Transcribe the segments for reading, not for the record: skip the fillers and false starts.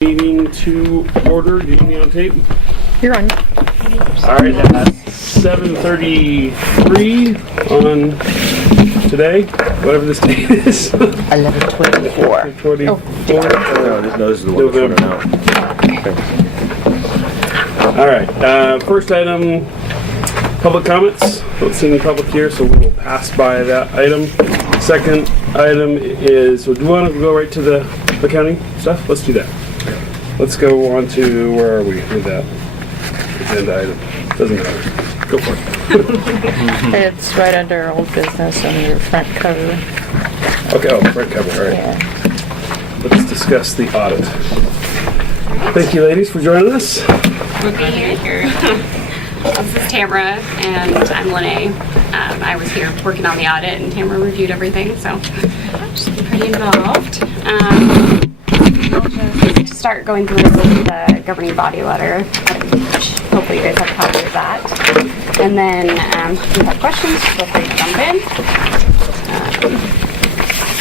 Meeting to order. Do you need me on tape? You're on. Alright, at 7:33 on today, whatever this date is. 11:24. 24. No, this is the one November. Alright, first item, public comments. Don't see any public here, so we will pass by that item. Second item is, do you want to go right to the accounting stuff? Let's do that. Let's go on to, where are we with that agenda item? Doesn't matter. Go for it. It's right under old business on your front cover. Okay, oh, front cover, all right. Yeah. Let's discuss the audit. Thank you, ladies, for joining us. We'll be here. This is Tamara, and I'm Lene. I was here working on the audit, and Tamara reviewed everything, so she's been pretty involved. I'll just start going through the governing body letter. Hopefully you guys have a copy of that. And then if you have questions, feel free to jump in.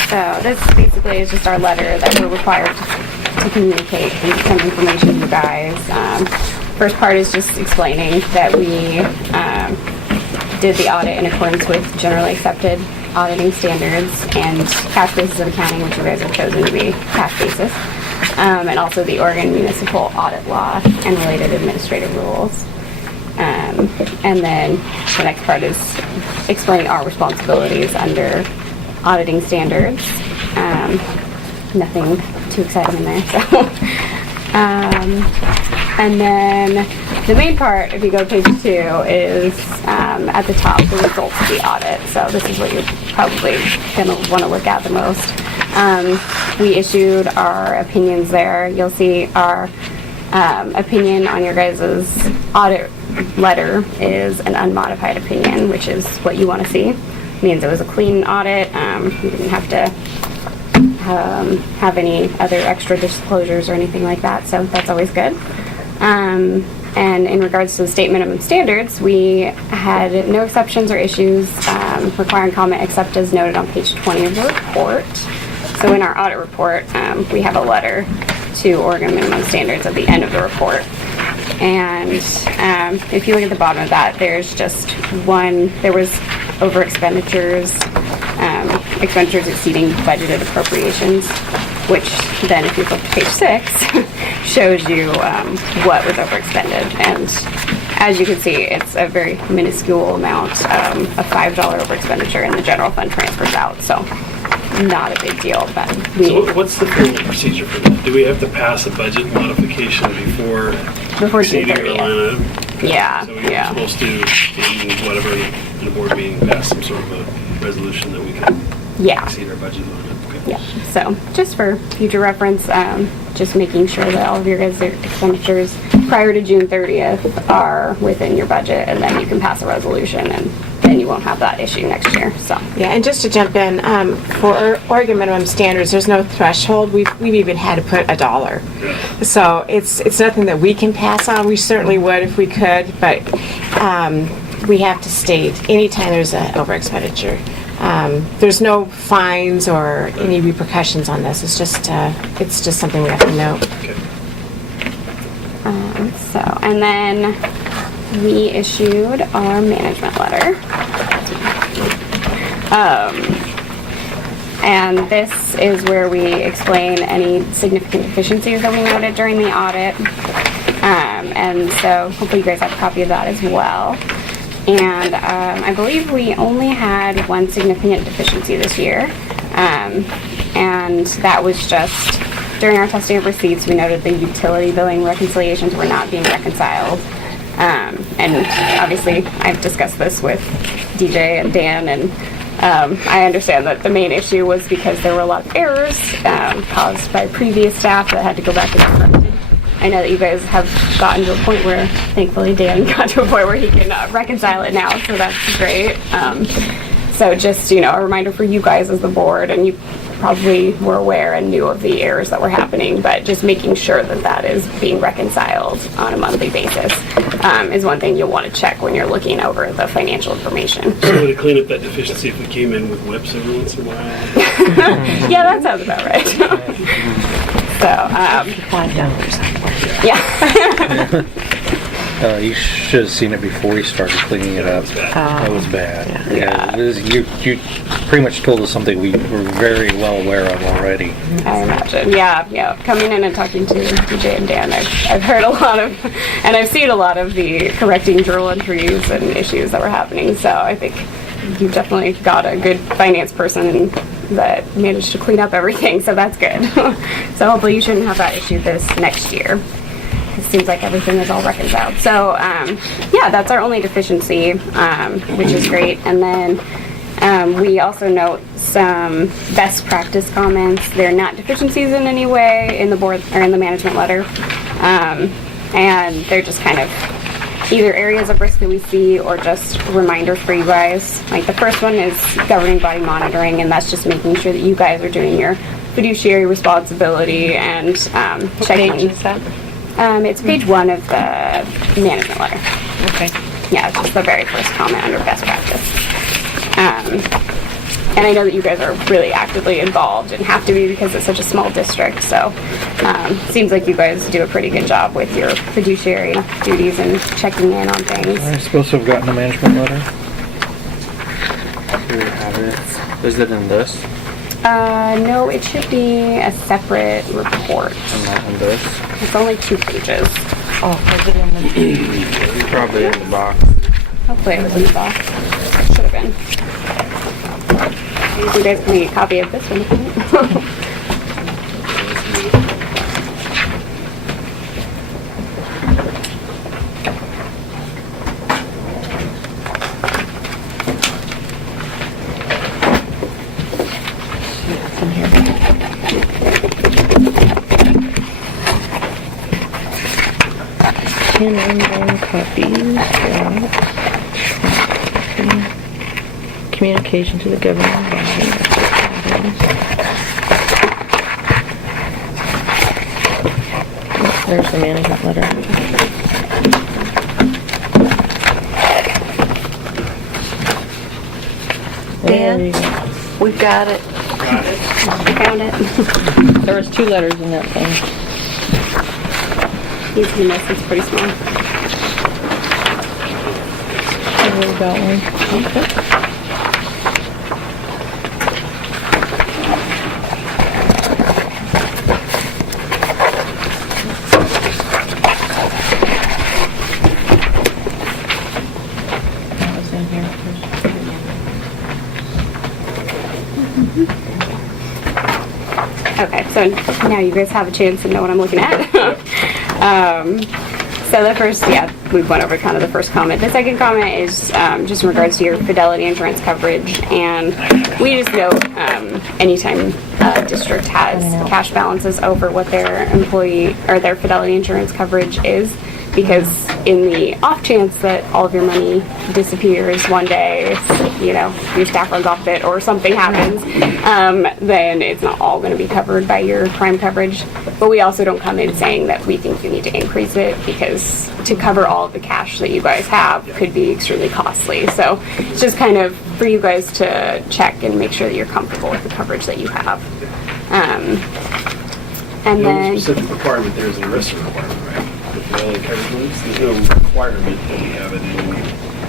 So this basically is just our letter that we're required to communicate and send information to you guys. First part is just explaining that we did the audit in accordance with generally accepted auditing standards and cash basis of accounting, which you guys have chosen to be cash basis, and also the Oregon Municipal Audit Law and related administrative rules. And then the next part is explaining our responsibilities under auditing standards. Nothing too exciting in there. So. And then the main part, if you go to page 2, is at the top, the results of the audit. So this is what you're probably going to want to look at the most. We issued our opinions there. You'll see our opinion on your guys' audit letter is an unmodified opinion, which is what you want to see. It means it was a clean audit. You didn't have to have any other extra disclosures or anything like that, so that's always good. And in regards to the state minimum standards, we had no exceptions or issues requiring comment except as noted on page 20 of the report. So in our audit report, we have a letter to Oregon minimum standards at the end of the report. And if you look at the bottom of that, there's just there was over expenditures exceeding budgeted appropriations, which then if you flip to page 6, shows you what was overexpended. And as you can see, it's a very minuscule amount, a $5 overexpenditure, and the general fund transfers out, so not a big deal. But So what's the formal procedure for that? Do we have to pass a budget modification before June exceeding our 30th. line item? Yeah, So we're yeah. supposed to, in whatever, in a board meeting, pass some sort of a resolution that we can Yeah. exceed our budget line item. Okay. Yeah, so just for future reference, just making sure that all of your guys' expenditures prior to June 30th are within your budget, and then you can pass a resolution, and then you won't have that issue next year, so. Yeah, and just to jump in, for Oregon minimum standards, there's no threshold. We've even had to put $1. So it's nothing that we can pass on. We certainly would if we could, but we have to state anytime there's an over expenditure. There's no fines or any repercussions on this. It's just something we have to know. Okay. And then we issued our management letter. And this is where we explain any significant deficiencies that we noted during the audit. And so hopefully you guys have a copy of that as well. And I believe we only had one significant deficiency this year. And that was just during our testing of receipts, we noted the utility billing reconciliations were not being reconciled. And obviously, I've discussed this with DJ and Dan, and I understand that the main issue was because there were a lot of errors caused by previous staff that had to go back and be corrected. I know that you guys have gotten to a point where, thankfully, Dan got to a point where he can reconcile it now, so that's great. So just, a reminder for you guys as the board, and you probably were aware and knew of the errors that were happening, but just making sure that that is being reconciled on a monthly basis is one thing you'll want to check when you're looking over the financial information. So to clean up that deficiency if we came in with whips every once in a while? Yeah, that sounds about right. So, $5. yeah. You should have seen it before you started cleaning it up. That was bad. Yeah. You pretty much told us something we were very well aware of already. I imagine. Yeah. Coming in and talking to DJ and Dan, I've heard a lot of, and I've seen a lot of the correcting journal entries and issues that were happening. So I think you've definitely got a good finance person that managed to clean up everything. So that's good. So hopefully you shouldn't have that issue this next year. It seems like everything is all reconciled. So yeah, that's our only deficiency, which is great. And then we also note some best practice comments. They're not deficiencies in any way in the board or in the management letter, and they're just kind of either areas of risk that we see or just reminders for you guys. Like the first one is governing body monitoring, and that's just making sure that you guys are doing your fiduciary responsibility and checking. What page is that? It's page 1 of the management letter. Okay. Yeah, it's just the very first comment under best practice. And I know that you guys are really actively involved and have to be because it's such a small district. So it seems like you guys do a pretty good job with your fiduciary duties and checking in on things. Am I supposed to have gotten a management letter? Here we have it. Is it in this? No, it should be a separate report. And not in this? It's only 2 pages. Oh, is it in the... Probably in the box. Hopefully it was in the box. Should have been. You guys can make a copy of this one. It's in here. 10 ongoing copies. Communication to the governing body. There's the management letter. Dan? There you go. We've got it. Found it. There was 2 letters in that thing. Easy to miss. It's pretty small. I really got one. Okay. That was in here. Okay, so now you guys have a chance to know what I'm looking at. So the first, we went over kind of the first comment. The second comment is just in regards to your fidelity insurance coverage, and we just note anytime a district has cash balances over what their employee or their fidelity insurance coverage is, because in the off chance that all of your money disappears one day, your staff runs off it or something happens, then it's not all going to be covered by your crime coverage. But we also don't come in saying that we think you need to increase it, because to cover all of the cash that you guys have could be extremely costly. So it's just kind of for you guys to check and make sure that you're comfortable with the coverage that you have. And No then specific requirement, there's a risk requirement, right? The fidelity coverage limits, there's no requirement that we have it in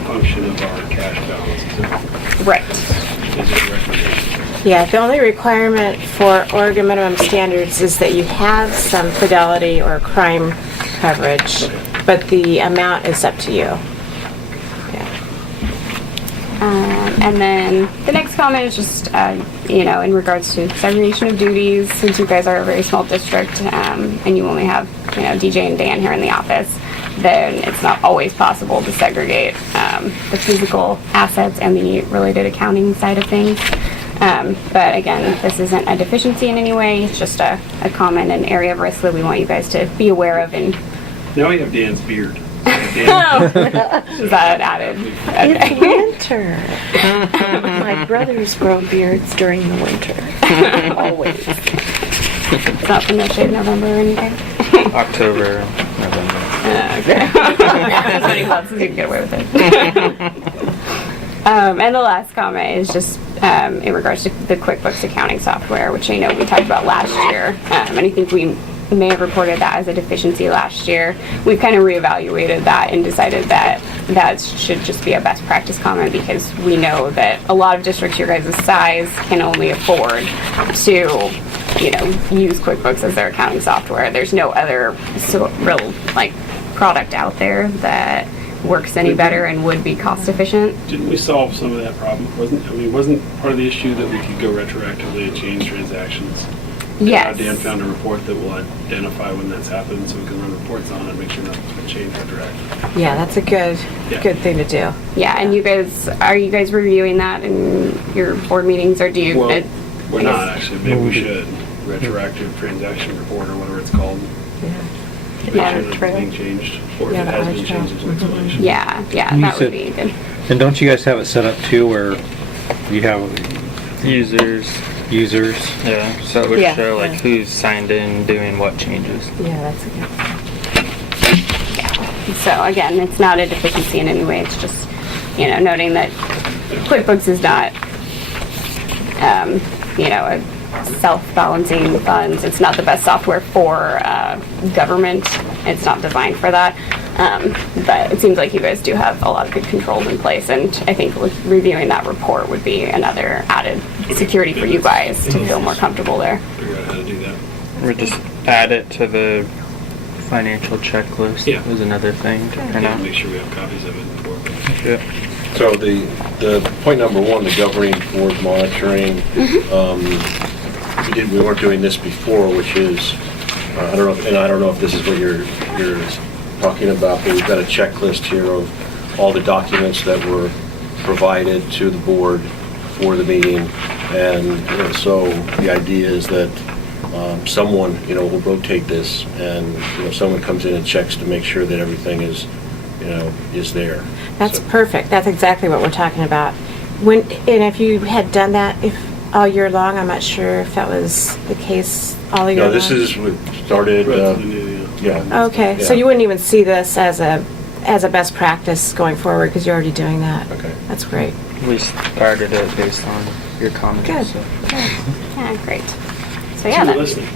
function of our cash balance. right. Is it a recommendation? Yeah, the only requirement for Oregon minimum standards is that you have some fidelity or crime coverage, but the amount is up to you. And then the next comment is just, in regards to segregation of duties. Since you guys are a very small district, and you only have, DJ and Dan here in the office, then it's not always possible to segregate the physical assets and the related accounting side of things. But again, this isn't a deficiency in any way. It's just a common and area of risk that we want you guys to be aware of. And Now we have Dan's beard. is that added? It's winter. My brothers grow beards during the winter. Always. It's not from no shave November or anything. October, November. Okay. That's what he thought, so he can get away with it. And the last comment is just in regards to the QuickBooks accounting software, which I know we talked about last year, and I think we may have reported that as a deficiency last year. We've kind of reevaluated that and decided that that should just be a best practice comment, because we know that a lot of districts your guys' size can only afford to, you know, use QuickBooks as their accounting software. There's no other real like product out there that works any better and would be cost efficient. Didn't we solve some of that problem? Wasn't part of the issue that we could go retroactively and change transactions? Yes. Dan found a report that will identify when that's happened, so we can run reports on it and make sure nothing's been changed retroactively. Yeah, that's a good thing to do. Yeah, and are you guys reviewing that in your board meetings, or do you? Well, we're not actually. Maybe we should. Retroactive transaction report or whatever it's called. Make sure that it's being changed, or if it has been changed, there's an explanation. Yeah, that would be good. And don't you guys have it set up too where you have Users. Yeah. So it would show like who's signed in, doing what changes. Yeah, that's a good. Yeah. So again, it's not a deficiency in any way. It's just, you know, noting that QuickBooks is not, you know, a self-balancing funds. It's not the best software for government. It's not designed for that. But it seems like you guys do have a lot of good controls in place, and I think reviewing that report would be another added security for you guys to feel more comfortable there. Figure out how to do that. Or just add it to the financial checklist. Yeah. Was another thing to print out. Make sure we have copies of it before. Yeah. So the point number one, the governing board monitoring, we weren't doing this before, which is, I don't know if this is what you're talking about, but we've got a checklist here of all the documents that were provided to the board for the meeting, and so the idea is that someone, will rotate this, and someone comes in and checks to make sure that everything is there. That's perfect. That's exactly what we're talking about. And if you had done that all year long, I'm not sure if that was the case all year long. No, this is we started. Yeah. Okay, so you wouldn't even see this as a best practice going forward because you're already doing that. Okay. That's great. We started it based on your comments. Good. So. Yeah, great. So Keep yeah, listening.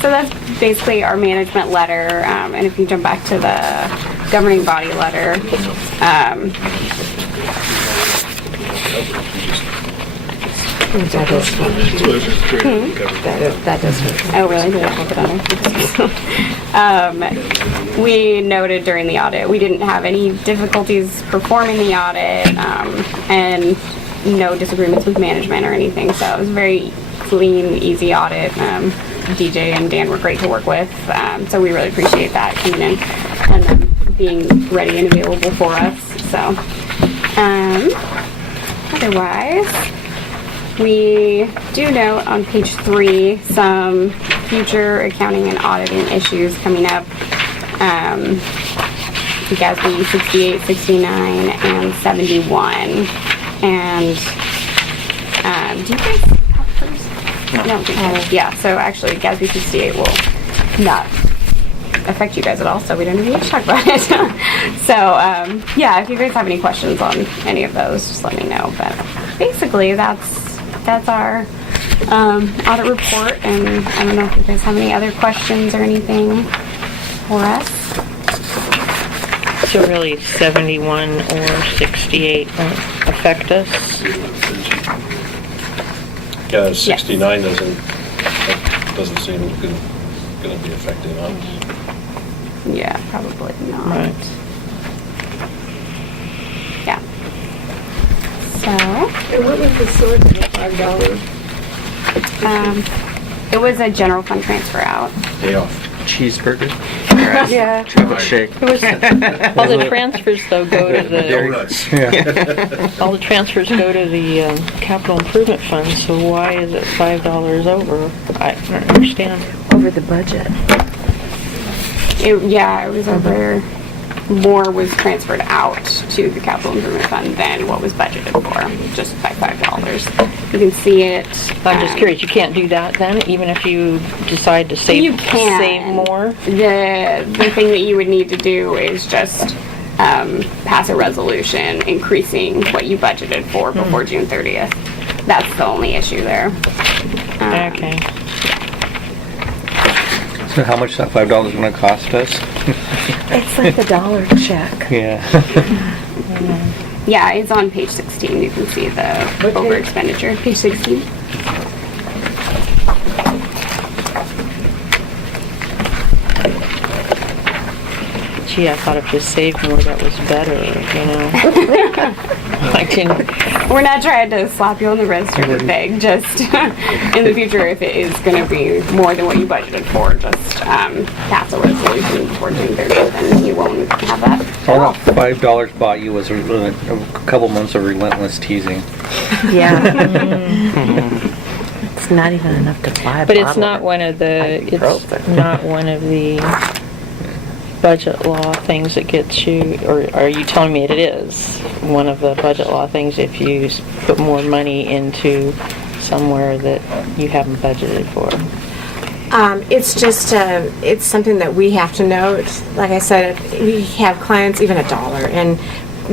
so that's basically our management letter, and if you jump back to the governing body letter, That does. oh really? Did I put it on there? We noted during the audit we didn't have any difficulties performing the audit, and no disagreements with management or anything, so it was a very clean, easy audit. DJ and Dan were great to work with, so we really appreciate that coming in and them being ready and available for us. So otherwise, we do note on page 3 some future accounting and auditing issues coming up. GASB 68, 69, and 71. And do you guys have those? No. Yeah, so actually GASB 68 will not affect you guys at all, so we don't even need to talk about it. So yeah, if you guys have any questions on any of those, just let me know. But basically that's our audit report, and I don't know if you guys have any other questions or anything for us. So really 71 or 68 won't affect us? 69 doesn't seem going to be affecting us. Yeah, probably not. Right. Yeah. So, And what was the source of the $5? it was a general fund transfer out. Day off. Cheeseburger. Yeah. Chocolate shake. It was, all the transfers though go to the, Donuts. all the transfers go to the capital improvement fund, so why is it $5 over? I don't understand. Over the budget. It was over. More was transferred out to the capital improvement fund than what was budgeted for, just by $5. You can see it. I'm just curious, you can't do that then, even if you decide to save, You can. save more? The thing that you would need to do is just pass a resolution increasing what you budgeted for before June 30th. That's the only issue there. Okay. So how much that $5 going to cost us? It's like the dollar check. Yeah. Yeah, it's on page 16. You can see the over expenditure. Page 16. Gee, I thought if you saved more, that was better, you know? I didn't, We're not trying to slap you on the wrist or the beg. Just in the future, if it is going to be more than what you budgeted for, just pass a resolution before June 30th, and you won't have that. All that $5 bought you was a couple months of relentless teasing. Yeah. It's not even enough to buy a but bottle it's not one of the, it's ibuprofen. not one of the budget law things that gets you, or are you telling me it is one of the budget law things if you put more money into somewhere that you haven't budgeted for? It's just, it's something that we have to note. Like I said, we have clients, even $1, and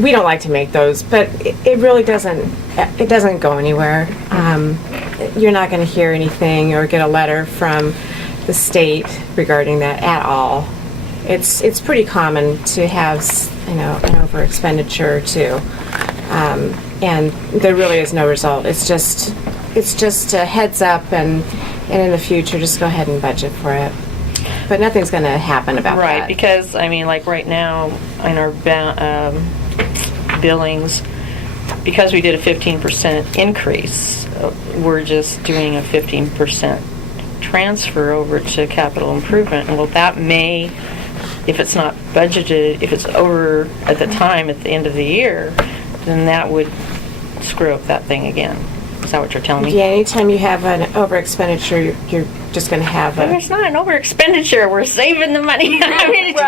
we don't like to make those, but it really doesn't go anywhere. You're not going to hear anything or get a letter from the state regarding that at all. It's pretty common to have, an over expenditure too, and there really is no result. It's just a heads up, and in the future, just go ahead and budget for it. But nothing's going to happen about that. Right, because, I mean, like right now, in our billings, because we did a 15% increase, we're just doing a 15% transfer over to capital improvement. And well, that may, if it's not budgeted, if it's over at the time at the end of the year, then that would screw up that thing again. Is that what you're telling me? Yeah, anytime you have an over expenditure, you're just going to have But it's not an over expenditure. We're saving the money. I mean, it's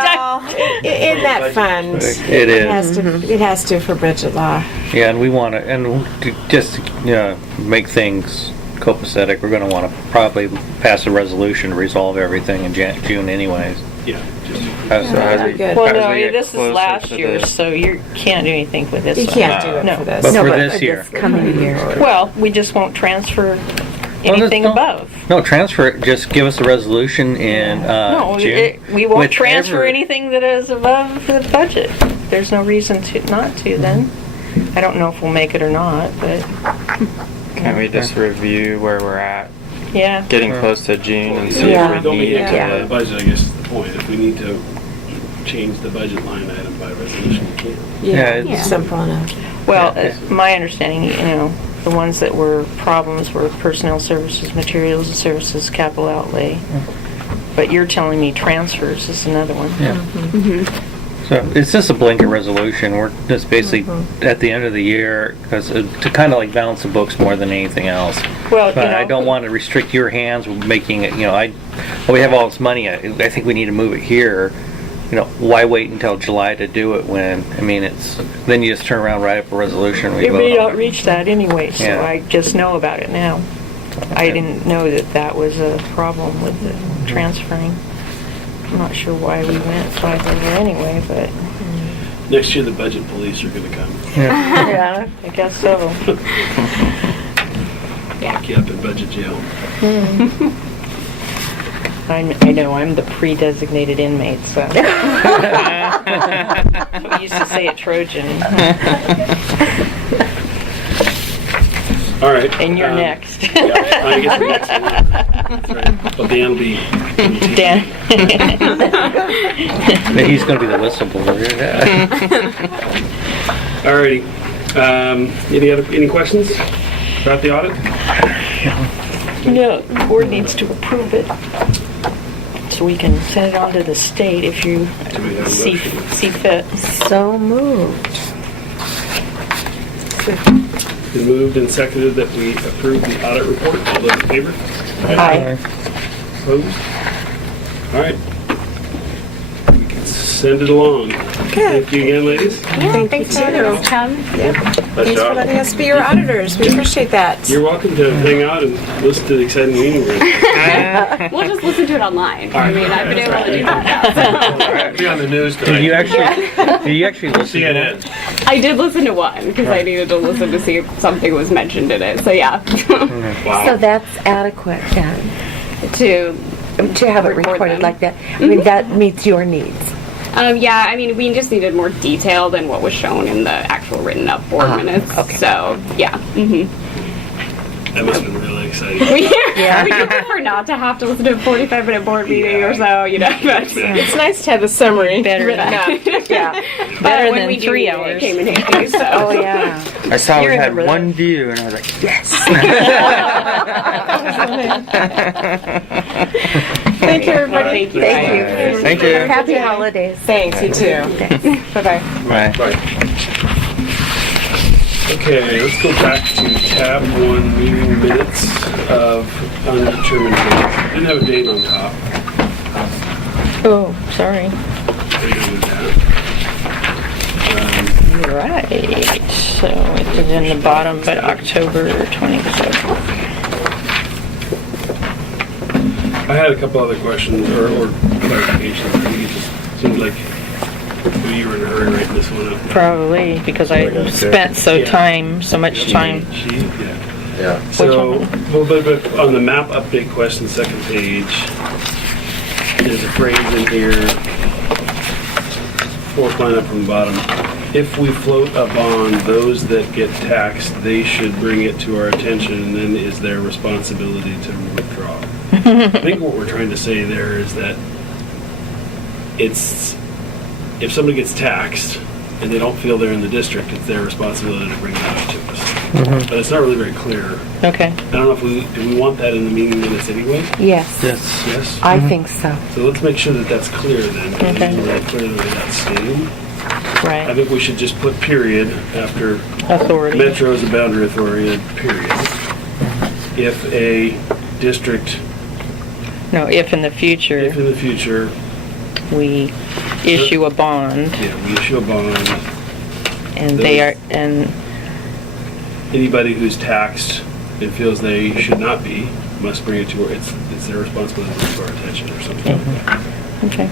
in that fund. It is. It has to for budget law. Yeah, and we want to, just make things copacetic, we're going to want to probably pass a resolution to resolve everything in June anyways. Yeah. That'd be good. Well, As no, we get this is closer last to year, this. so you can't do anything with this You one. can't do it No. for this. But for but this year. coming year. Well, we just won't transfer anything no. above. No, transfer it, just give us a resolution in No, June. we won't with transfer every- anything that is above the budget. There's no reason to not to then. I don't know if we'll make it or not, but Can't we just review where we're at, yeah. getting close to June and see Yeah. if we Don't make need it part of the to? budget, I guess is the point. If we need to change the budget line item by resolution, we can. Yeah, It's simple enough. Well, Yeah. my understanding, the ones that were problems were personnel services, materials and services, capital outlay. But you're telling me transfers is another one. Yeah. So it's just a blanket resolution. We're just basically at the end of the year, because to kind of like balance the books more than anything else. Well, But I don't want to restrict your hands with making it, we have all this money, I think we need to move it here. Why wait until July to do it when, then you just turn around, write up a resolution, we It may vote on not it. reach that anyway, so Yeah. I just know about it now. I didn't know that was a problem with the transferring. I'm not sure why we went 5 over anyway, but Next year, the budget police are gonna come. yeah, I guess so. Lock you up in budget jail. I know, I'm the pre-designated inmate, so. We used to say at Trojan. All right. And you're next. Yeah, I guess the next one. That's right. But Dan will be. Dan. He's going to be the whistleblower. Yeah. Alrighty. Any questions about the audit? No, the board needs to approve it. So we can send it on to the state if you Do we have a see motion? fit. So moved. Been moved and seconded that we approve the audit report. All those in favor? Aye. Opposed? All right. We can send it along. Thank you again, ladies. Thank you too. Nice Thanks for job. letting us be your auditors. We appreciate that. You're welcome to hang out and listen to the exciting meeting room. We'll just listen to it online. I mean, I've been able to do that. Be on the news tonight. Did you actually listen to it? CNN. I did listen to one because I needed to listen to see if something was mentioned in it. So yeah, Wow. So that's adequate then, to have it record recorded them. like that. I mean, that meets your needs. Yeah, I mean, we just needed more detail than what was shown in the actual written up board minutes. okay. So yeah. That must have been really exciting. We prefer not to have to listen to a 45-minute board meeting or so, you know. But It's nice to have the summary Better written up. Yeah. Better when than we do 3 need it, hours. It came in handy, so. Oh, yeah. I saw You we had remember that. one view, and I was like, yes. Thank you, everybody. Thank you. Thank you. guys. Thank you. Happy holidays. Thanks, you too. Bye-bye. Right. Right. Okay, let's go back to tab 1, meeting minutes of undetermined date. Didn't have a date on top. Oh, sorry. Are you good with that? Right. So it was in the bottom, but October 27th. I had a couple other questions or clarifications. I think it just seemed like maybe you were in a hurry writing this one up. Probably because I spent so much time. Sheet, yeah. Yeah. So, one? but on the map update question, second page, there's a phrase in here, fourth line up from the bottom. If we float a bond, those that get taxed, they should bring it to our attention, and then is their responsibility to withdraw. I think what we're trying to say there is that it's, if somebody gets taxed and they don't feel they're in the district, it's their responsibility to bring that up to us. But it's not really very clear. Okay. I don't know if do we want that in the meeting minutes anyway? Yes. Yes? I think so. So let's make sure that that's clear then. Okay. Really clear the way that's stated. I Right. think we should just put period after Authority. Metro is a boundary authority, period. If a district, No, if in the if future in the future, we issue a bond we issue a bond, and they are, and anybody who's taxed and feels they should not be, must bring it to our, it's their responsibility to bring it to our attention or something. okay.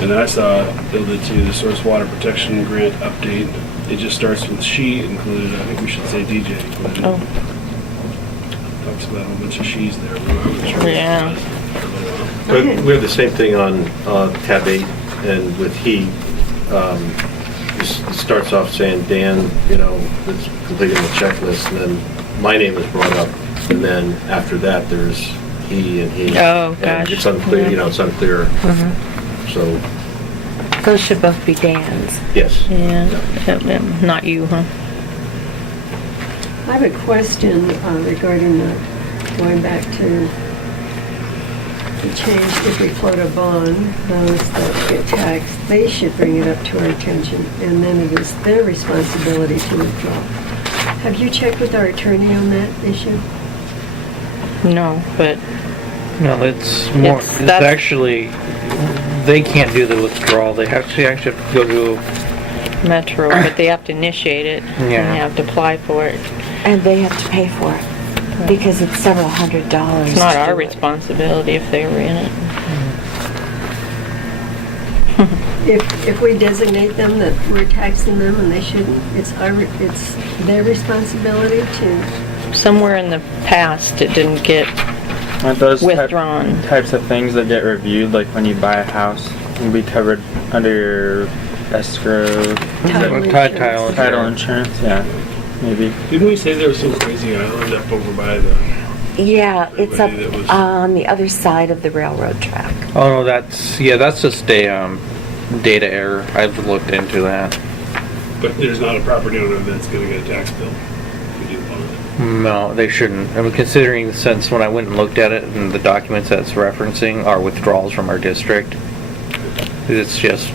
And then I saw builded to the source water protection grant update. It just starts with she included. I think we should say DJ included. Oh, Talks about a whole bunch of she's there. I'm not sure. yeah. But we have the same thing on tab 8 and with he. It starts off saying Dan, that's completing the checklist, and then my name is brought up, and then after that there's he and he. Oh, And gosh. it's unclear, Yeah. it's unclear. So, Those should both be Dan's. yes. Yeah. Not you, huh? I have a question regarding going back to the change, if we float a bond, those that get taxed, they should bring it up to our attention, and then it is their responsibility to withdraw. Have you checked with our attorney on that issue? No, but No, it's more, It's- it's that's- actually, they can't do the withdrawal. They actually have to go to, Metro, but they have to initiate it. Yeah. And they have to apply for it. And they have to pay for it because it's several $100s. It's not to our do it. responsibility if they were in it. If we designate them that we're taxing them and they shouldn't, it's their responsibility to, Somewhere in the past, it didn't get Aren't those withdrawn. types of things that get reviewed, like when you buy a house, can be covered under your escrow, Title title, title insurance? Yeah, maybe. Didn't we say there was some crazy island up over by the? Yeah, it's up Everybody that was- on the other side of the railroad track. oh no, that's just a, data error. I've looked into that. But there's not a property owner that's going to get a tax bill. If we do bond. No, they shouldn't. I mean, considering since when I went and looked at it and the documents that it's referencing are withdrawals from our district, it's just,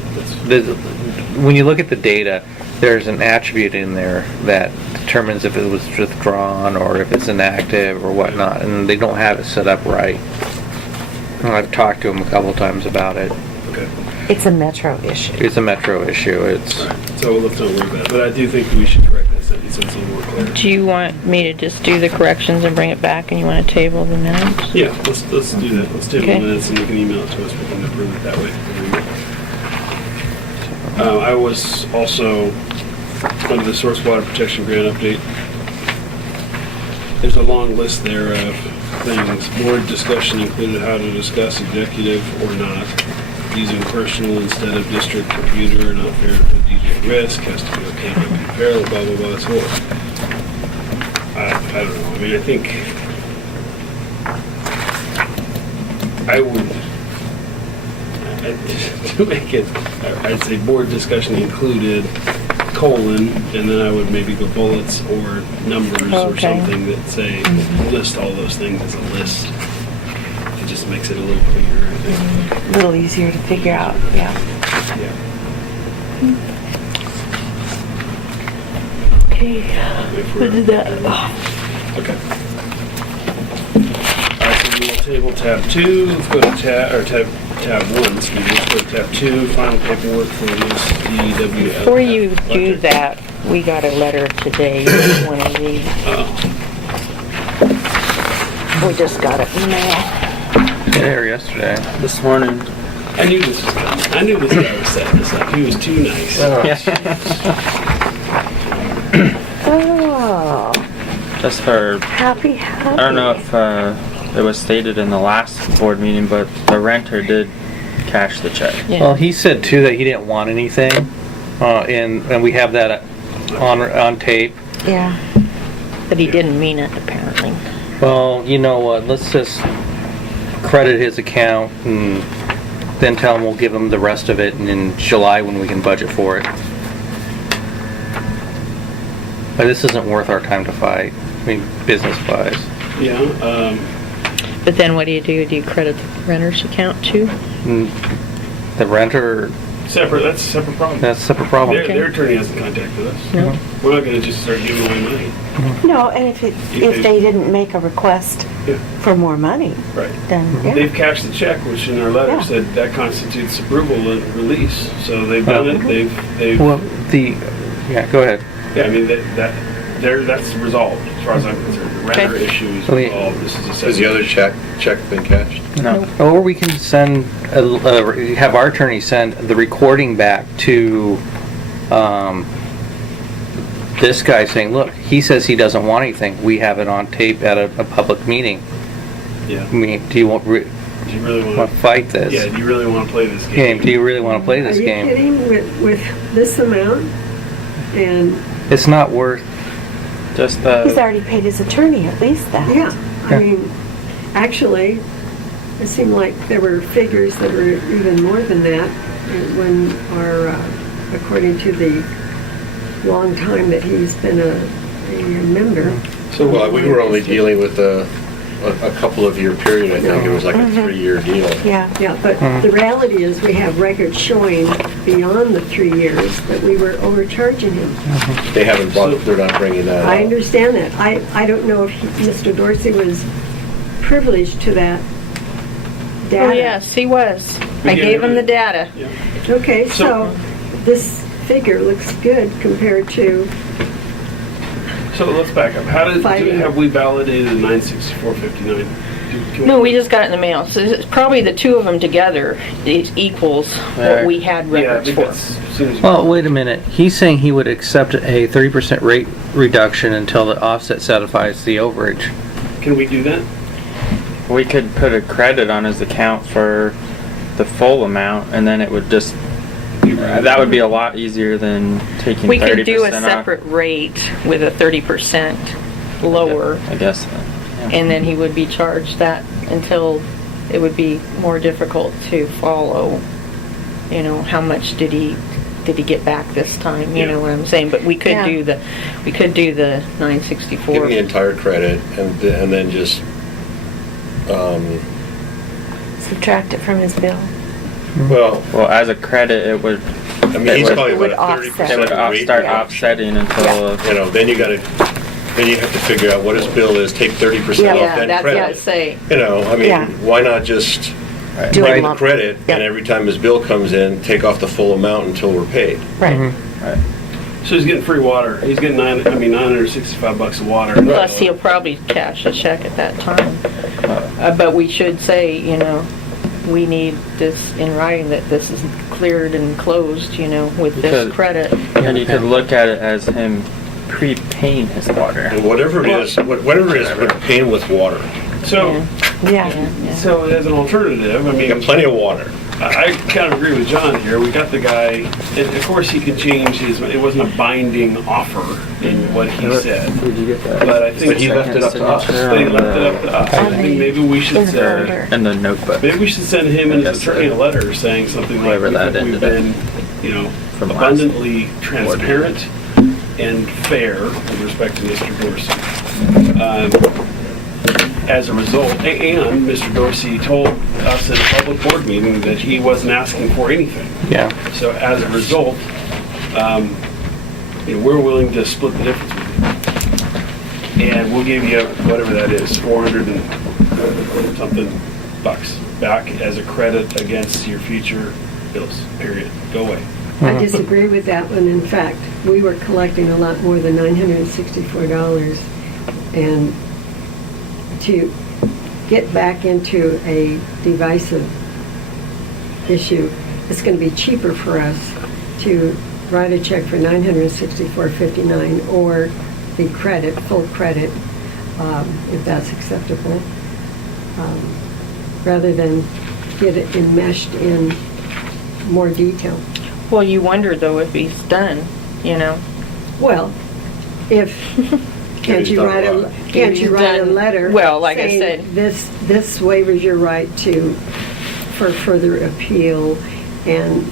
when you look at the data, there's an attribute in there that determines if it was withdrawn or if it's inactive or whatnot, and they don't have it set up right. And I've talked to them a couple times about it. Okay. It's a metro issue. It's a metro issue. It's, All right, so let's not worry about it. But I do think we should correct that sentence so it's a little more clear. Do you want me to just do the corrections and bring it back, and you want to table the minutes? Yeah, let's do that. Let's table Okay. the minutes and you can email it to us. We can approve it that way. I was also, under the source water protection grant update, there's a long list there of things. Board discussion included how to discuss executive or not, using personal instead of district computer, not fair to put DJ at risk, has to be okay to be fair, blah, blah, blah. So, I don't know. I mean, I think I would, to make it, I'd say board discussion included, colon, and then I would maybe go bullets or numbers or Okay. something that say, list all those things as a list. It just makes it a little clearer, I think. A little easier to figure out, yeah. Yeah. Okay. If What we're- did that? Okay. All right, so we will table tab 2. Let's go to tab 1, excuse me. Let's go to tab 2, final paperwork for this DWL. Before you do that, we got a letter today, you want to read. We just got it in the mail. there yesterday. This morning. I knew this was coming. I knew this guy was setting this up. He was too nice. Oh, Just for, happy. I don't know if it was stated in the last board meeting, but the renter did cash the check. Yeah. Well, he said too that he didn't want anything, and we have that on tape. Yeah. But he didn't mean it, apparently. Well, you know what? Let's just credit his account and then tell him we'll give him the rest of it in July when we can budget for it. But this isn't worth our time to fight. I mean, business-wise. Yeah. But then what do? Do you credit the renter's account too? The renter, Separate. That's a separate problem. that's a separate problem. Their attorney hasn't contacted us. No. We're not going to just start giving away money. No, and if they didn't make a request Yeah. for more money, Right. then, yeah. They've cashed the check, which in our letter Yeah. said that constitutes approval and release. So they've done it. They've. Well, yeah, go ahead. Yeah, I mean that's resolved as far as I'm concerned. The renter Okay. issue is Okay. resolved. This is a Has the other check been cashed? No. Or we can send, have our attorney send the recording back to this guy saying, look, he says he doesn't want anything. We have it on tape at a public meeting. Yeah. I mean, do you want Do you really to want to? fight this Yeah. Do you really want to play this game? Do you really want to play Are this you game? kidding? With this amount? And, It's not worth, Just He's already paid his attorney at least that. yeah, I mean, actually, it seemed like there were figures that were even more than that when according to the long time that he's been a member. So, well, we were only dealing with a couple of year period. I think it was like a 3-year deal. Yeah. Yeah, but the reality is we have records showing beyond the 3 years that we were overcharging him. They haven't brought, they're not bringing that I up. understand that. I don't know if Mr. Dorsey was privileged to that data. Oh, yes, he was. We I gave gave him the him- data. Yeah. Okay, so this figure looks good compared to, So let's back up. Fighting. Have we validated 964.59? No, we just got it in the mail. So it's probably the two of them together equals what we had Yeah, I records think for. that's seems. well, wait a minute. He's saying he would accept a 30% rate reduction until the offset satisfies the overage. Can we do that? we could put a credit on his account for the full amount, and then it would just, that would be a lot easier than taking 30% We could do a off. separate rate with a 30% lower, I guess. and then he would be charged that until it would be more difficult to follow, you know, how much did he get back this time, you know what I'm saying? But we could Yeah. do the 964. Give the entire credit and then just, Subtract it from his bill. well, Well, as a credit, it would, I mean, he's It talking would about a offset. 30% it would rate. start offsetting until, You know, then you have to figure out what his bill is, take 30% Yeah. off Yeah, that that's what I credit. say. You know, I mean, Yeah. why not just Do claim a the lump. credit, Yep. and every time his bill comes in, take off the full amount until we're paid. Right. So he's getting free water. He's getting $965 of water. Plus, he'll probably cash a check at that time. But we should say, we need this in writing, that this is cleared and closed, with this Because- credit. And you could look at it as him prepaying his water. And whatever it is, whatever it is, we're paying with water. So, Yeah. so as an alternative, I We got mean, plenty of water. I kind of agree with John here. We got the guy, and of course he can change his, it wasn't a binding offer in what he said. Did you get that? But I think But he left it up to us. But he left it up to us. I think maybe we should say, And the notebook. maybe we should send him and his Yes, attorney a letter saying something like, Whoever we that think we've ended been, From last abundantly transparent and fair with respect to Mr. Dorsey. As a result, and Mr. Dorsey told us in a public board meeting that he wasn't asking for anything. Yeah. So as a result, we're willing to split the difference with you. And we'll give you whatever that is, 400 and something bucks back as a credit against your future bills, period. Go away. I disagree with that one. In fact, we were collecting a lot more than $964, and to get back into a divisive issue, it's going to be cheaper for us to write a check for $964.59 or the credit, full credit, if that's acceptable, rather than get it enmeshed in more detail. Well, you wonder, though, if he's done, Well, if, can't you write a letter? Well, like I saying said- This waivers your right for further appeal and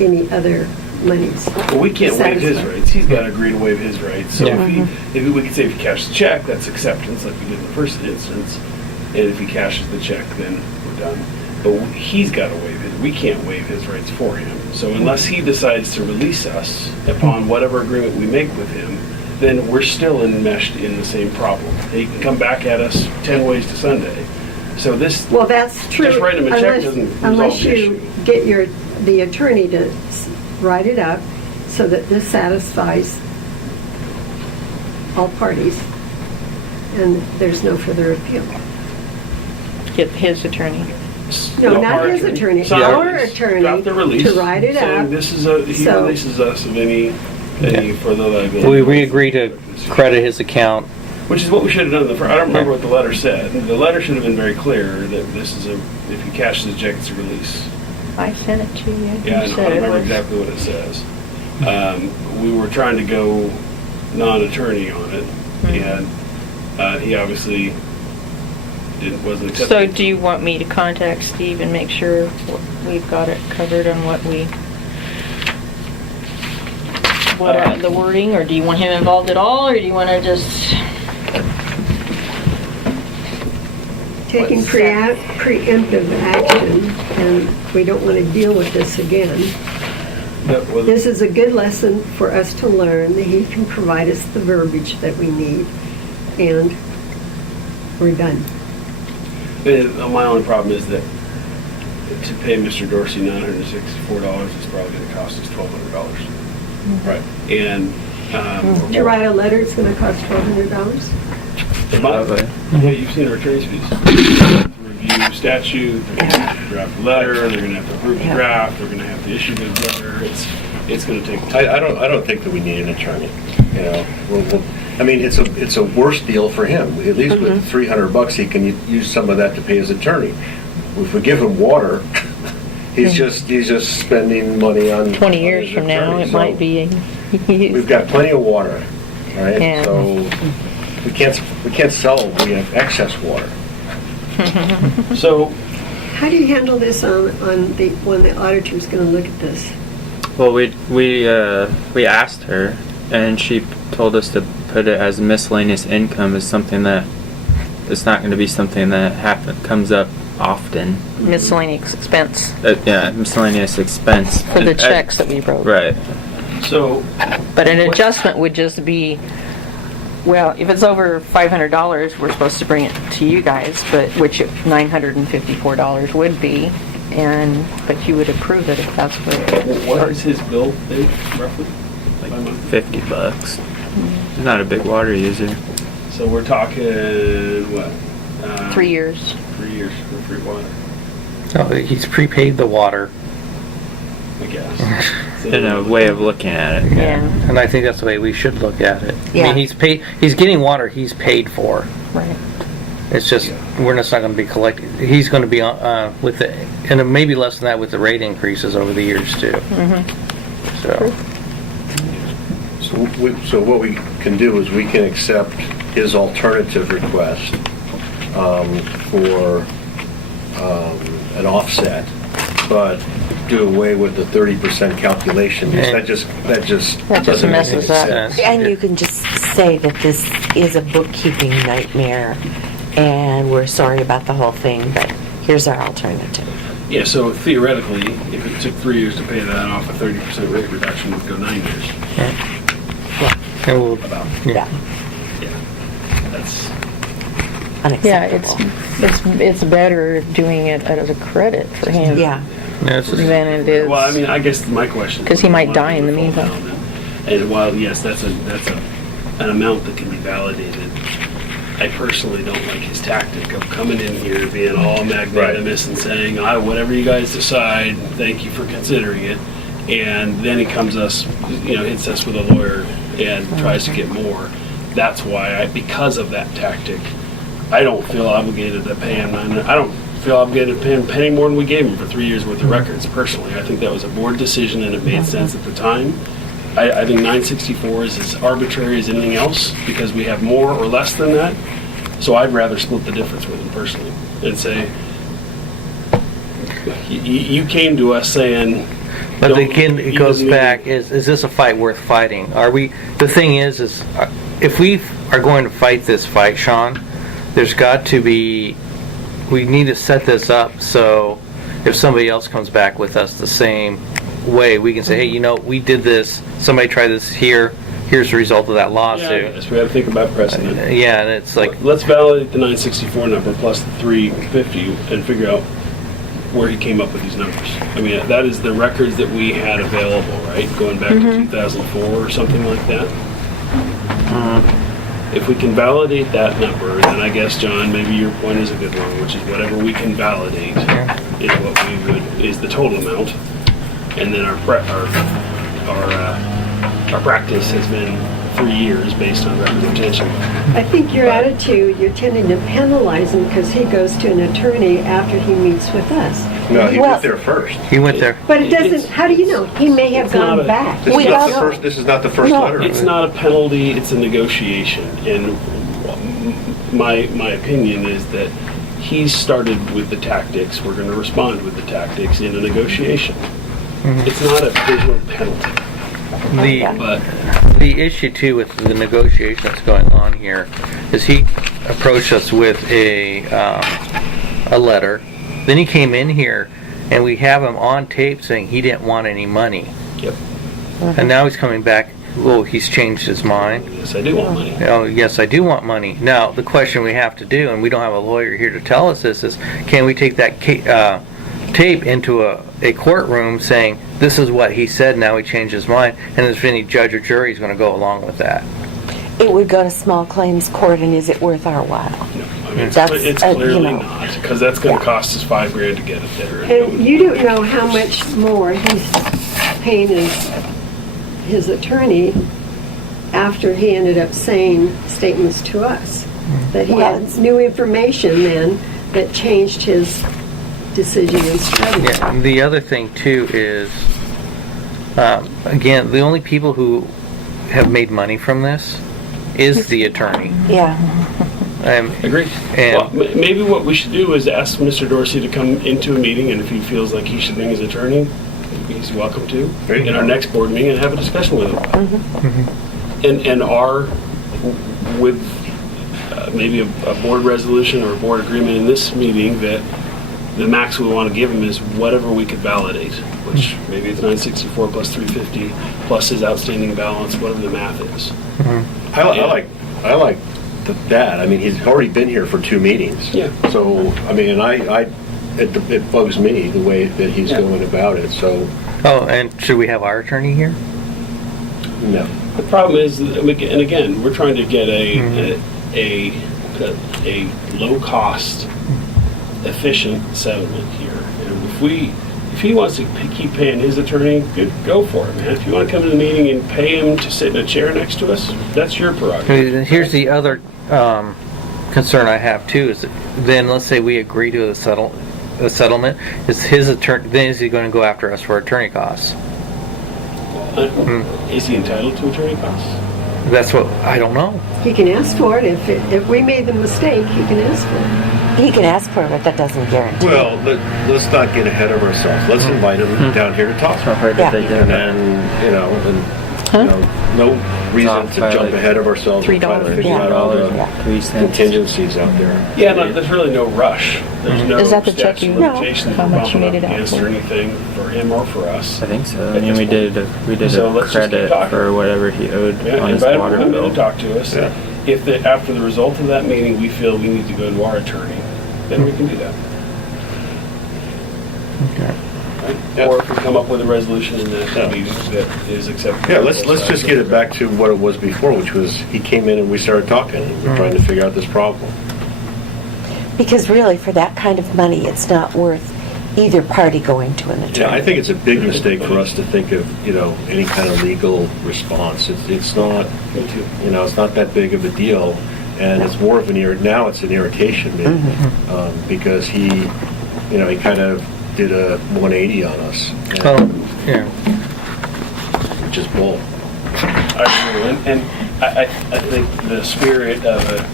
any other monies. Well, we can't waive his Satisfied. rights. He's got to agree to waive his rights. So Yeah. if we could say if he cashes the check, that's acceptance, like we did in the first instance. And if he cashes the check, then we're done. But he's got to waive it. We can't waive his rights for him. So unless he decides to release us upon whatever agreement we make with him, then we're still enmeshed in the same problem. He can come back at us 10 ways to Sunday. So this, Well, that's true. Just write him a check doesn't resolve Unless the issue. you get the attorney to write it up so that this satisfies all parties and there's no further appeal. get his attorney. No, not our his attorney, Sign our the release. attorney Drop the release to write it saying up. This is he So- releases us of any further liability. We agree to credit his account. Which is what we should have done in the first. I don't remember what the letter said. The letter should have been very clear that this is if he cashes the check, it's a release. I sent it to you. Yeah, I You know. I said don't it remember was. exactly what it says. We were trying to go non-attorney on it, and he obviously wasn't accepting. So do you want me to contact Steve and make sure we've got it covered on what the wording, or do you want him involved at all, or do you want to just? Taking What's preemptive action, and we don't want to deal with this again. That was- This is a good lesson for us to learn, that he can provide us the verbiage that we need, and we're done. My only problem is that to pay Mr. Dorsey $964 is probably going to cost us $1,200. Right. And To write a letter, it's going to cost $1,200? Yeah, you've seen our attorney's fees. Review statute, they're going to have to draft a letter, they're going to have to approve the draft, they're going to have to issue the letter. It's going to take time. I don't think that we need an attorney. I mean, it's a worse deal for him. At least with $300, he can use some of that to pay his attorney. If we give him water, he's just spending money on 20 years his from now, attorney. it So might be. We've got plenty of water, right? Yeah. So we can't sell. We have excess water. So, How do you handle this when the auditor's going to look at this? Well, we asked her, and she told us to put it as miscellaneous income as something that it's not going to be something that comes up often. Miscellaneous expense Yeah, miscellaneous expense for the checks that we wrote. Right. so But an adjustment would just be Well, if it's over $500, we're supposed to bring it to you guys, but, which $954 would be, but you would approve it if that's What is his bill, Dave, roughly? Like $50. He's not a big water user. So we're talking, what? 3 years. 3 years for free water, Oh, he's prepaid the water, I guess. So In a way of looking at it. Yeah, and I think that's the way we should look at it. I Yeah. mean, he's getting water he's paid for. right. It's just, we're just not gonna be collecting, he's gonna be, with the, and maybe less than that with the rate increases over the years too. So, So what we can do is we can accept his alternative request for an offset, but do away with the 30% calculation. Because that just That just doesn't make messes any up. sense. And you can just say that this is a bookkeeping nightmare, and we're sorry about the whole thing, but here's our alternative. Yeah, so theoretically, if it took 3 years to pay that off, a 30% rate reduction would go 9 years. and we'll, About, Yeah, yeah. That's, Yeah, unacceptable. it's better doing it as a credit for him. Yeah. yeah, it's just- Than it is. well, I mean, I guess my question. 'Cause he might die in the meantime. And while, yes, that's an amount that can be validated, I personally don't like his tactic of coming in here, being all magnanimous and saying, whatever you guys decide, thank you for considering it. And then he comes hits us with a lawyer and tries to get more. That's why because of that tactic, I don't feel obligated to pay him. I don't feel obligated to pay him a penny more than we gave him for 3 years worth of records, personally. I think that was a board decision and it made sense at the time. I think 964 is as arbitrary as anything else because we have more or less than that. So I'd rather split the difference with him personally and say, you came to us saying. But don't- again, it he goes doesn't back, need- is this a fight worth fighting? The thing is if we are going to fight this fight, Sean, there's got to be, we need to set this up so if somebody else comes back with us the same way, we can say, hey, we did this, somebody tried this here, here's the result of that Yeah, lawsuit. yes, we have to think about precedent. Yeah, and it's like, Let's validate the 964 number plus the 350 and figure out where he came up with these numbers. I mean, that is the records that we had available, right? Going back to 2004 or something like that. If we can validate that number, then I guess, John, maybe your point is a good one, which is whatever we can validate is what is the total amount. And then our practice has been 3 years based on representation. I think your attitude, you're tending to penalize him because he goes to an attorney after he meets with us. No, he Well- went there first. he went there. But it doesn't, how do you know? He may have It's not gone a- back. This is We not also- the first. This is not the first No. letter. It's not a penalty, it's a negotiation. And my opinion is that he's started with the tactics, we're going to respond with the tactics in a negotiation. It's not a visual penalty, but The issue too with the negotiation that's going on here is he approached us with a letter. Then he came in here and we have him on tape saying he didn't want any money. Yep. And now he's coming back, he's changed his mind. Yes, I do want money. Oh, yes, I do want money. Now, the question we have to do, and we don't have a lawyer here to tell us this, is can we take that tape into a courtroom saying, this is what he said, now he changed his mind, and if any judge or jury is going to go along with that? It would go to small claims court, and is it worth our while? No, I mean, That's, it's you clearly know. not, because that's going to Yeah. cost us $5,000 to get it there. And you don't know how much more he's paying his attorney after he ended up saying statements to us. That he Well, had new information then that changed his decision and strategy. Yeah, and the other thing too is, again, the only people who have made money from this is the attorney. Yeah. Agreed. And- Well, maybe what we should do is ask Mr. Dorsey to come into a meeting, and if he feels like he should bring his attorney, he's welcome to, in our next board meeting, and have a discussion with him about it. And with maybe a board resolution or a board agreement in this meeting that the max we want to give him is whatever we could validate, which maybe it's 964 plus 350 plus his outstanding balance, whatever the math is. I like I like that. I mean, he's already been here for 2 meetings. Yeah. So, I mean, it bugs me the way that he's going about it, so, Oh, and should we have our attorney here? no. The problem is, and again, we're trying to get a low-cost, efficient settlement here. And if he wants to keep paying his attorney, good, go for it, man. If you want to come to the meeting and pay him to sit in a chair next to us, that's your prerogative. Here's the other concern I have too, is that then let's say we agree to a settlement, is his attorney, then is he going to go after us for attorney costs? Is he entitled to attorney costs? That's what, I don't know. He can ask for it. If we made the mistake, he can ask for it. He can ask for it, but that doesn't guarantee. Well, let's not get ahead of ourselves. Let's invite him down here to talk. It's not hard to Yeah. figure And it out. then, no reason to jump ahead of ourselves and try to $3. figure out all the $3. contingencies out there. Yeah, no, there's really no rush. There's no Is that the check statute you- of limitations How much you bumping made it up out against for? or anything for him or for us. I think so. At I mean, this we point. did So a let's just keep credit talking. for whatever he owed Yeah, on his invite water him to bill. talk to us. Yeah. If after the result of that meeting, we feel we need to go to our attorney, then we can do that. Okay. Right? Yeah. Or if we come up with a resolution in that Yeah. meeting that is acceptable. Yeah, let's just get it back to what it was before, which was he came in and we started talking and we're trying to figure out this problem. Because really, for that kind of money, it's not worth either party going to an attorney. Yeah, I think it's a big mistake for us to think of, any kind of legal response. It's not, Me too. it's not that big of a deal. And it's more of now it's an irritation maybe, because he kind of did a 180 on us, Oh, yeah. which is bull. I agree. And I think the spirit of a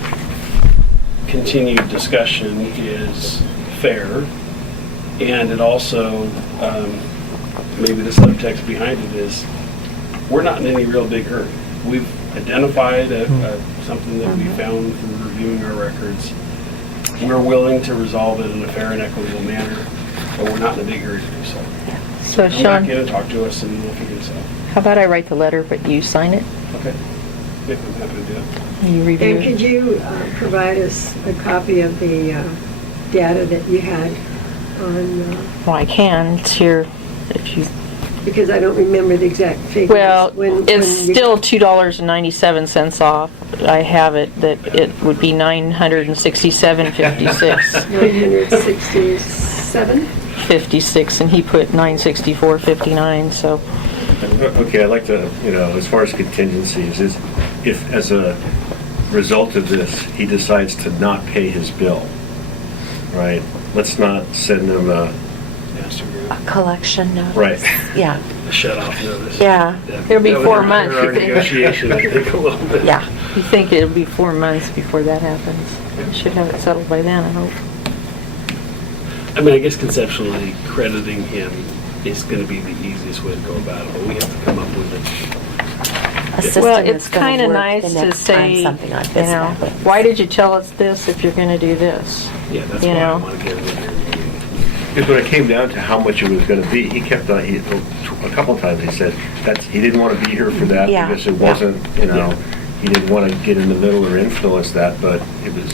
continued discussion is fair. And it also, maybe the subtext behind it is, we're not in any real big hurry. We've identified something that we found from reviewing our records. We're willing to resolve it in a fair and equitable manner, but we're not in a big hurry to do so. So Come back in Sean, and talk to us and we'll figure this out. how about I write the letter, but you sign it? Okay? Yeah, I'm happy to do it. You review And could it? you provide us a copy of the data that you had on, Well, I can, it's here, if you, because I don't remember the exact figures. well, When it's you- still $2.97 off. I have it that it would be $967.56. 967? 56, and he put 964.59, so. Okay, I'd like to, as far as contingencies, is if as a result of this, he decides to not pay his bill, right? Let's not send him a, A collection notice. Right. Yeah, A shut-off notice. yeah, It'll be That would 4 hurt months, Our you think? negotiation, I think, a little bit. yeah. You think it'll be 4 months before that happens? Should have it settled by then, I hope. I mean, I guess conceptually, crediting him is going to be the easiest way to go about it, but we have to come up with it. A system Well, that's it's gonna kind of work nice the to next time say, something like you this know, happens. why did you tell us this if you're going to do this? Yeah, that's You why I know. want to get it in there. because when it came down to how much it was going to be, he kept on, a couple times he said he didn't want to be here for that Yeah. because it wasn't, he didn't want to get in the middle or influence that, but it was,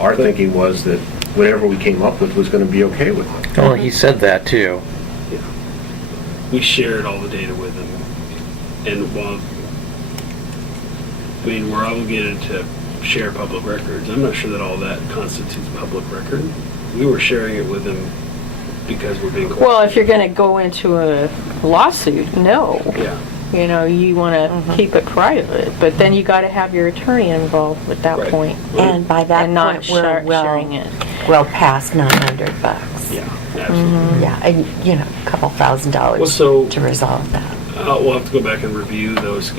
our thinking was that whatever we came up with was going to be okay with it. Well, he said that too. We shared all the data with him, and while, we're obligated to share public records, I'm not sure that all that constitutes public record. We were sharing it with him because we're being cooperative. Well, if you're going to go into a lawsuit, no. Yeah. You know, you want to keep it private, but then you got to have your attorney involved at that Right. point. And by that And not point, we're sharing it. well past $900. Yeah, absolutely. Yeah, and a couple $1,000 Well, so- to resolve that. We'll have to go back and review those.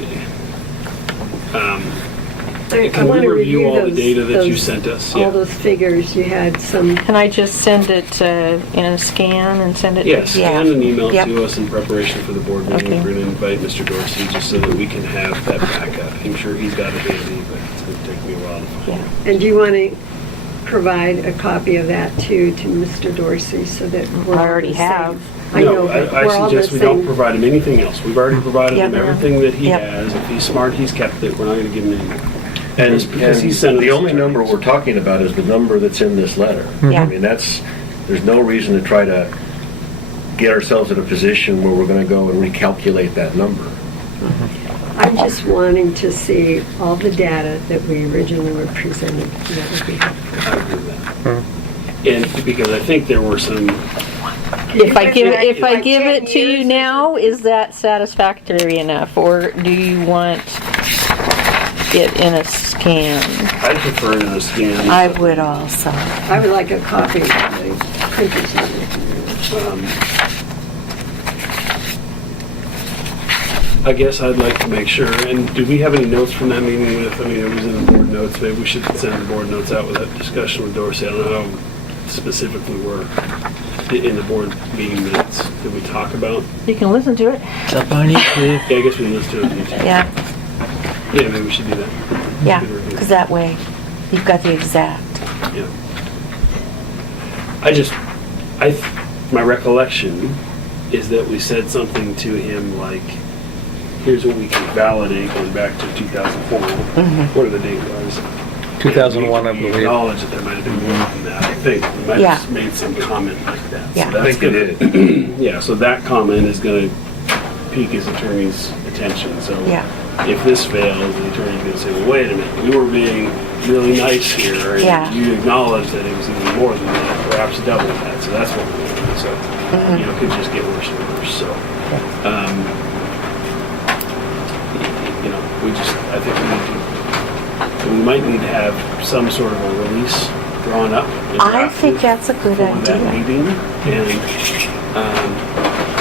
I Can we want to review all the those- data that you those- sent us? All Yeah. those figures, you had some, Can I just send it in a scan and send it? Yes, scan and email it Yep. to us in preparation for the board meeting. Okay. We're going to invite Mr. Dorsey just so that we can have that backup. I'm sure he's got it handy, but it's going to take me a while to find it. and do you want to provide a copy of that too to Mr. Dorsey so that we're I all already the same? have. I know, No, but I we're all the suggest we don't same. provide him anything else. We've already provided him Yep. everything that he Yep. has. If he's smart, he's kept it. We're not going to give him anything. And, Because he sent and us- the only number we're talking about is the number that's in this letter. Yeah. I mean, there's no reason to try to get ourselves in a position where we're gonna go and recalculate that number. I'm just wanting to see all the data that we originally were presented. That would be helpful. I agree with that. And because I think there were some, If I give it to you now, is that satisfactory enough, or do you want it in a scan? I'd prefer it in a scan. I would also. I would like a copy of the printers on it. I guess I'd like to make sure, and do we have any notes from that meeting with, I mean, it was in the board notes, maybe we should send the board notes out with that discussion with Dorsey. I don't know how specifically we're in the board meeting minutes. Did we talk about? You can listen to it. It's up on YouTube. Yeah, I guess we can listen to it on YouTube. Yeah, Yeah, maybe we should do that. yeah, Good review. because that way you've got the exact. Yeah. My recollection is that we said something to him like, here's what we can validate going back to 2004. What are the date was? 2001, I We believe. acknowledge that there might have been more than that, I think. We might Yeah. have just made some comment like that. Yeah. So that's I think it gonna- Yeah, so that comment is gonna pique his attorney's attention, so. Yeah. If this fails, the attorney's gonna say, well, wait a minute, we were being really nice here. And Yeah. you acknowledge that it was even more than that, perhaps double that, so that's what we're doing. So, you know, it could just get worse and worse, so. You know, I think we might need to have some sort of a release drawn up. and I drafted think that's a good for that idea. meeting. And,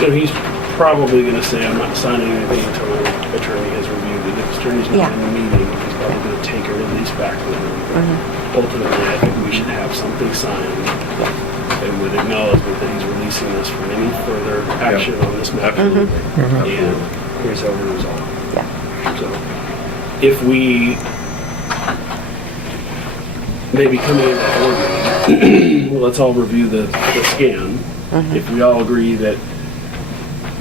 you know, he's probably gonna say, I'm not signing anything until my attorney has reviewed it. If the attorney's Yeah. not in the meeting, he's probably gonna take a release back with him. Ultimately, I think we should have something signed and with acknowledgement that he's releasing us from any further action on this matter. And here's how we're resolved. Yeah. So, if we maybe coming into that board meeting, well, let's all review the scan. If we all agree that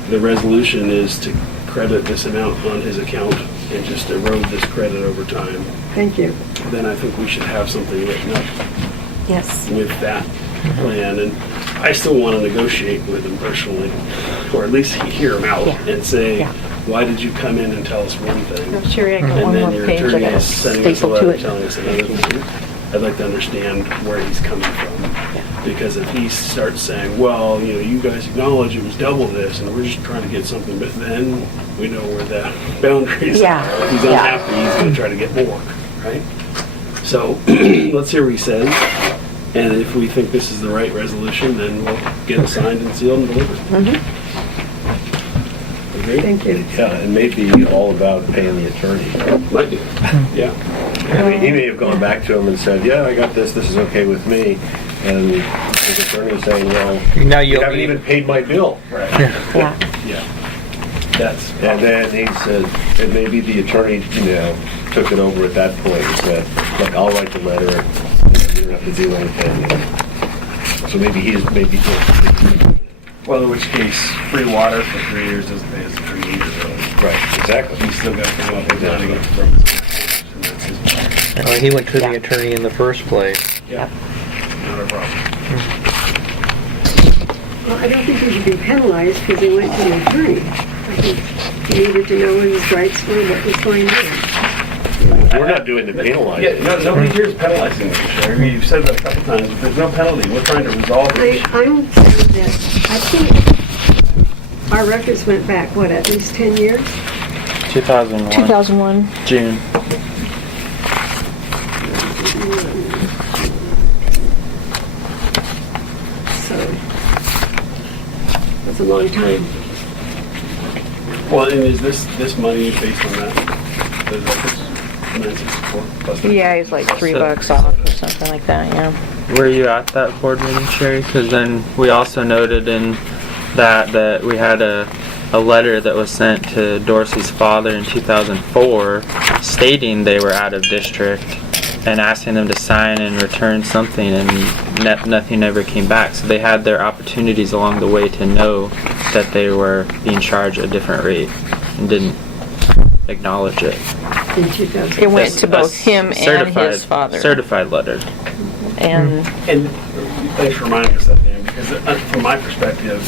the resolution is to credit this amount on his account and just erode this credit over time, Thank you. then I think we should have something written up Yes. with that plan. And I still want to negotiate with him personally, or at least hear him out Yeah. and say, Yeah. why did you come in and tell us one thing? I'm sure I got And one then more your page I attorney gotta is sending us a staple to letter it. telling us another thing. I'd like to understand where he's coming from. Because if he starts saying, well, you know, you guys acknowledge it was double this and we're just trying to get something, but then we know where the boundaries Yeah. are. If he's Yeah. unhappy, he's going to try to get more, right? So let's hear what he says. And if we think this is the right resolution, then we'll get it signed and sealed and delivered. Agreed? Thank you. Yeah, it may be all about paying the attorney. Might do. Yeah. I mean, he may have gone back to him and said, yeah, I got this is okay with me. And his attorney is saying, well, Now you you'll haven't be, even paid my bill. Right. Yeah. Yeah. That's. And then he said, and maybe the attorney, took it over at that point and said, look, I'll write the letter, you don't have to do anything. So maybe maybe Well, in which case, free water for 3 years doesn't pay us 3 years. right, exactly. He's still got to come up with money from his and that's his part. well, he went to Yeah. the attorney in the first place. Yeah. Not a problem. Well, I don't think he should be penalized because he went to the attorney. I think he needed to know what his rights were, what was going on. We're not doing the penalizing. Yeah, nobody here is penalizing them, Sherry. You've said that a couple times. There's no penalty. We're trying to resolve it. I'm saying that, I think our records went back, what, at least 10 years? 2001, 2001. June. So, that's a long time. Well, and is this money based on that? The records? 964 plus the- Yeah, he's like $3 off or something like that, yeah. Were you at that board meeting, Sherry? Because then we also noted in that we had a letter that was sent to Dorsey's father in 2004 stating they were out of district and asking them to sign and return something, and nothing ever came back. So they had their opportunities along the way to know that they were being charged a different rate and didn't. acknowledge it. In 2000. It went to A both him and certified- his father. Certified letter. And And thanks for reminding us that, Dan, because from my perspective,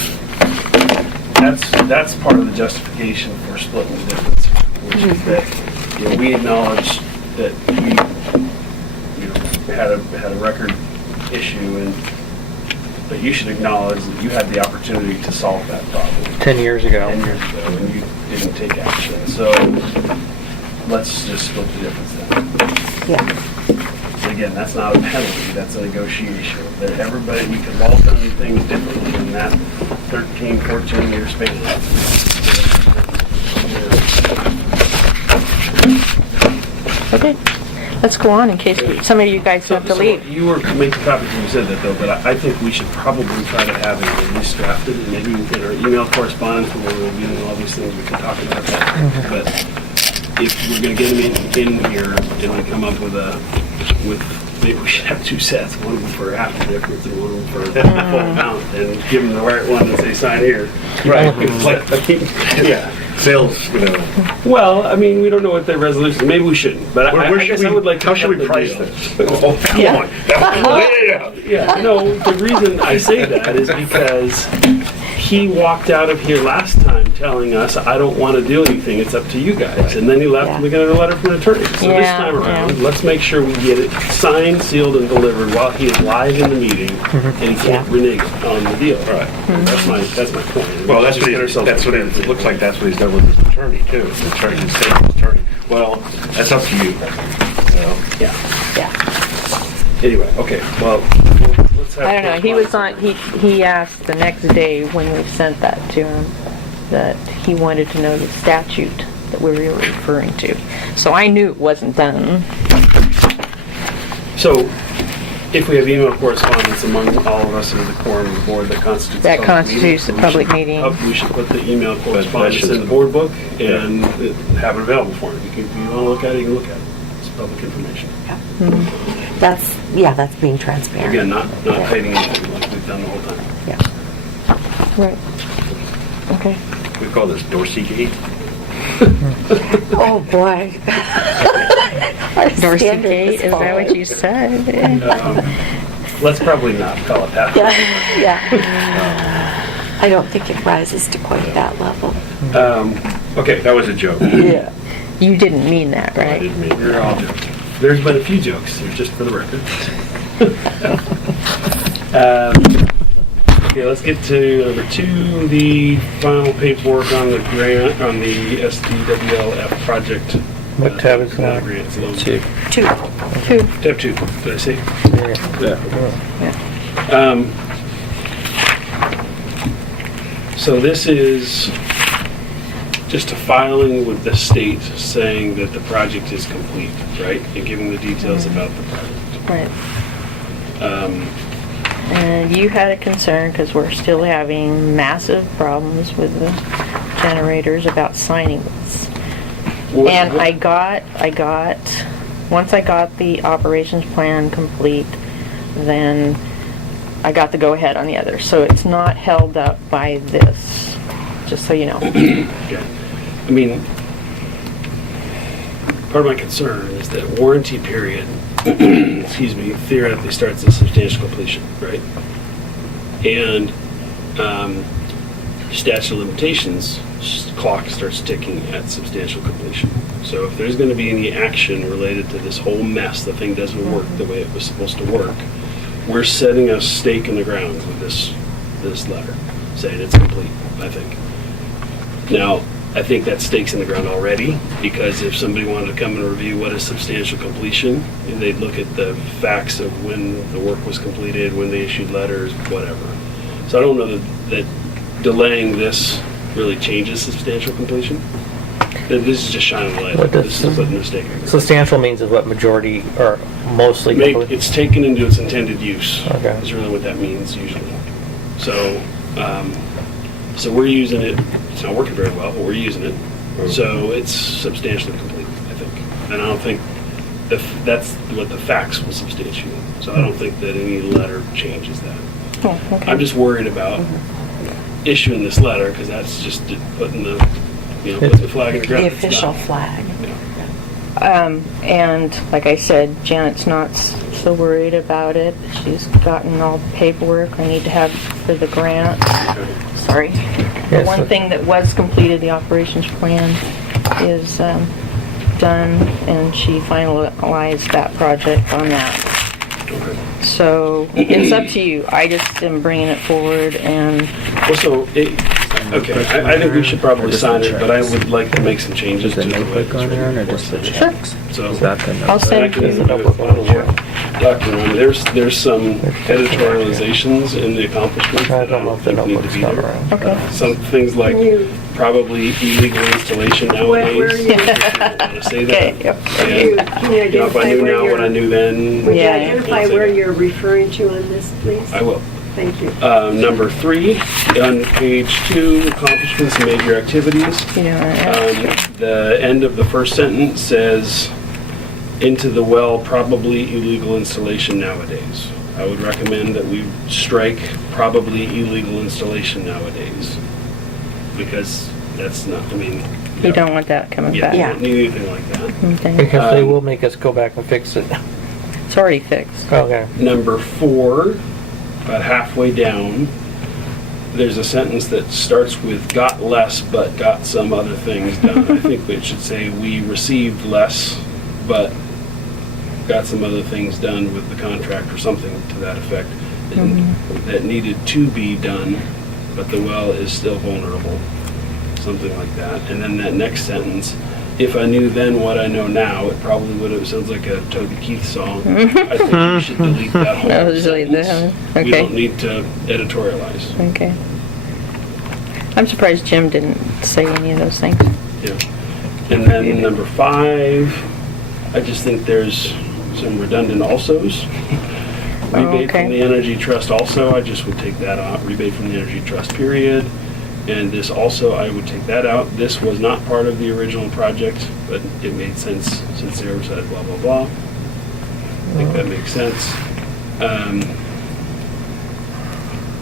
that's part of the justification for splitting the difference, which is that, you know, we acknowledge that we, you know, had a record issue, and but you should acknowledge that you had the opportunity to solve that problem 10 years ago. 10 years ago, and you didn't take action. So let's just split the difference then. Yeah. And again, that's not a penalty, that's a negotiation. That everybody, we could all done things differently in that 13, 14-year span. okay, let's go on in case some of you guys have to leave. You were making copies when you said that though, but I think we should probably try to have it at least drafted, and maybe in our email correspondence when we're reviewing all these things, we can talk about that. But if we're gonna get them in here and we come up with maybe we should have two sets, one of them for half the difference and one of them for the full amount, and give them the right one and say sign here. Right. Yeah. Sales, you know. Well, I mean, we don't know what the resolution, maybe we shouldn't, but Where I should guess we, I would like to. how should we cut the price deal. this? Oh, come Yeah. on. Yeah. Yeah, no, the reason I say that is because he walked out of here last time telling us, I don't want to do anything, it's up to you guys. And then he left and we got a letter from an attorney. So this Yeah, time around, yeah. let's make sure we get it signed, sealed, and delivered while he is live in the meeting and he can't renege on the deal. Right. That's my point. Well, that's Just what get ourselves it looks like that's what he's done with his attorney too. His attorney, his state attorney. Well, that's up to you. You know? Yeah. Anyway, okay, well, let's have. I don't know, he was on, he asked the next day when we sent that to him, that he wanted to know the statute that we were referring to. So I knew it wasn't done. So, if we have email correspondence among all of us as a quorum of the board that constitutes. That a public constitutes meeting, a public meeting. We should put the email correspondence in the board book and have it available for him. If you want to look at it, you can look at it. It's public information. That's being transparent. Again, not hiding anything like we've done the whole time. Yeah. Right. Okay. We call this Dorsey Gate. Oh, boy. Our Dorsey standard Gate, is that falling. what you said? Let's probably not call it that. Yeah. I don't think it rises to quite that level. Okay, That was a joke. Yeah. You didn't mean that, I right? didn't mean we're that. all joking. There's been a few jokes here, just for the record. Okay, let's get to number 2, the final paperwork on the grant, on the SDWLF project. What tab is that? Grants, loan. Two. Tab 2, did I say? So this is just a filing with the state saying that the project is complete, right? And giving the details about the project. Right. And you had a concern, because we're still having massive problems with the generators about signing this. And I got, once I got the operations plan complete, then I got the go-ahead on the other. So it's not held up by this, just so you know. Okay. I mean, part of my concern is that warranty period, excuse me, theoretically starts at substantial completion, right? And statute of limitations clock starts ticking at substantial completion. So if there's going to be any action related to this whole mess, the thing doesn't work the way it was supposed to work, we're setting a stake in the ground with this letter, saying it's complete, I think. Now, I think that stake's in the ground already, because if somebody wanted to come and review what is substantial completion, they'd look at the facts of when the work was completed, when they issued letters, whatever. So I don't know that delaying this really changes substantial completion. This is just shining a light. What does This is putting a stake in the ground. Substantial means is what, majority or mostly complete? It's taken into its intended use. Okay. Is really what that means usually. So, so we're using it. It's not working very well, but we're using it. So it's substantially complete, I think. And I don't think that's what the facts will substantiate. So I don't think that any letter changes that. Oh, okay. I'm just worried about issuing this letter, because that's just putting the you know, put the flag in the ground. The It's official done. flag. And like I said, Janet's not so worried about it. She's gotten all the paperwork I need to have for the grant. Sorry. The Yes, one sir. thing that was completed, the operations plan, is done, and she finalized that project on that. So it's up to you. I just am bringing it forward, and Well, so, okay, I think we should probably sign it, but I would like to make some changes Does to the the way notebook it's go on there, written. or just the Sure. checks? So, Is that the I'll notebook? send I can you do document. There's some editorializations in the accomplishments I that I don't know don't if the think need to notebook's be not there. around. okay. Some things like Can you, probably illegal installation where are nowadays. you, If you want to say that. Okay, yep. can you And, you know, if I identify knew where now what I you're, knew then. would you Yeah. identify I'll say where that. you're referring to on this, please? I will. Thank you. Number 3, on page 2, accomplishments and major activities. You know, The end of the first sentence says, into the well, probably illegal installation nowadays. I would recommend that we strike probably illegal installation nowadays. Because that's not, I mean. you don't want that coming Yeah, back. you don't need anything like that. Okay. Because they will make us go back and fix it. It's already fixed. Okay. Number 4, about halfway down, there's a sentence that starts with got less but got some other things done. I think it should say we received less but got some other things done with the contract or something to that effect that needed to be done, but the well is still vulnerable. Something like that. And then that next sentence, if I knew then what I know now, it probably would have, sounds like a Toby Keith song. I think you should delete that whole That was really the- sentence. okay. We don't need to editorialize. Okay. I'm surprised Jim didn't say any of those things. Yeah. And then number 5, I just think there's some redundant alsos. Rebate okay. from the Energy Trust also, I just would take that out. Rebate from the Energy Trust, period. And this also, I would take that out. This was not part of the original project, but it made sense since they were said blah, blah, blah. I think that makes sense.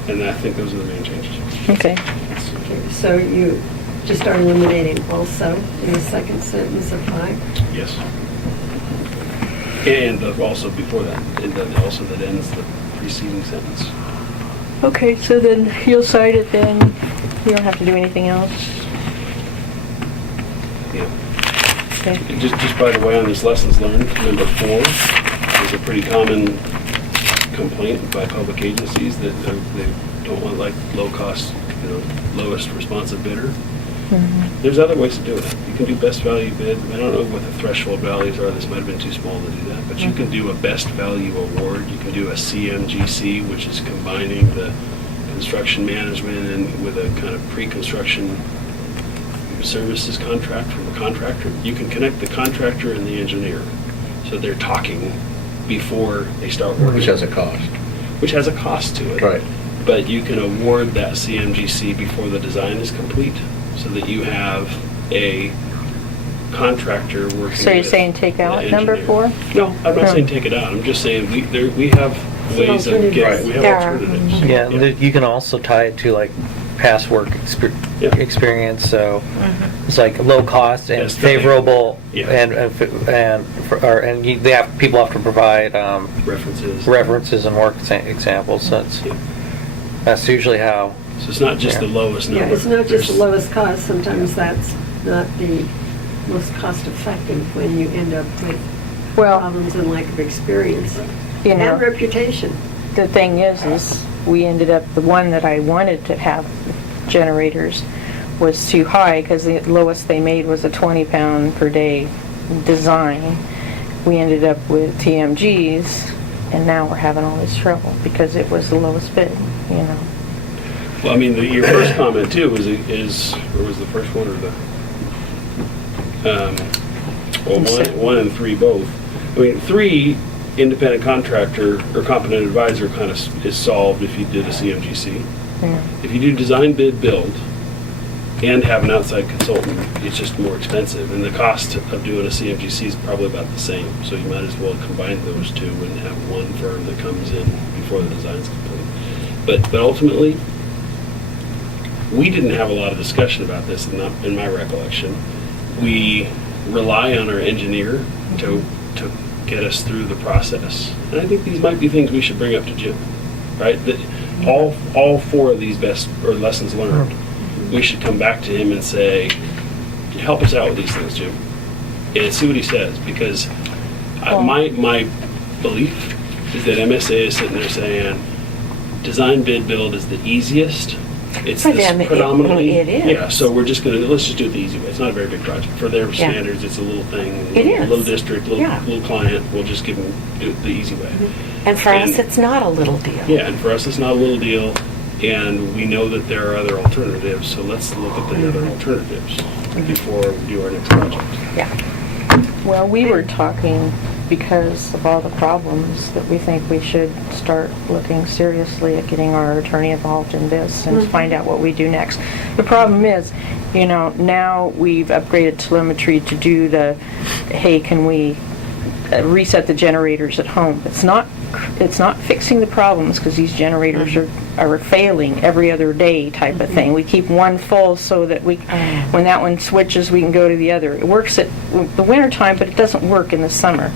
And I think those are the main changes. Okay. Okay, so you just are eliminating also in the second sentence of 5? Yes. And also before that, and then also that ends the preceding sentence. Okay, so then you'll sign it then. You don't have to do anything else. Yeah. Okay. And just by the way, on this lessons learned, number 4 is a pretty common complaint by public agencies that they don't want like low cost, lowest responsive bidder. There's other ways to do it. You can do best value bid. I don't know what the threshold values are. This might have been too small to do that, but you can do a best value award. You can do a CMGC, which is combining the construction management and with a kind of pre-construction services contract from a contractor. You can connect the contractor and the engineer, so they're talking before they start working. Which has a cost. Which has a cost to it. Right. But you can award that CMGC before the design is complete, so that you have a contractor working. So you're with saying take the out number engineer. 4? No, I'm not saying take it out. I'm just saying we have ways of getting, we have There are. alternatives. Yeah, and you can also tie it to like past work Yeah. experience, so it's like low cost and Yes, the- favorable, Yeah. and they have, people have to provide References. references and work examples, so Yeah. that's usually how. So it's not just Yeah. the lowest number. Yeah, it's not just the There's- lowest cost, sometimes that's not the most cost effective when you end up with Well, problems and lack of experience you and know, reputation. the thing is we ended up, the one that I wanted to have generators was too high because the lowest they made was a 20-pound per day design. We ended up with TMGs, and now we're having all this trouble because it was the lowest bid, Well, I mean, your first comment too is, or was the first one or the, well, one and 3 both. I mean, 3, independent contractor or competent advisor kind of is solved if you did a CMGC. Yeah. If you do design, bid, build, and have an outside consultant, it's just more expensive. And the cost of doing a CMGC is probably about the same. So you might as well combine those two and have one firm that comes in before the design's complete. But ultimately, we didn't have a lot of discussion about this in my recollection. We rely on our engineer to get us through the process. And I think these might be things we should bring up to Jim, right? That all four of these lessons learned, we should come back to him and say, help us out with these things, Jim, and see what he says, because my belief is that MSA is sitting there saying design, bid, build is the easiest. It's For them, predominantly it is. Yeah, so let's just do it the easy way. It's not a very big project for their Yeah. standards. It's a little thing, It is. a little district, Yeah. little client. We'll just give them do it the easy way. And for us, And- it's not a little deal. Yeah, and for us, it's not a little deal, and we know that there are other alternatives. So let's look at the other alternatives before we do our next project. Yeah. Well, we were talking because of all the problems that we think we should start looking seriously at getting our attorney involved in this and find out what we do next. The problem is, now we've upgraded telemetry to do hey, can we reset the generators at home? It's not fixing the problems because these generators are failing every other day type of thing. We keep one full so that when that one switches, we can go to the other. It works at the winter time, but it doesn't work in the summer.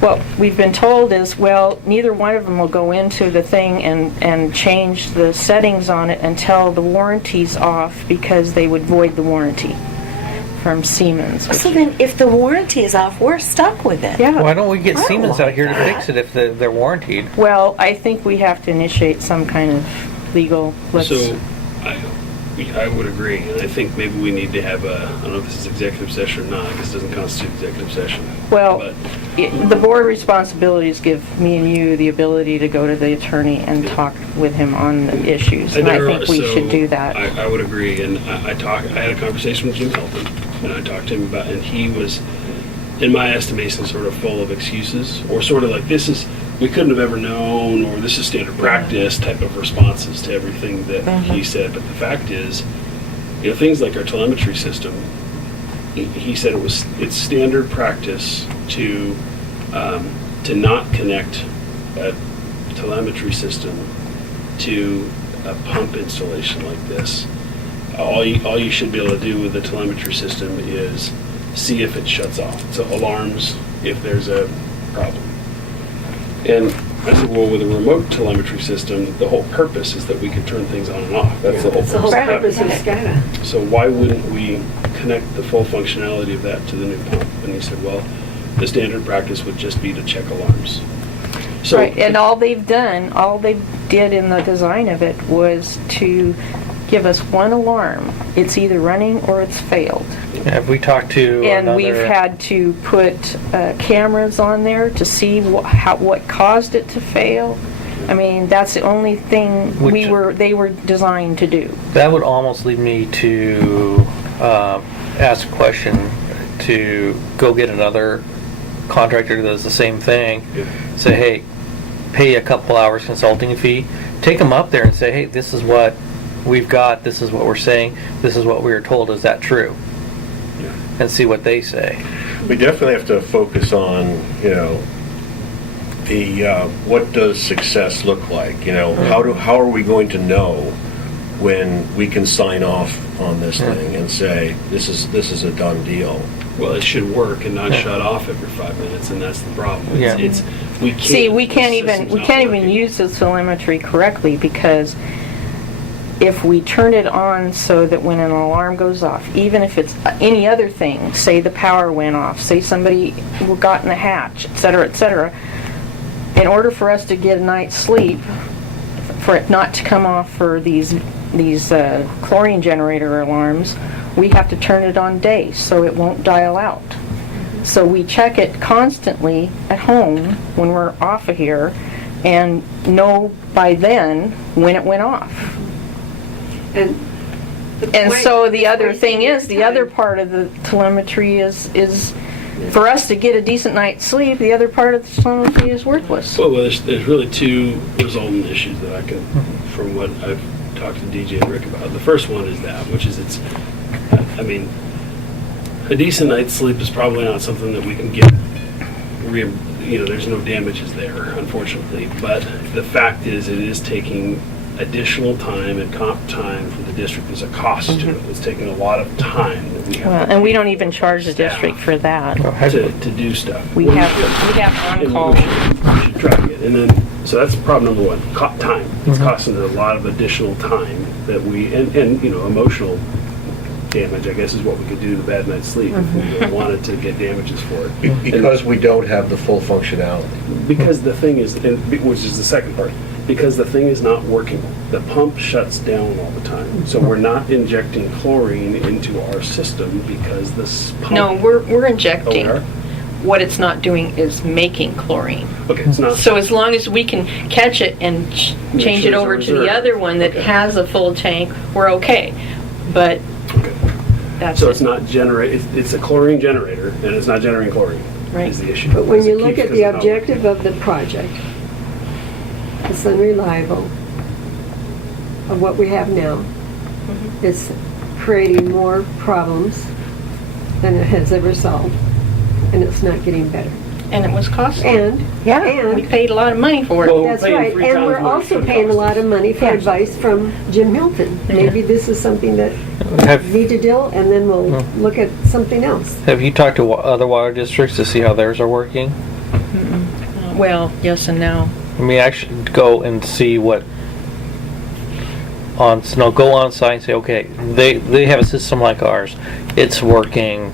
What we've been told is, neither one of them will go into the thing and change the settings on it until the warranty's off, because they would void the warranty from Siemens. So then, if the warranty is off, we're stuck with it. Yeah. Why don't we get I don't Siemens out like here to that. fix it if they're warranted? Well, I think we have to initiate some kind of legal, So I would agree, and I think maybe we need to have I don't know if this is executive session or not, because it doesn't constitute executive session. Well, But the board responsibilities give me and you the ability to go to the attorney and talk with him on the issues, and I think we should do that. I would agree, and I had a conversation with Jim Helton, and I talked to him about, and he was, in my estimation, sort of full of excuses, or sort of like, we couldn't have ever known, or this is standard practice type of responses to everything that he said. But the fact is, things like our telemetry system, he said it's standard practice to not connect a telemetry system to a pump installation like this. All you should be able to do with the telemetry system is see if it shuts off. So alarms if there's a problem. And I said, well, with a remote telemetry system, the whole purpose is that we can turn things on and off. That's the whole It's the whole purpose. purpose of SCADA. So why wouldn't we connect the full functionality of that to the new pump? And he said, well, the standard practice would just be to check alarms. So, Right, and all they did in the design of it was to give us one alarm. It's either running or it's failed. Have we talked to And we've had to put cameras on there to see what caused it to fail. I mean, that's the only thing they were designed to do. That would almost lead me to ask a question to go get another contractor that does the same thing. Yeah. Say, hey, pay a couple hours consulting fee. Take them up there and say, hey, this is what we've got. This is what we're saying. This is what we were told. Is that true? Yeah. And see what they say. We definitely have to focus on, what does success look like? How are we going to know when we can sign off on this thing and say this is a done deal? well, it should work and not shut off every 5 minutes, and that's the problem. Yeah. We can't. See, we can't the even system's not working. use the telemetry correctly, because if we turn it on so that when an alarm goes off, even if it's any other thing, say the power went off, say somebody got in the hatch, et cetera, in order for us to get a night's sleep, for it not to come off for these chlorine generator alarms, we have to turn it on day so it won't dial out. So we check it constantly at home when we're off of here and know by then when it went off. And So the other thing is, the other part of the telemetry is for us to get a decent night's sleep, the other part of the telemetry is worthless. Well, there's really two resultant issues that I can, from what I've talked to DJ and Rick about. The first one is that, which is a decent night's sleep is probably not something that we can get, there's no damages there, unfortunately. But the fact is, it is taking additional time and comp time for the district. There's a cost to it. It's taking a lot of time that we have Well, to and we pay don't even charge the staff district for that. to do stuff. We Well, have and on-call. we should track it. And then, so that's problem number one, time. It's Mm-hmm. costing a lot of additional time that we, and you know, emotional damage, I guess, is what we could do to the bad night's sleep if we Mm-hmm. wanted to get damages for it. Because we don't have the full functionality. Because the thing is, which is the second part, because the thing is not working. The pump shuts down all the time. So we're not injecting chlorine into our system because this pump. No, we're injecting. Oh, we are? What it's not doing is making chlorine. Okay, it's not. So as long as we can catch it and change sure it it's over a to the reserve. other one that Okay. has a full tank, we're okay. But Okay. that's So it. it's not it's a chlorine generator, and it's not generating chlorine, Right. is the issue. But when Because you it look keeps- at the because of how- objective of the project, it's unreliable of what we have now. It's creating more problems than it has ever solved, and it's not getting better. And it was costly. And, We and, paid a lot of money for it. Well, we're that's paying right, 3 and times we're what it also should paying a cost lot of us. money for advice from Jim Hilton. Maybe this is something that Have, we need to deal, and then we'll look at something else. have you talked to other water districts to see how theirs are working? Well, yes and no. I mean, actually go and see what go on site and say, okay, they have a system like ours. It's working.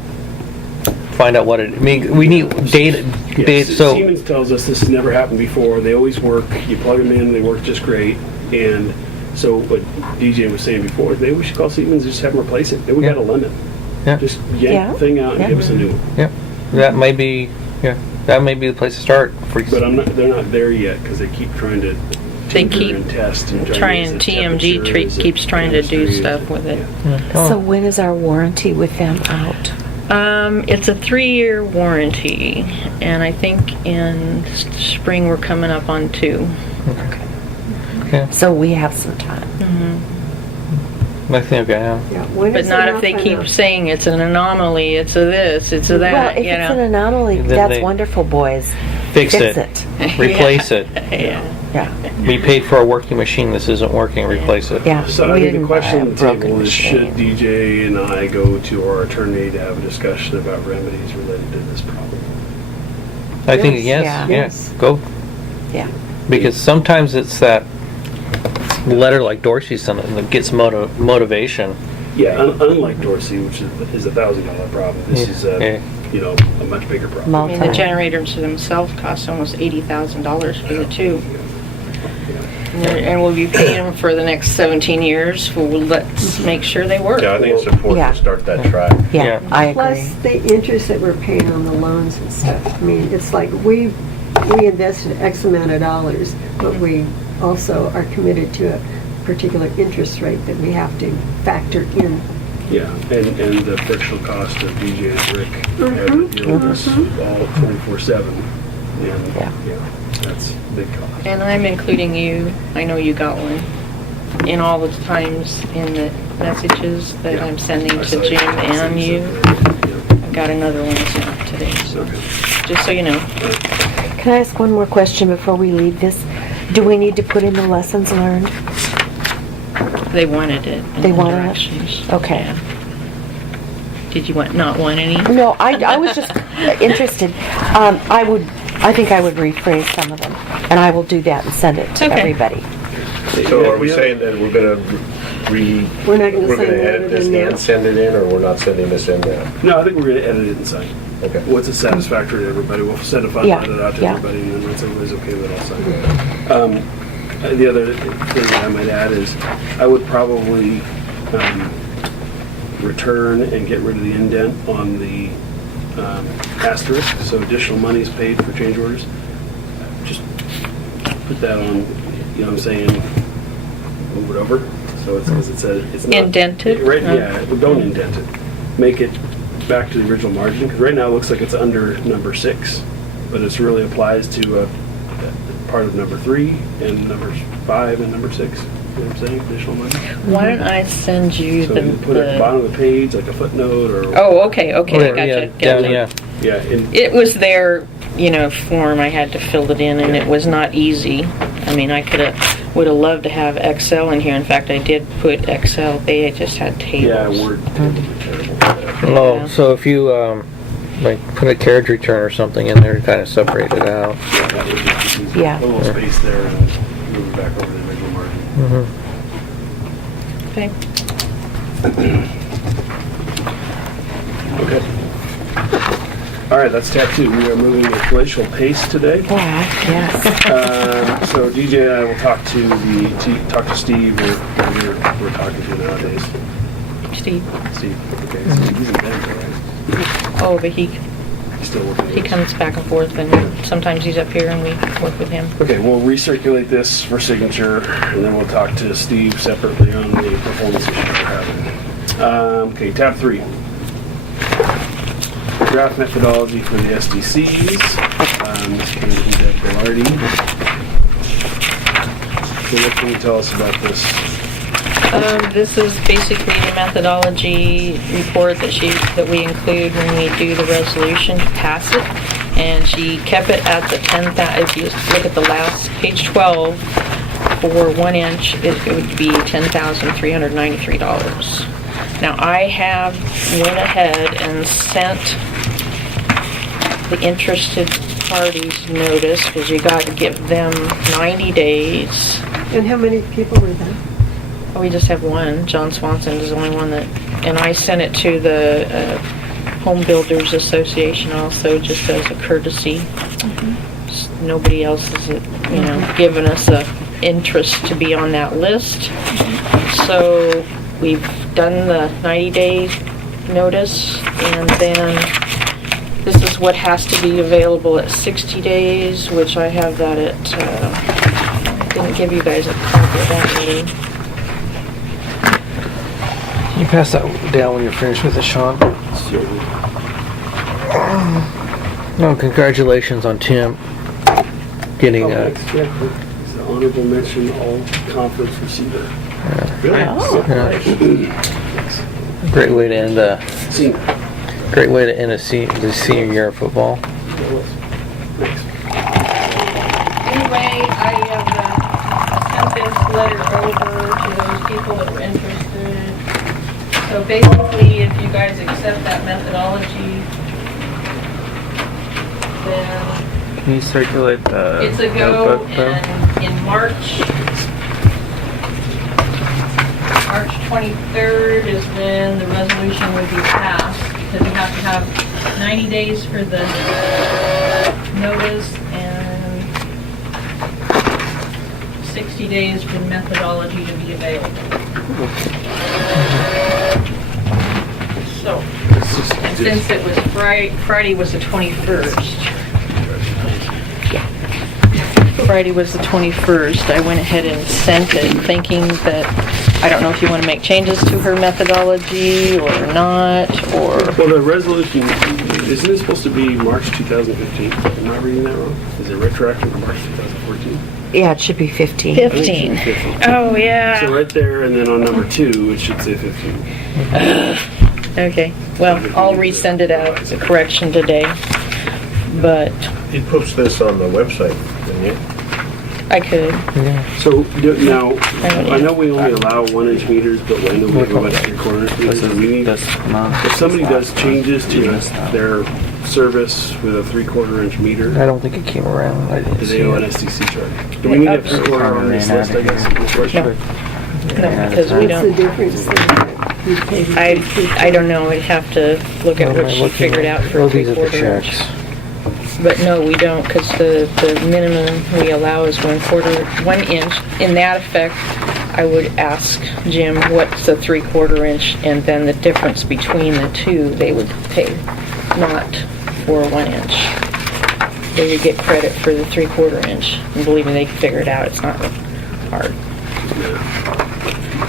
Find out what it, I mean, we need data, Yes, so. Siemens tells us this has never happened before. They always work. You plug them in, they work just great. And so what DJ was saying before, maybe we should call Siemens and just have them replace it. Then we Yeah. got a limit. Yeah. Just yank Yeah. the thing out and Yeah. give us a new one. Yeah, that may be the place to start. But they're not there yet because they keep trying to They tinker keep and test and trying, TMG keeps trying to do stuff with it. So when is our warranty with them out? It's a 3-year warranty, and I think in spring we're coming up on 2. So we have some time. I think, yeah. Yeah, when But is not if enough they keep enough? saying it's an anomaly, it's a this, it's a Well, that, if you it's an know. anomaly, Then that's they- wonderful, boys. Fix it. Replace it. Yeah. Yeah, We paid for a working machine. This isn't working. Replace it. yeah. So I We think didn't the question buy a on the broken table is, should machine. DJ and I go to our attorney to have a discussion about remedies related to this problem? I think Yes, yes. yeah. Yes. Go. Yeah. Because sometimes it's that letter like Dorsey sent that gets motivation. Yeah, unlike Dorsey, which is a $1,000 problem, this is Yeah. a much bigger problem. I mean, the Multi. generators themselves cost almost $80,000 for the 2. And we'll be paying them for the next 17 years. Let's make sure they work. Yeah, I think it's important Yeah. to start that track. Yeah, Yeah. I agree. Plus the interest that we're paying on the loans and stuff. I mean, it's like we invested X amount of dollars, but we also are committed to a particular interest rate that we have to factor in. Yeah, and the frictional cost of DJ and Rick having to deal with this all 24/7. And, Yeah. that's a big cost. And I'm including you, I know you got one, in all the times in the messages that Yeah. I'm sending I to saw Jim and you. Yeah. I got another one sent today, so, Okay. just so you know. Can I ask one more question before we leave this? Do we need to put in the lessons learned? They wanted it. in They the wanted it? directions. Okay. Yeah. Did you not want any? No, I was just interested. I think I would rephrase some of them, and I will do that and send it to Okay. everybody. So are we saying that we're gonna We're not gonna we're send gonna it edit this in now. and send it in, or we're not sending this in now? No, I think we're gonna edit it and sign. Okay. What's a satisfactory to everybody? We'll send a file Yeah, letter out to yeah. everybody, and then once everybody's okay with it, I'll sign it. The other thing that I might add is, I would probably return and get rid of the indent on the asterisk, so additional money is paid for change orders. Just put that on, you know what I'm saying, move it over, so it's, because it's not. Indented? Right, yeah, don't indent it. Make it back to the original margin, because right now it looks like it's under number 6, but it really applies to part of number 3 and numbers 5 and number 6. You know what I'm saying? Additional money. Why don't I send you So the... you put it at the bottom of the page, like a footnote or. Oh, okay, I Yeah, gotcha. down, gotcha. yeah. Yeah, and It was their, form, I had to fill it in, and it was not easy. I mean, I could have would have loved to have Excel in here. In fact, I did put Excel. They just had tables. Yeah, Word tables are terrible. Oh, Yeah. so if you, like, put a carriage return or something in there, kind of separate it out. Yeah, that would just be easy. Yeah. A little space there and move it back over to the original margin. Okay. Okay. All right, that's tab 2. We are moving at glacial pace today. Yeah, yes. So DJ and I will talk to Steve, or we're talking to nowadays. Steve. Steve. Okay, so he's in bed, right? Oh, but He's still working. he comes back and forth, and sometimes he's up here and we work with him. Okay, we'll recirculate this for signature, and then we'll talk to Steve separately on the performance issues we're having. Okay, tab 3. Draft methodology for the SDCs. This came from Deb Gallardi. So what can you tell us about this? This is basically the methodology report that we include when we do the resolution to pass it. And she kept it at the 10,000. If you look at the last page 12, for 1 inch, it would be $10,393. Now I have went ahead and sent the interested parties notice, because you got to give them 90 days. And how many people were there? We just have one. John Swanson is the only one that, and I sent it to the Home Builders Association also, just as a courtesy. Nobody else has, given us a interest to be on that list. So we've done the 90-day notice, and then this is what has to be available at 60 days, which I have that at, I didn't give you guys a copy of that meeting. You pass that down when you're finished with it, Sean. No, congratulations on Tim getting It's an honorable mention, all conference receiver. Really? great way to end the Senior. the senior year of football. Thanks. Anyway, I have sent this letter over to those people that were interested. So basically, if you guys accept that methodology, then Can you circulate the it's a go, notebook, though? and in March 23rd is when the resolution would be passed, because you have to have 90 days for the notice and 60 days for the methodology to be available. So, and since it was Friday was the 21st. Friday was the 21st, I went ahead and sent it thinking that, I don't know if you want to make changes to her methodology or not, or... Well, the resolution, isn't it supposed to be March 2015? Am I reading that wrong? Is it retroactive to March 2014? Yeah, it should be 15. 15. Oh, yeah. So right there, and then on number 2, it should say 15. Okay, well, I'll resend it out as a correction today, but You post this on the website, didn't you? I could. So now, I know we only allow 1-inch meters, but I know we go by 3/4 meters. And we need, This month. if somebody does changes to their service with a 3/4-inch meter, I don't think it came around. I didn't do see they owe an it. SDC charge? Do we need a 3/4 on this list, I guess? is the question? No, because we What's the don't. difference then? You pay the I don't know, we'd have to look at what she figured out for a These are the 3/4 inch. checks. But no, we don't, because the minimum we allow is 1 inch. In that effect, I would ask Jim, what's the 3/4 inch, and then the difference between the two, they would pay, not for 1 inch. They would get credit for the 3/4 inch. And believe me, they can figure it out, it's not hard.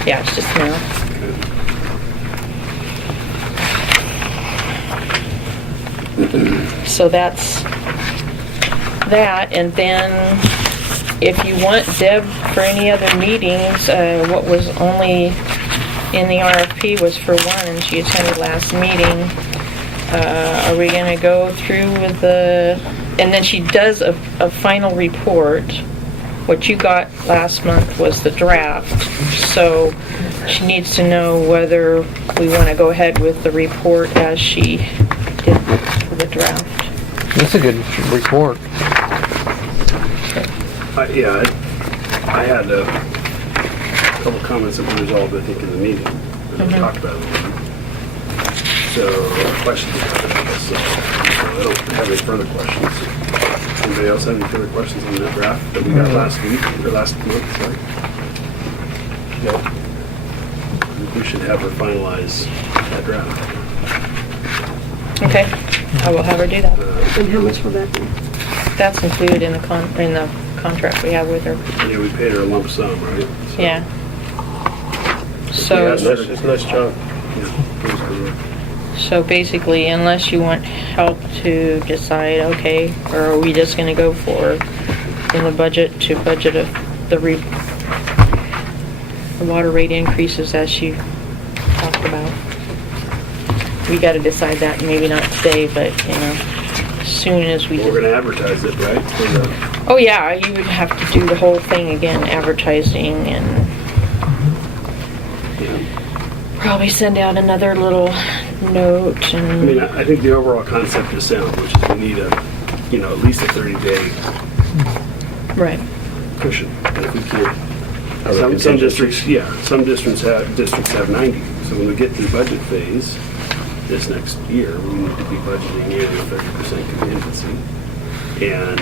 Yeah, it's just math. So that's that, and then if you want Deb for any other meetings, what was only in the RFP was for one, and she attended last meeting. Are we gonna go through with and then she does a final report what you got last month was the draft, so she needs to know whether we want to go ahead with the report as she did for the draft. That's a good report. Yeah, I had a couple comments that were resolved, I think, in the meeting. We talked about it. So, questions about it, I guess. So I don't have any further questions. Anybody else have any further questions on that draft that we got last week, or last month, sorry? No. I think we should have her finalize that draft. Okay, I will have her do that. And how much will that be? That's included in the contract we have with her. Yeah, we paid her a lump sum, right? So, Yeah. Yeah, So, It's a nice job. yeah, it was good. so basically, unless you want help to decide, okay, or are we just gonna go for in the budget to budget the water rate increases as she talked about. We gotta decide that, maybe not today, but, you know, as soon as we. We're gonna advertise it, right? For the- Oh, yeah, you would have to do the whole thing again, advertising and probably send out another little note I mean, and, I think the overall concept is sound, which is we need at least a 30-day right. cushion. And if we can't, Or some contingency. districts, some districts have 90. So when we get to the budget phase this next year, we need to be budgeting in a 30% contingency. And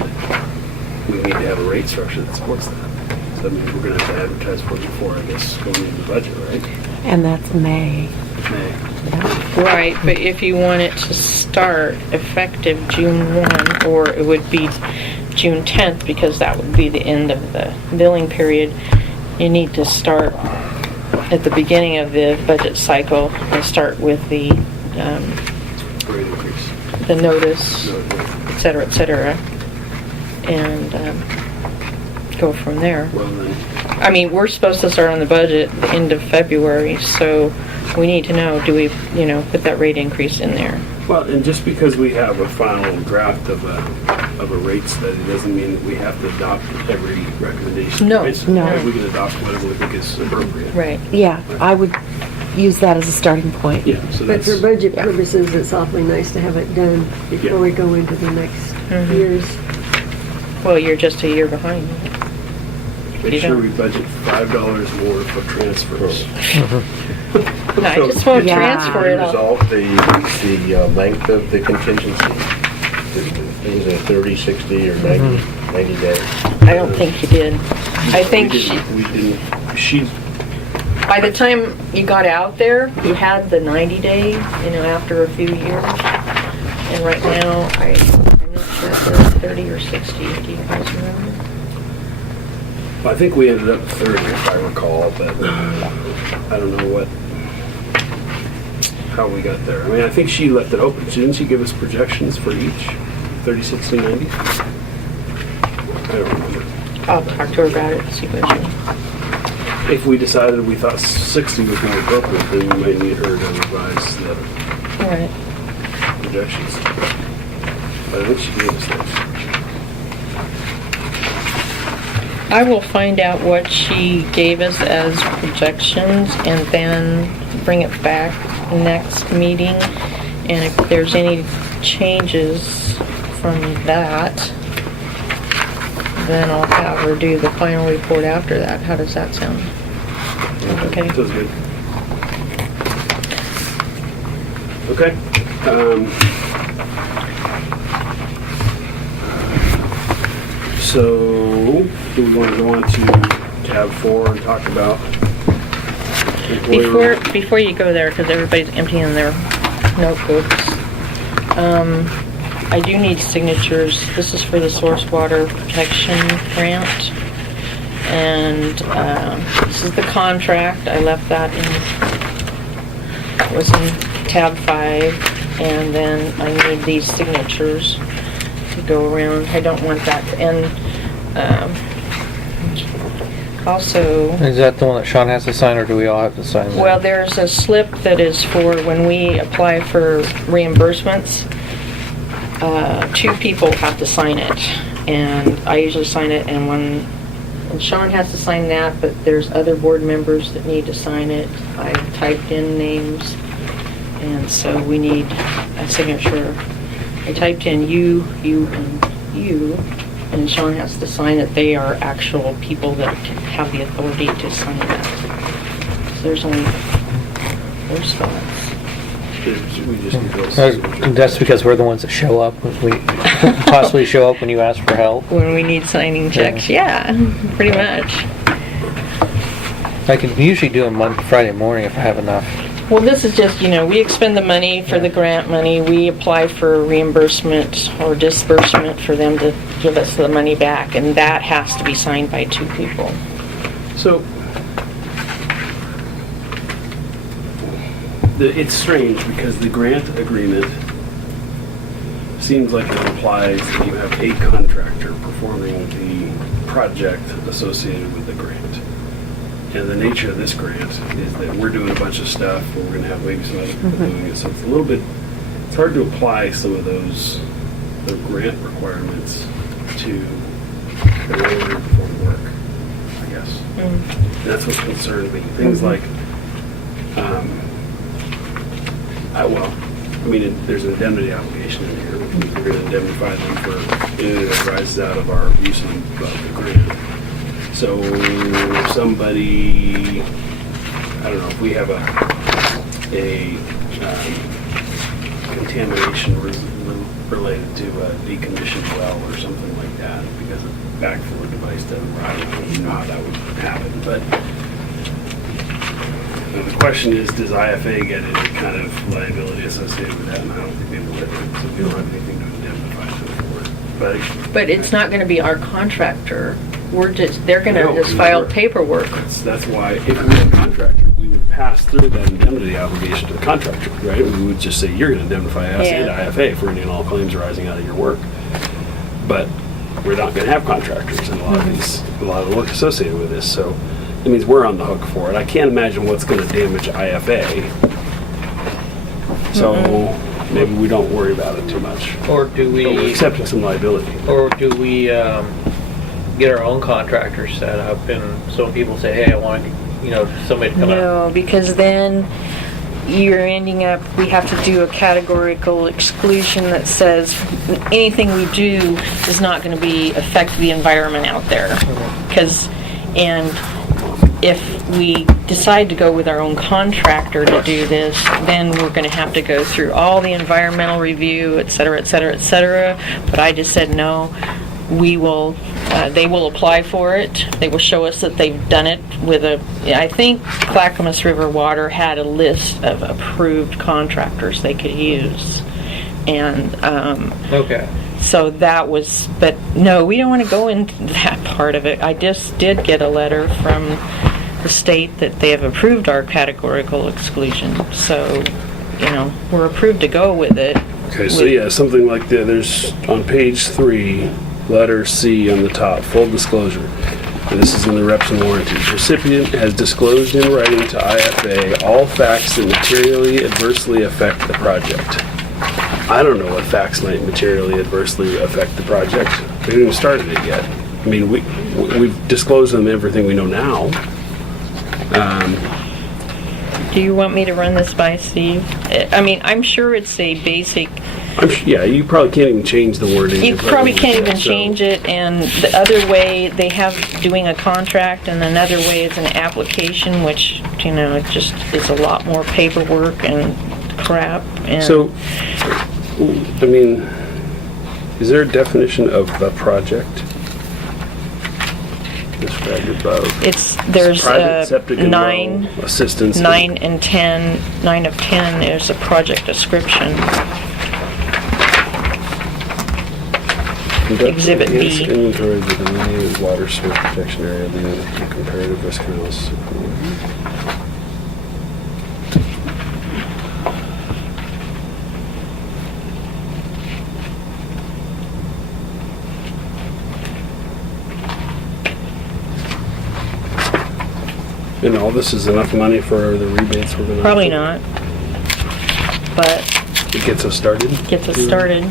we need to have a rate structure that supports that. So that means we're gonna have to advertise for it before, I guess, going into the budget, right? And that's May. May. Right, but if you want it to start effective June 1, or it would be June 10th, because that would be the end of the billing period, you need to start at the beginning of the budget cycle and start with the Rate increase. notice, No, et cetera, and go from there. well then, I mean, we're supposed to start on the budget the end of February, so we need to know, do we, put that rate increase in there? well, and just because we have a final draft of a rate study doesn't mean that we have to adopt every recommendation. No, right? So no. We can adopt whatever we think is appropriate. Right. Yeah, I would use that as a starting point. Yeah, so But that's, for budget purposes, it's awfully nice to have it done before we go into the next years. Well, you're just a year behind. make you sure don't- we budget $5 more for transfers. No, I just won't Yeah. transfer it all. Resolve the length of the contingency. Is it 30, 60, or 90 days? I don't think you did. I think We didn't, she, by the time you got out there, you had the 90 day, after a few years. And right now, I'm not sure if it's 30 or 60. Do you guys remember? I think we ended up 30 if I recall, but I don't know how we got there. I mean, I think she left it open. Didn't she give us projections for each? 30, 60, 90? I don't remember. I'll talk to her about it and see what she. If we decided we thought 60 was more appropriate, then we might need her to revise the Right. projections. But I think she gave us those. I will find out what she gave us as projections and then bring it back next meeting. And if there's any changes from that, then I'll have her do the final report after that. How does that sound? Okay. Feels good. Okay. So, do we want to go on to tab 4 and talk about employer- Before you go there, because everybody's emptying their notebooks, I do need signatures. This is for the source water protection grant. And this is the contract. I left that it was in tab 5. And then I need these signatures to go around. I don't want that to end. Also, Is that the one that Sean has to sign, or do we all have to sign that? well, there's a slip that is for when we apply for reimbursements. 2 people have to sign it, and I usually sign it, and one And Sean has to sign that, but there's other board members that need to sign it. I typed in names, and so we need a signature. I typed in you, and you, and Sean has to sign it. They are actual people that have the authority to sign that. So there's only 4 spots. We just need those. That's because we're the ones that show up. We possibly show up when you ask for help. When we need signing checks, yeah, pretty much. I can usually do them Monday, Friday morning if I have enough. Well, this is just, we expend the money for the grant money. We apply for reimbursement or disbursement for them to give us the money back, and that has to be signed by 2 people. So, it's strange because the grant agreement seems like it implies that you have a contractor performing the project associated with the grant. And the nature of this grant is that we're doing a bunch of stuff, but we're going to have maybe some other people doing it. So it's a little bit, it's hard to apply some of the grant requirements to the way we perform work, I guess. And that's what concerns me. Things like, there's an indemnity obligation in here. We're going to indemnify them for anything that arises out of our use of the grant. So if somebody, I don't know, if we have a contamination related to a decommissioned well or something like that because a backflow device doesn't work, I don't know how that would happen, but the question is, does IFA get any kind of liability associated with that? And I don't think they would, so we don't have anything to indemnify them for. But it's not going to be our contractor. They're going to just file paperwork. That's why if we had a contractor, we would pass through that indemnity obligation to the contractor, right? We would just say, you're going to indemnify us and IFA for any and all claims arising out of your work. But we're not going to have contractors in a lot of the work associated with this, so it means we're on the hook for it. I can't imagine what's going to damage IFA. So maybe we don't worry about it too much. Or do we... But we're accepting some liability. Or do we get our own contractors set up, and so when people say, hey, I want somebody to come out? No, because then you're ending up, we have to do a categorical exclusion that says anything we do is not going to affect the environment out there. And if we decide to go with our own contractor to do this, then we're going to have to go through all the environmental review, et cetera, et cetera, et cetera. But I just said no. They will apply for it. They will show us that they've done it with I think Clackamas River Water had a list of approved contractors they could use. And Okay. so that was, but no, we don't want to go into that part of it. I just did get a letter from the state that they have approved our categorical exclusion. So, we're approved to go with it. Okay, so something like that. There's on page 3, letter C on the top, full disclosure. And this is in the reps and warranties. Recipient has disclosed in writing to IFA all facts that materially adversely affect the project. I don't know what facts might materially adversely affect the project. We haven't even started it yet. I mean, we've disclosed them everything we know now. Do you want me to run this by Steve? I mean, I'm sure it's a basic... you probably can't even change the wording. You probably can't even change it, and the other way, they have doing a contract, and another way is an application, which, it just is a lot more paperwork and crap. And So, I mean, is there a definition of the project? Described above. There's Private septic and 9, well assistance. 9 and 10, 9 of 10 is a project description. Exhibit B. Inventory of the delineated water source protection area leading to comparative risk analysis. And all this is enough money for the rebates we're gonna... Probably not, but It gets us started? gets us started.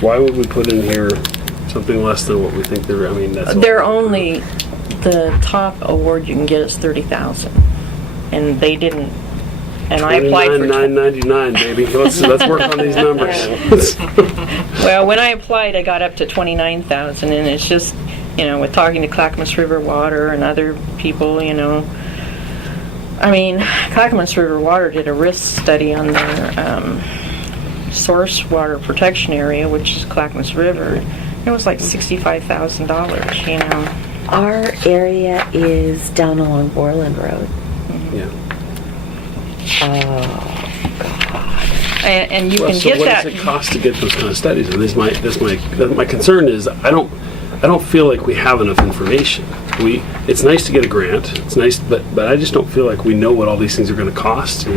Why would we put in here something less than what we think they're, I mean, that's. all. They're only, the top award you can get is 30,000, and they didn't, and I applied for. $29,999, baby. Let's work on these numbers. Well, when I applied, I got up to 29,000, and it's just, with talking to Clackamas River Water and other people, I mean, Clackamas River Water did a risk study on their source water protection area, which is Clackamas River. It was like $65,000, Our area is down along Borland Road. Yeah. And you Well, can so get what that. does it cost to get those kind of studies? And my concern is I don't feel like we have enough information. It's nice to get a grant. It's nice, but I just don't feel like we know what all these things are going to cost and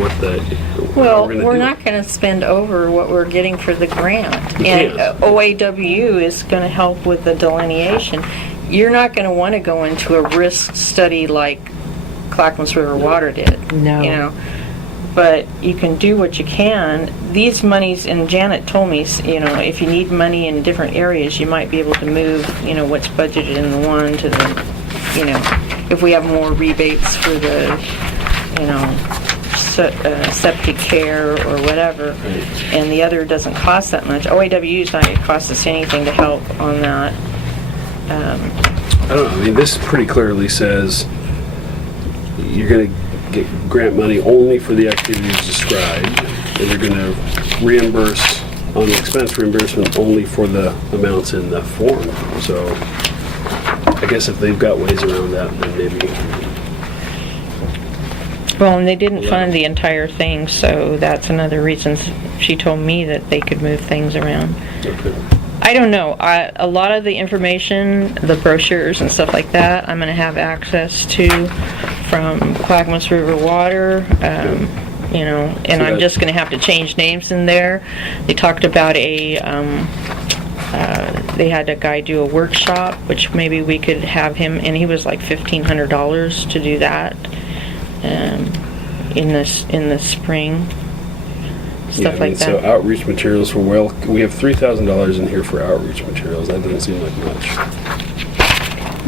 Well, we're we're not going to spend over what we're getting for the grant. We And can't. OAW is going to help with the delineation. You're not going to want to go into a risk study like Clackamas River Water did. No. But you can do what you can. These monies, and Janet told me, if you need money in different areas, you might be able to move, what's budgeted in the one to the, if we have more rebates for the, septic care or whatever, and the other doesn't cost that much. OAW is not going to cost us anything to help on that. I don't know. I mean, this pretty clearly says you're going to get grant money only for the activities described, and you're going to reimburse on the expense reimbursement only for the amounts in the form. So I guess if they've got ways around that, then maybe. Well, and they didn't fund the entire thing, so that's another reason she told me that they could move things around. Okay. I don't know. A lot of the information, the brochures and stuff like that, I'm going to have access to from Clackamas River Water, and I'm just going to have to change names in there. They talked about they had a guy do a workshop, which maybe we could have him, and he was like $1,500 to do that in the spring. Stuff like that. So outreach materials for we have $3,000 in here for outreach materials. That doesn't seem like much.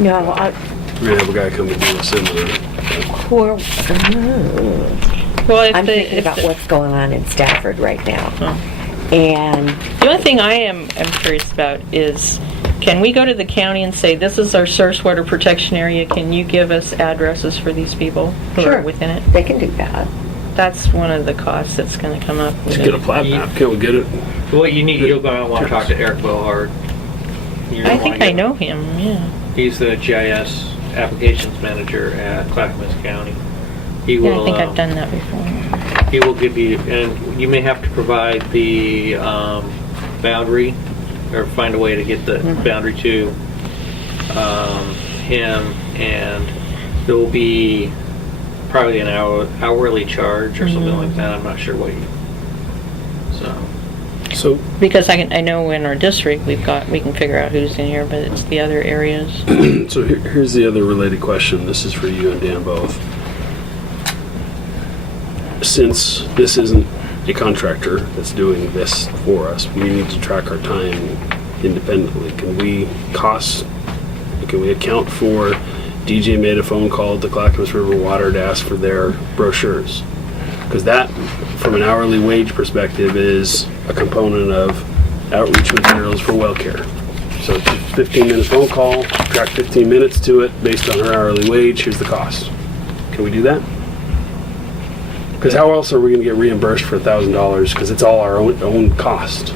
No, We're gonna have a guy come and do a seminar. Well, I'm thinking about what's going on in Stafford right now. Oh. And The only thing I am curious about is, can we go to the county and say, this is our source water protection area, can you give us addresses for these people who Sure. are within it? they can do that. That's one of the costs that's going to come up. Just get a plat map. Can we get it? What you need, you're gonna want to talk to Eric Bellhard. I think I know him, yeah. He's the GIS applications manager at Clackamas County. He Yeah, will. I think I've done that before. He will give you, and you may have to provide the boundary, or find a way to get the boundary to him, and there will be probably an hourly charge or something like that. I'm not sure what you. So Because I know in our district we can figure out who's in here, but it's the other areas. So here's the other related question. This is for you and Dan both. Since this isn't a contractor that's doing this for us, we need to track our time independently. Can we account for DJ made a phone call to Clackamas River Water to ask for their brochures? Because that, from an hourly wage perspective, is a component of outreach materials for well care. So 15-minute phone call, track 15 minutes to it based on her hourly wage, here's the cost. Can we do that? Because how else are we going to get reimbursed for $1,000? Because it's all our own cost.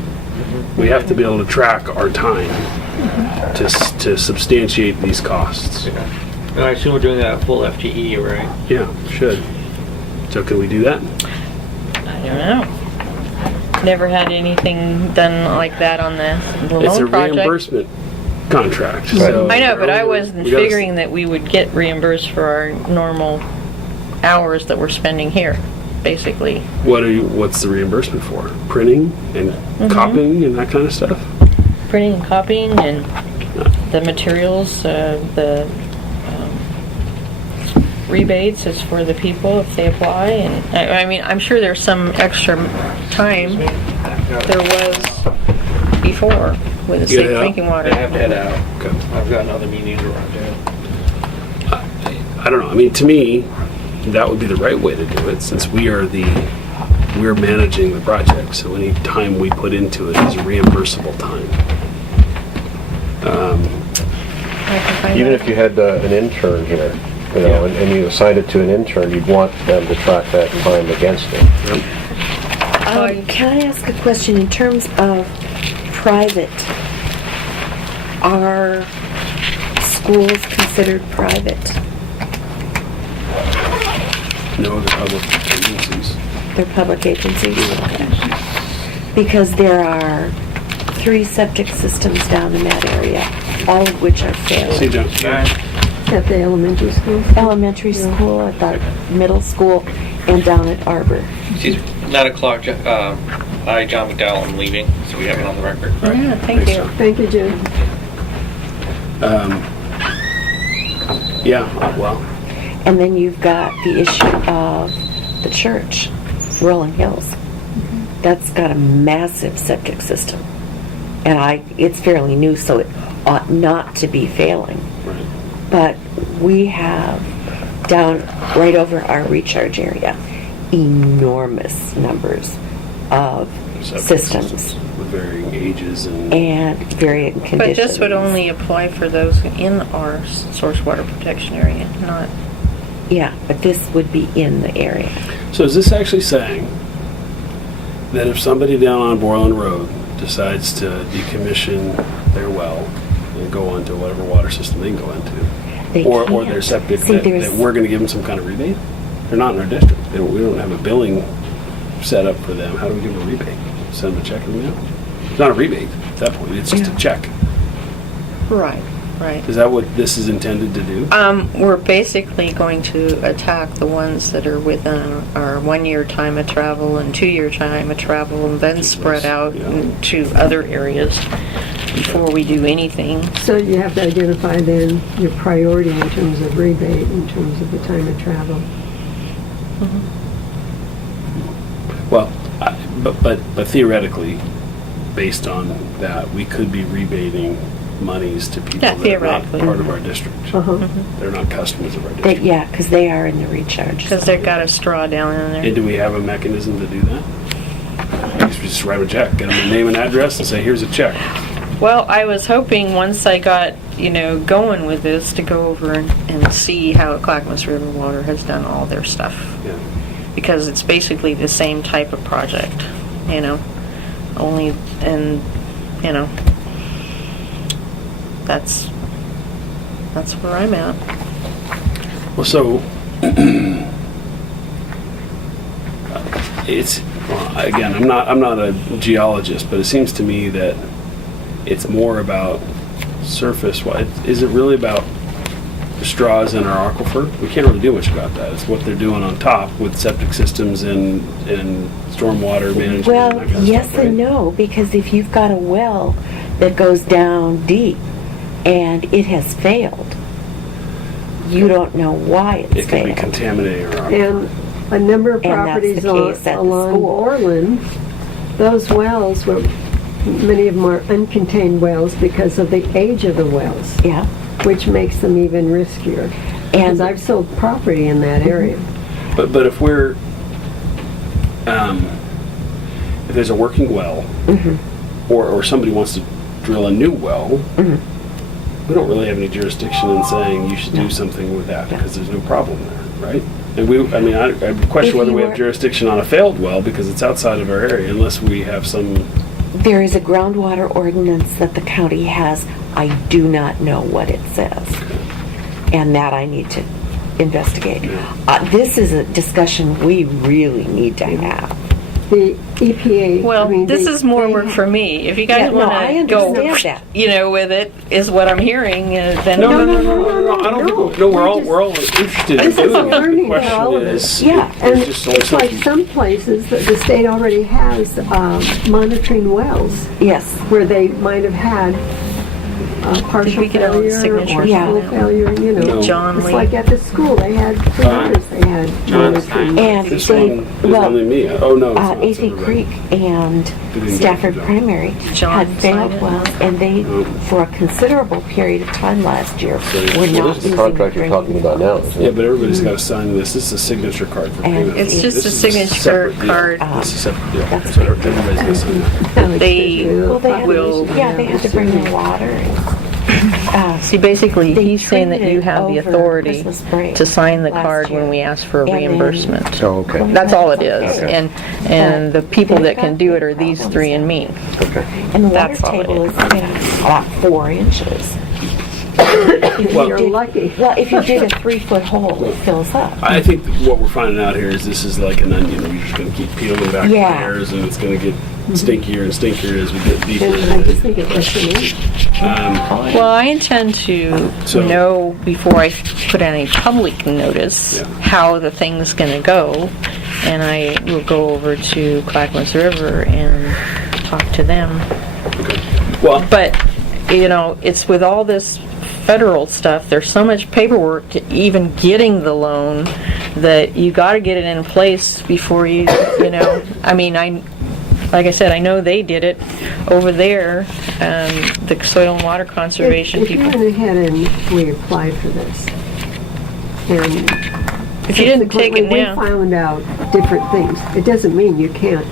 We have to be able to track our time to substantiate these costs. And I assume we're doing that at full FTE, right? Yeah, should. So can we do that? I don't know. Never had anything done like that on the It's a loan project. reimbursement contract. So I know, but I wasn't we gotta- figuring that we would get reimbursed for our normal hours that we're spending here, basically. What's the reimbursement for? Printing and copying and that kind of stuff? Printing and copying and the materials, the rebates is for the people if they apply. And I mean, I'm sure there's some extra time. There was, before with the Yeah, safe yeah. drinking water. I have to head out. Okay. I've got another meeting to run to. I don't know. I mean, to me, that would be the right way to do it, since we're managing the project. So any time we put into it is reimbursable time. I can find Even out. if you had an intern here, you know, and you assigned it to an intern, you'd want them to track that time against it. Can I ask a question in terms of private? Are schools considered private? No other public agencies. They're public agencies? Okay. Because there are 3 septic systems down in that area, all of which are See, failing. John, At the elementary school. Elementary school, at the middle school, and down at Arbor. Excuse me, 9 o'clock, I, John McDowell, am leaving, so we have it on the record. Yeah, thank Thanks, you. John. Thank you, Jim. Yeah, well, And then you've got the issue of the church, Rolling Hills. That's got a massive septic system. And it's fairly new, so it ought not to be failing. right. But we have down right over our recharge area, enormous numbers of Septic systems with varying ages and and varying conditions. But this would only apply for those in our source water protection area, not, Yeah, but this would be in the area. So is this actually saying that if somebody down on Borland Road decides to decommission their well and go onto whatever water system they can go into, They or can't. their septic, See, that there's- we're going to give them some kind of rebate? They're not in our district. We don't have a billing set up for them. How do we give them a rebate? Send them a check in the mail? It's not a rebate at that point. It's just a Yeah. check. right, right. Is that what this is intended to do? We're basically going to attack the ones that are within our 1-year time of travel and 2-year time of travel, and then spread out Yeah. into other areas before we do anything. So you have to identify then your priority in terms of rebate, in terms of the time of travel. Well, but theoretically, based on that, we could be rebating monies to people Yeah, that are not theoretically. part of our district. Uh-huh. They're not customers of our They, district. yeah, because they are in the recharge. Because zone. they've got a straw down in And there. do we have a mechanism to do that? We just write a check, get them a name and address, and say, here's a check. Well, I was hoping once I got, going with this, to go over and see how Clackamas River Water has done all their stuff. Yeah. Because it's basically the same type of project, only, and, that's where I'm at. Well, so, again, I'm not a geologist, but it seems to me that it's more about surface. Is it really about straws in our aquifer? We can't really do much about that. It's what they're doing on top with septic systems and stormwater management. Well, and that kind of yes stuff, right? and no, because if you've got a well that goes down deep and it has failed, you don't know why it's It could be failed. contaminating our aquifer. And a number of And that's properties the case at the along school. Borland, those wells were, many of them are uncontained wells because of the age of the wells, Yeah, which makes them even riskier. Because and I've sold property in that area. But if we're, if there's a working well, or somebody wants to drill a new well, we don't really have any jurisdiction in saying you should do something with that, because there's no problem there, right? And I question If whether you we have were- jurisdiction on a failed well, because it's outside of our area, unless we have some, there is a groundwater ordinance that the county has. I do not know what it says. And that I need to investigate. This is a discussion we really need to have. The EPA. Well, I mean, this they- is more they work have- for me. If you Yeah, guys no, want I to go, understand that. with it, is what I'm hearing, then. no, I don't think, no, we're all interested in This is a doing it. The learning question development. is, Yeah, there's and just so it's like much- some places that the state already has monitoring wells Yes. where they might have had partial we get all the failure signatures or Yeah. full failure, you know. No. John It's Lee. like at the school, they had, for years, they had. And This they, one is only me. Oh, no. it's not. It's AZ everybody. Creek and didn't Stafford get it. Primary John had signed failed it. wells, and they, for a considerable period of time last year, were Well, not this is the using contract you're drinking talking about now, isn't Yeah, it? but everybody's got to sign this. This is a signature card for And payment. It's just This a is signature separate deal. card. This is a separate deal. That's So everybody's going to sign that. They Well, they had, will. yeah, they had to bring their water. See, basically, They he's saying that treated you it have the over authority Christmas break to sign the last card year. when we ask for a And then- reimbursement. Oh, okay. That's all it is. Okay. And the people that can do it are They've got these big three and me. Okay. And the water That's all it table is. is about 4 inches. Well, You're lucky. Well, if you dig a 3-foot hole, it fills up. I think what we're finding out here is this is like an onion. We're just going to keep peeling back Yeah. layers, and it's going to get stinkier and stinkier as we get deeper And I into just it. think it was an Well, I intend to So- know before I put any public notice Yeah. how the thing's going to go, and I will go over to Clackamas River and talk to them. Well, But, you know, it's with all this federal stuff, there's so much paperwork to even getting the loan that you got to get it in place before you know, I mean, like I said, I know they did it over there, the soil and water conservation If you people. went ahead and we applied for this, and If you didn't take it subsequently now, we found out different things, it doesn't mean you can't,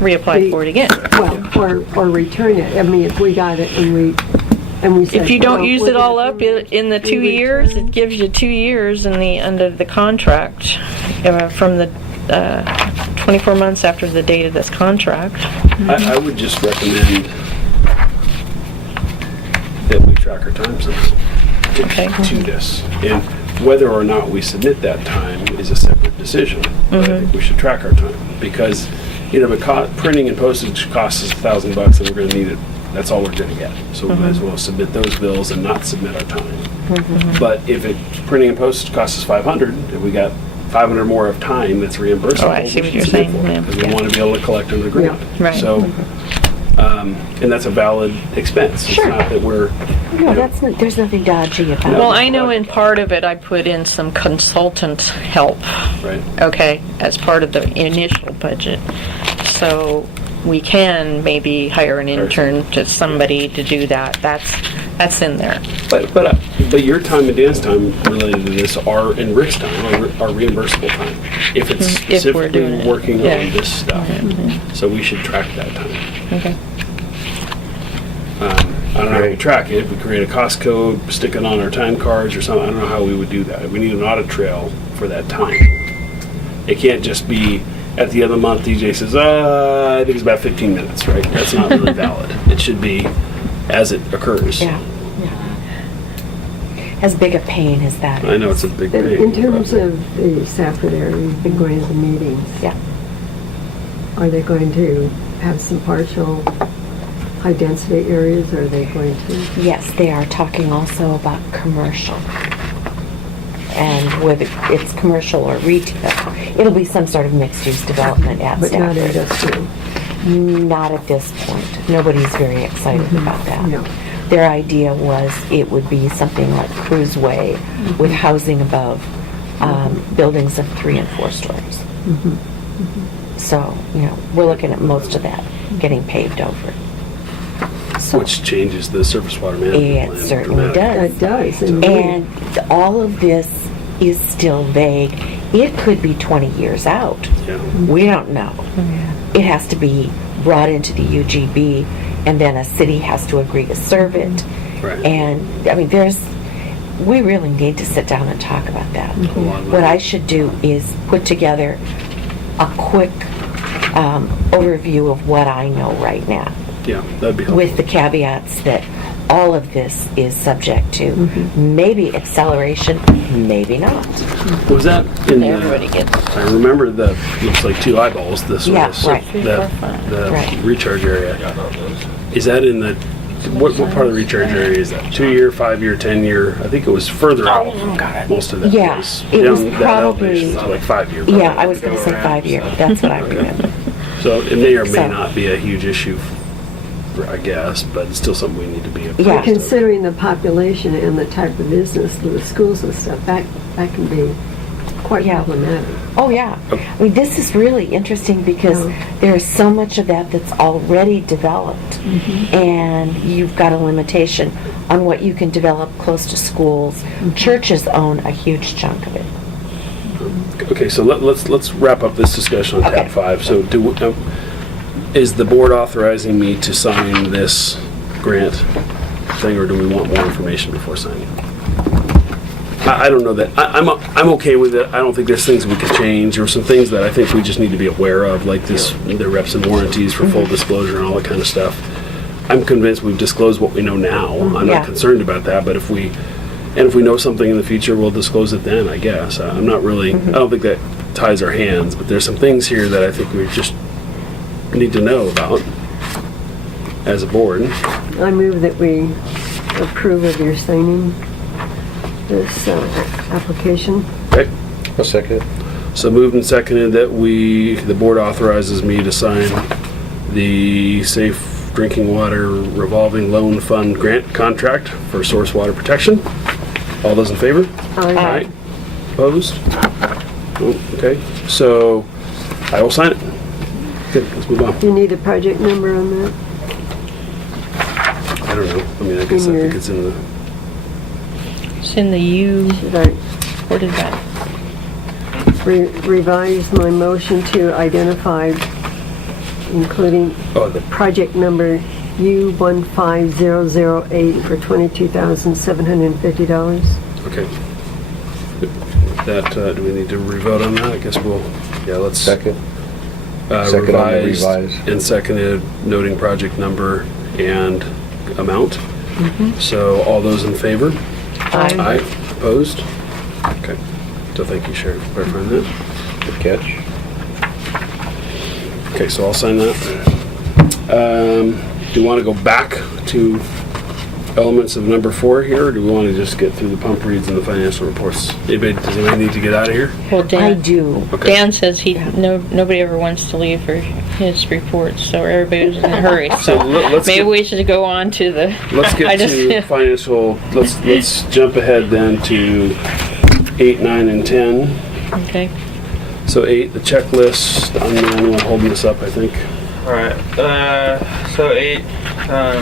reapply for it again. well, or return it. I mean, if we got it and we said. If you don't well, use we're it all gonna up permit in the 2 years, return. it gives you 2 years in the end of the contract, from the 24 months after the date of this contract. I would just recommend that we track our time zones Okay. to this. And whether or not we submit that time is a separate decision. But I think we should track our time because, you know, if printing and postage costs us $1,000 and we're going to need it, that's all we're going to get. So we might as well submit those bills and not submit our time. But if printing and postage costs us $500, if we got 500 more of time that's reimbursable, Oh, I see what you're saying, yeah. because we want to be able to collect under the grant. Right. So, and that's a valid expense. Sure. It's not that we're, No, there's nothing dodgy about it. Well, I know in part of it, I put in some consultant help, right? okay, as part of the initial budget. So we can maybe hire an intern to somebody to do that. That's in there. But your time and Dan's time related to this are, and Rick's time, are reimbursable time. If it's If we're doing specifically it. working Yeah. on this stuff. So we should track that time. Okay. I don't know how we track it. If we create a cost code, stick it on our time cards or something, I don't know how we would do that. We need an audit trail for that time. It can't just be at the end of the month, DJ says, I think it's about 15 minutes, right? That's not really valid. It should be as it occurs. Yeah. As big a pain as that is. I know it's a big pain. In terms but- of the Safford area, you've been going to the meetings. Yeah. Are they going to have some partial high-density areas, or are they going to? Yes, they are talking also about commercial. And whether it's commercial or retail, it'll be some sort of mixed-use development at But not Stafford. industrial? Not at this point. Nobody's very excited about that. No. Their idea was it would be something like Cruise Way with housing above buildings of 3 and 4 stories. So, you know, we're looking at most of that getting paved over. So, Which changes the surface water management it plan certainly dramatically. It does. and all of this is still vague. It could be 20 years out. Yeah. We don't know. It has to be brought into the UGB, and then a city has to agree to serve it. Right. And, I mean, we really need to sit down and talk about that. A lot of What money. I should do is put together a quick overview of what I know right now, Yeah, that'd be helpful. with the caveats that all of this is subject to maybe acceleration, maybe not. Was that in Everybody the, gets. I remember looks like 2 eyeballs, the sort Yeah, of, right. the Right. recharge area. Is that in the, what part of the recharge area is that? 2-year, 5-year, 10-year? I think it was further out. Most of that Yeah, was. it was down that probably- elevation, so like 5-year. Yeah, I was going to say 5 year. That's what I remember. So it may or may So- not be a huge issue I guess, but it's still something we need to be Yeah. apprised of. Considering the population and the type of business, the schools and stuff, that can be quite Yeah. problematic. Oh, yeah. I mean, this is really interesting because there is so much of that that's already developed. And you've got a limitation on what you can develop close to schools. Churches own a huge chunk of it. Okay, so let's wrap up this discussion on Okay. tab 5. So is the board authorizing me to sign this grant thing, or do we want more information before signing? I don't know that. I'm okay with it. I don't think there's things we could change. There are some things that I think we just need to be aware of, like this, the reps and warranties for full disclosure and all that kind of stuff. I'm convinced we've disclosed what we know now. I'm Yeah. not concerned about that, but if we know something in the future, we'll disclose it then, I guess. I'm not really, I don't think that ties our hands, but there's some things here that I think we just need to know about as a board. I move that we approve of your signing this application. Okay. A second. So moved and seconded that the board authorizes me to sign the Safe Drinking Water Revolving Loan Fund Grant Contract for source water protection. All those in favor? Aye. Opposed? Oh, okay, so I will sign it. Good, let's move on. Do you need a project number on that? I don't know, I mean, I guess I think it's in the, It's in the U, Should I what is that? revise my motion to identify, including oh, the project number U15008 for $22,750? okay. That, do we need to revote on that? I guess let's. Second. Second on the revised. And seconded, noting project number and amount. So all those in favor? Aye. Opposed? Okay. So thank you, Sharon, for clarifying that. Good catch. Okay, so I'll sign that. Do you want to go back to elements of number 4 here, or do we want to just get through the pump reads and the financial reports? Does anybody need to get out of here? Well, I Dan, do. Okay. Dan says nobody ever wants to leave for his reports, so everybody's in a hurry. So let's Maybe get- we should go on to the. Let's get I just- to financial, let's jump ahead then to 8, 9, and 10. Okay. So 8, the checklist, I'm the only one holding this up, I think. Alright, so 8, I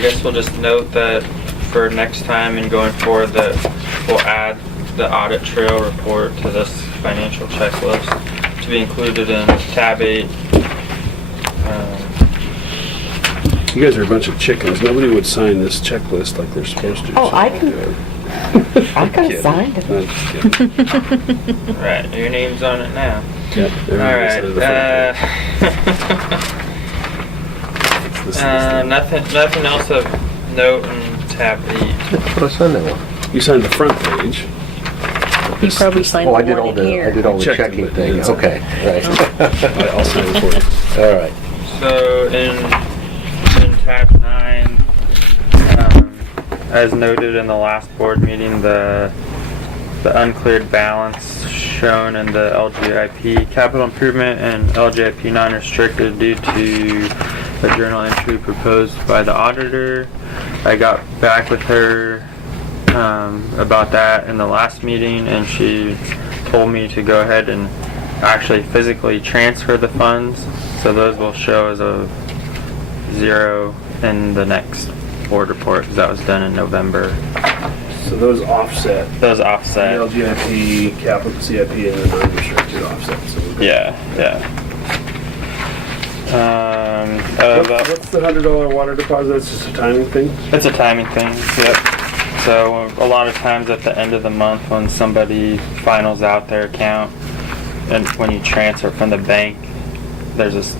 guess we'll just note that for next time and going forward that we'll add the audit trail report to this financial checklist to be included in tab 8. You guys are a bunch of chickens. Nobody would sign this checklist like they're supposed to. Oh, so- I can sign it. No, just kidding. Right, your name's on it now. Yeah, everybody signs the front page. Nothing else of note in tab 8. But I signed that one. You signed the front page. You probably signed Oh, I the did one all in the here. Checked checking it, thing. yeah. Okay, right. I'll sign it for you. All right. So in tab 9, as noted in the last board meeting, the uncleared balance shown in the LGIP capital improvement and LGIP non-restricted due to a journal entry proposed by the auditor. I got back with her about that in the last meeting, and she told me to go ahead and actually physically transfer the funds, so those will show as a 0 in the next board report, because that was done in November. So those offset. Those The offset. LGIP, capital CIP, and the non-restricted offset. So we're good. Yeah. What's the $100 water deposit? That's just a timing thing? It's a timing thing, yep. So a lot of times at the end of the month when somebody finals out their account and when you transfer from the bank, there's this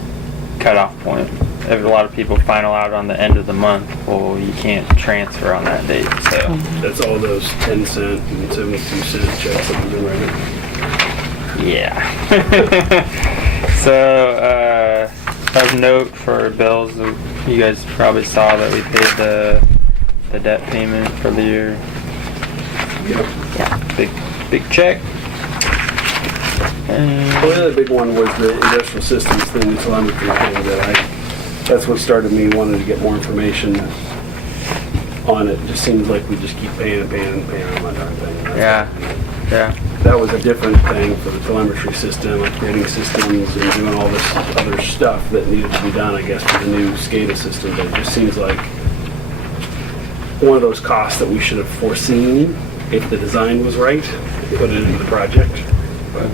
cutoff point. If a lot of people final out on the end of the month, well, you can't transfer on that date, so. That's all those 10-cent and 72-cent checks that we've been writing. Yeah. So, of note for bills, you guys probably saw that we paid the debt payment for the year. Yeah. Big check. Well, the other big one was the industrial systems thing, the telemetry thing that that's what started me wanting to get more information on it. It just seems like we just keep paying and paying and paying on that darn thing. Yeah. That was a different thing for the telemetry system, upgrading systems and doing all this other stuff that needed to be done, I guess, for the new SCADA system. But it just seems like one of those costs that we should have foreseen if the design was right, put it into the project. But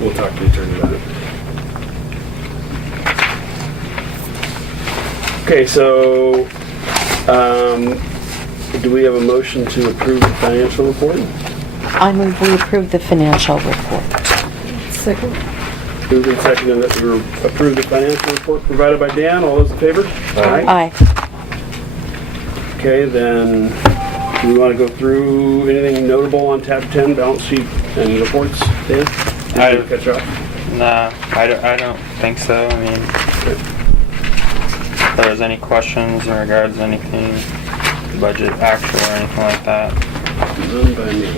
we'll talk to the attorney about it. Okay, so do we have a motion to approve the financial report? I move we approve the financial report. Second. Moved and seconded that we approve the financial report provided by Dan. All those in favor? Aye. Okay, then, do we want to go through anything notable on tab 10, balance sheet and reports, Dan? Anything to catch up? Nah, I don't think so. I mean, if there was any questions in regards to anything, budget actual or anything like that. None by me.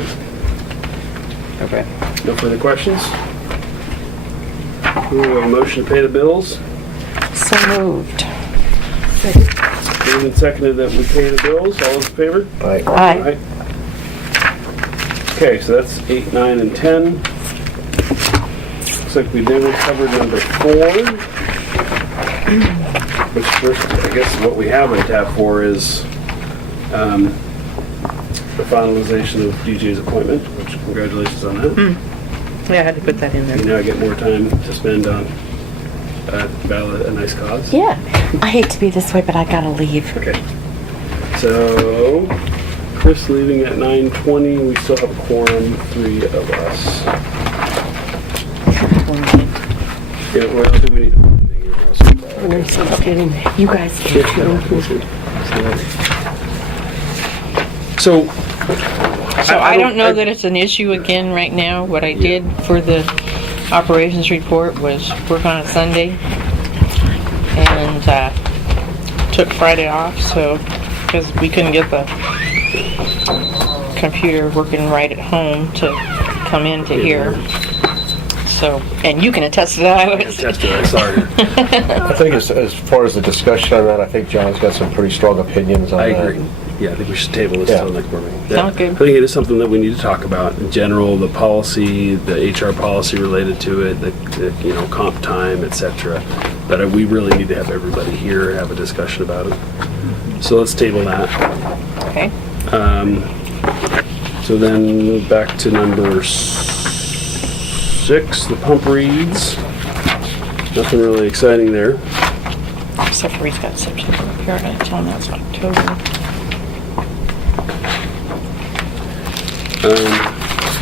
Okay. No further questions? We have a motion to pay the bills. So moved. Moved and seconded that we pay the bills. All those in favor? Aye. Aye. Okay, so that's 8, 9, and 10. Looks like we never covered number 4. Which first, I guess what we have in tab 4 is the finalization of DJ's appointment, which congratulations on that. Yeah, I had to put that in You there. now get more time to spend on a nice cause. Yeah. I hate to be this way, but I gotta leave. Okay. So, Chris leaving at 9:20. We still have a quorum, 3 of us. Yeah, well, I think we need to put anything else. You guys can. So, So I don't know that it's an issue again right now. What I did for the operations report was work on a Sunday and took Friday off, so, because we couldn't get the computer working right at home to come into here. So, and you can attest to that. Sorry. I think as far as the discussion on that, I think John's got some pretty strong opinions on I that. agree. Yeah, I think we should table this Yeah. till next board meeting. Sounds good. I think it is something that we need to talk about in general, the policy, the HR policy related to it, the comp time, etc. But we really need to have everybody here have a discussion about it. So let's table that. Okay. So then back to number 6, the pump reads. Nothing really exciting there. Except for he's got September here, and I tell him that's October.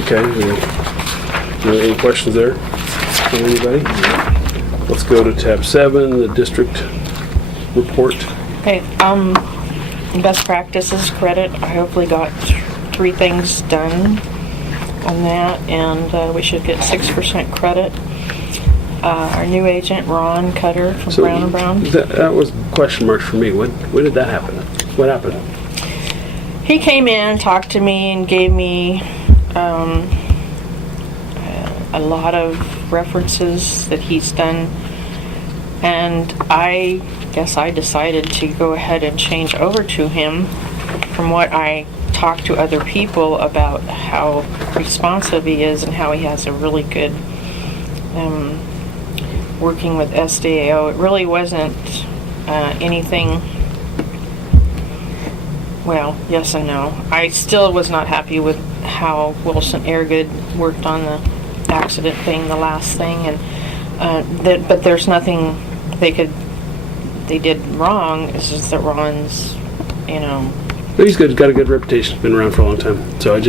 Okay, any questions there from anybody? Let's go to tab 7, the district report. Okay, best practices credit. I hopefully got 3 things done on that, and we should get 6% credit. Our new agent, Ron Cutter from Brown & Brown. That was question marks for me. When did that happen? What happened? He came in, talked to me, and gave me a lot of references that he's done, and I guess I decided to go ahead and change over to him. From what I talked to other people about how responsive he is and how he has a really good working with SDAO. It really wasn't anything. Well, yes and no. I still was not happy with how Wilson Airgood worked on the accident thing, the last thing, and but there's nothing they did wrong. It's just that Ron's, But he's good. Got a good reputation. Been around for a long time. So it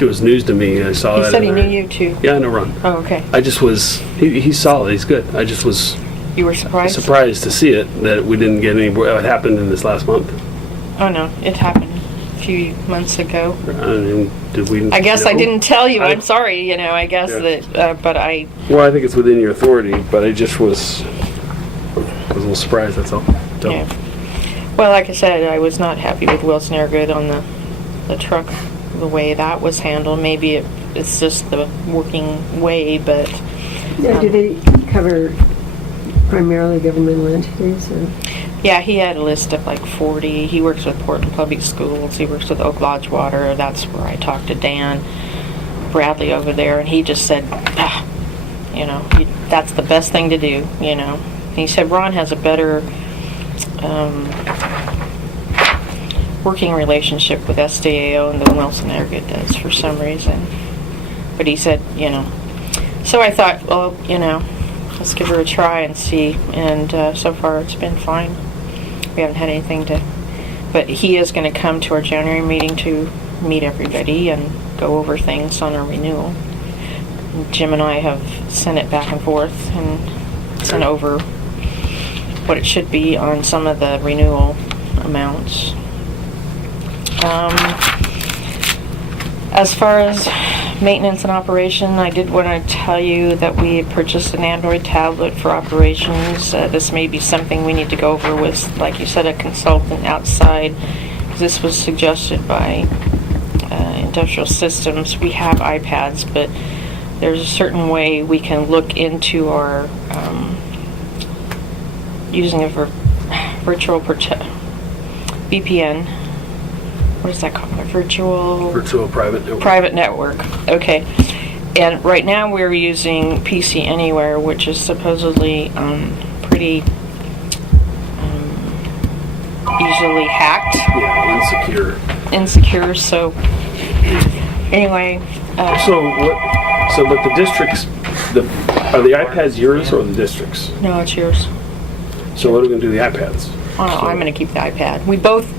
was news to me. I saw He that. said he in knew there. you too. Yeah, I know Ron. Oh, okay. He's solid. He's good. I just was You were surprised? surprised to see it, that we didn't get any, what happened in this last month. Oh, no. It happened a few months ago. I mean, did we? I guess I know? didn't tell you. I- I'm sorry, I guess Yeah. that, but I, Well, I think it's within your authority, but I just was a little surprised, that's all. So, yeah. Well, like I said, I was not happy with Wilson Airgood on the truck, the way that was handled. Maybe it's just the working way, but Now, do they cover primarily governmental entities or? Yeah, he had a list of like 40. He works with Portland Public Schools. He works with Oak Lodge Water. That's where I talked to Dan Bradley over there, and he just said, that's the best thing to do, And he said Ron has a better working relationship with SDAO than Wilson Aggregate does for some reason. But he said, So I thought, well, let's give her a try and see. And so far it's been fine. We haven't had anything but he is going to come to our January meeting to meet everybody and go over things on our renewal. Jim and I have sent it back and forth and sent over what it should be on some of the renewal amounts. As far as maintenance and operation, I did want to tell you that we had purchased an Android tablet for operations. This may be something we need to go over with, like you said, a consultant outside. This was suggested by Industrial Systems. We have iPads, but there's a certain way we can look into our using a virtual VPN. What is that called? A virtual private network. Private network. Okay. And right now we're using PC Anywhere, which is supposedly pretty easily hacked. Yeah, Insecure. So anyway. But the districts, are the iPads yours or the districts? No, it's yours. So what are we going to do with the iPads? Oh, no, I'm going to keep the iPad. We both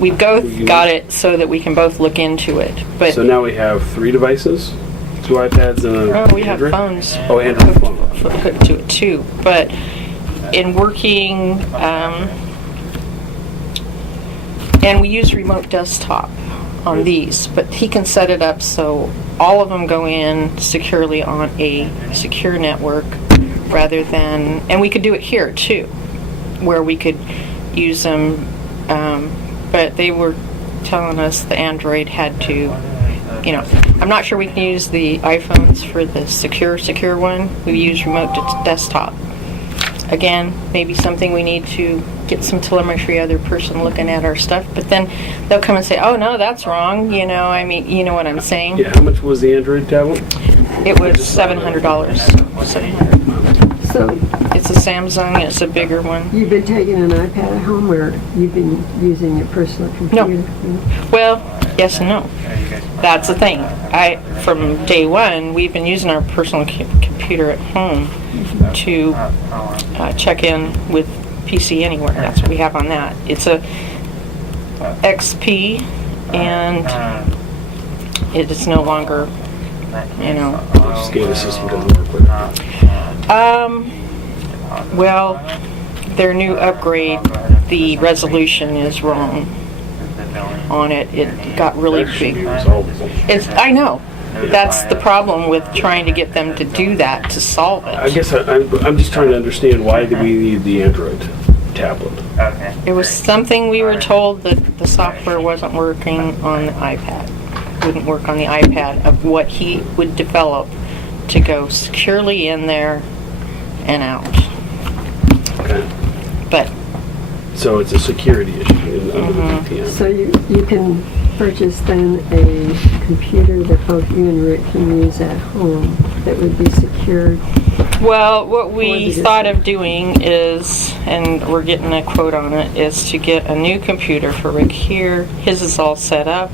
got it so that we can both look into it. But So now we have 3 devices, 2 iPads and a we have Android? phones. Oh, Android phone. Hooked to it too. But in working, and we use remote desktop on these, but he can set it up so all of them go in securely on a secure network rather than, and we could do it here too, where we could use them, but they were telling us the Android had to, I'm not sure we can use the iPhones for the secure one. We use remote desktop. Again, maybe something we need to get some telemetry, other person looking at our stuff, but then they'll come and say, oh no, that's wrong, you know what I'm saying? Yeah, how much was the Android tablet? It was $700. So It's a Samsung, it's a bigger one. you've been taking an iPad at home or you've been using your personal computer? Well, yes and no. That's the thing. From day one, we've been using our personal computer at home to check in with PC Anywhere. That's what we have on that. It's a XP, and it is no longer, SCADA system doesn't work with it. Well, their new upgrade, the resolution is wrong on it. It got really big. I know. That's the problem with trying to get them to do that, to solve I it. guess I'm just trying to understand, why do we need the Android tablet? It was something we were told that the software wasn't working on the iPad. Wouldn't work on the iPad of what he would develop to go securely in there and out. Okay. But So it's a security issue under the VPN. So you can purchase then a computer that both you and Rick can use at home that would be secured. well, what we Or the thought of doing is, and we're getting a quote on it, is to get a new computer for Rick here. His is all set up.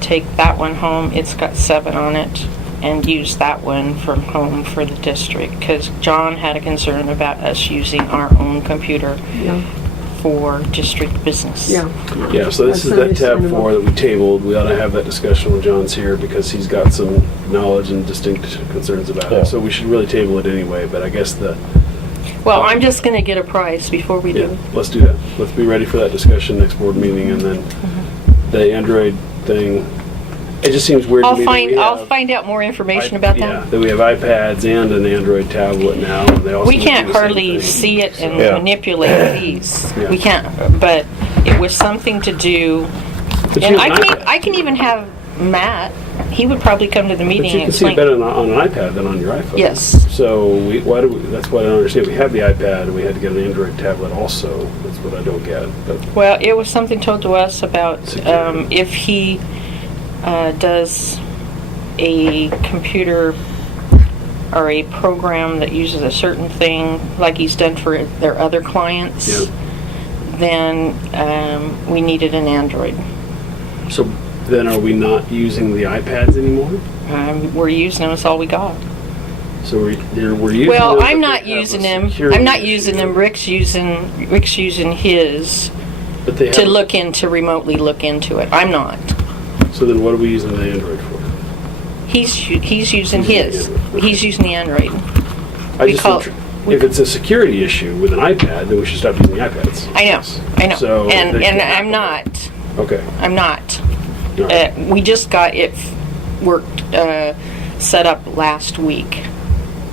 Take that one home. It's got 7 on it. And use that one from home for the district. Because John had a concern about us using our own computer Yeah. for district business. Yeah. Yeah, so this is That's that tab understandable. 4 that we tabled. We ought to have that discussion when John's here, because he's got some knowledge and distinct concerns about Yeah. it. So we should really table it anyway, but I guess Well, I'm just going to get a price before we yeah, do. let's do that. Let's be ready for that discussion next board meeting, and then the Android thing, it just seems weird to me that we I'll have find out more information about yeah, that. that we have iPads and an Android tablet now, and they also We do can't the same hardly thing. see it and Yeah. manipulate these. Yeah. We can't, but it was something to do. But And you have an iPad. I can even have Matt, he would probably come to the But meeting you and can see it explain. better on an iPad than on your iPhone. Yes. So why do we, that's what I don't understand. We have the iPad and we had to get an Android tablet also. That's what I don't get. But Well, it was something told to us about Security. if he does a computer or a program that uses a certain thing, like he's done for their other clients, Yeah. then we needed an Android. So then are we not using the iPads anymore? We're using them, that's all we got. So we're using Well, them, I'm but not they have a using them. security I'm not issue. using them. Rick's using his But they to have- look into, remotely look into it. I'm not. So then what are we using the Android for? He's using He's his. using the Android. He's using the Android. I We just call think it- if it's a security issue with an iPad, then we should stop using the iPads. I know. So and they can I'm happen. not. Okay. I'm not. All right. We just got it worked, set up last week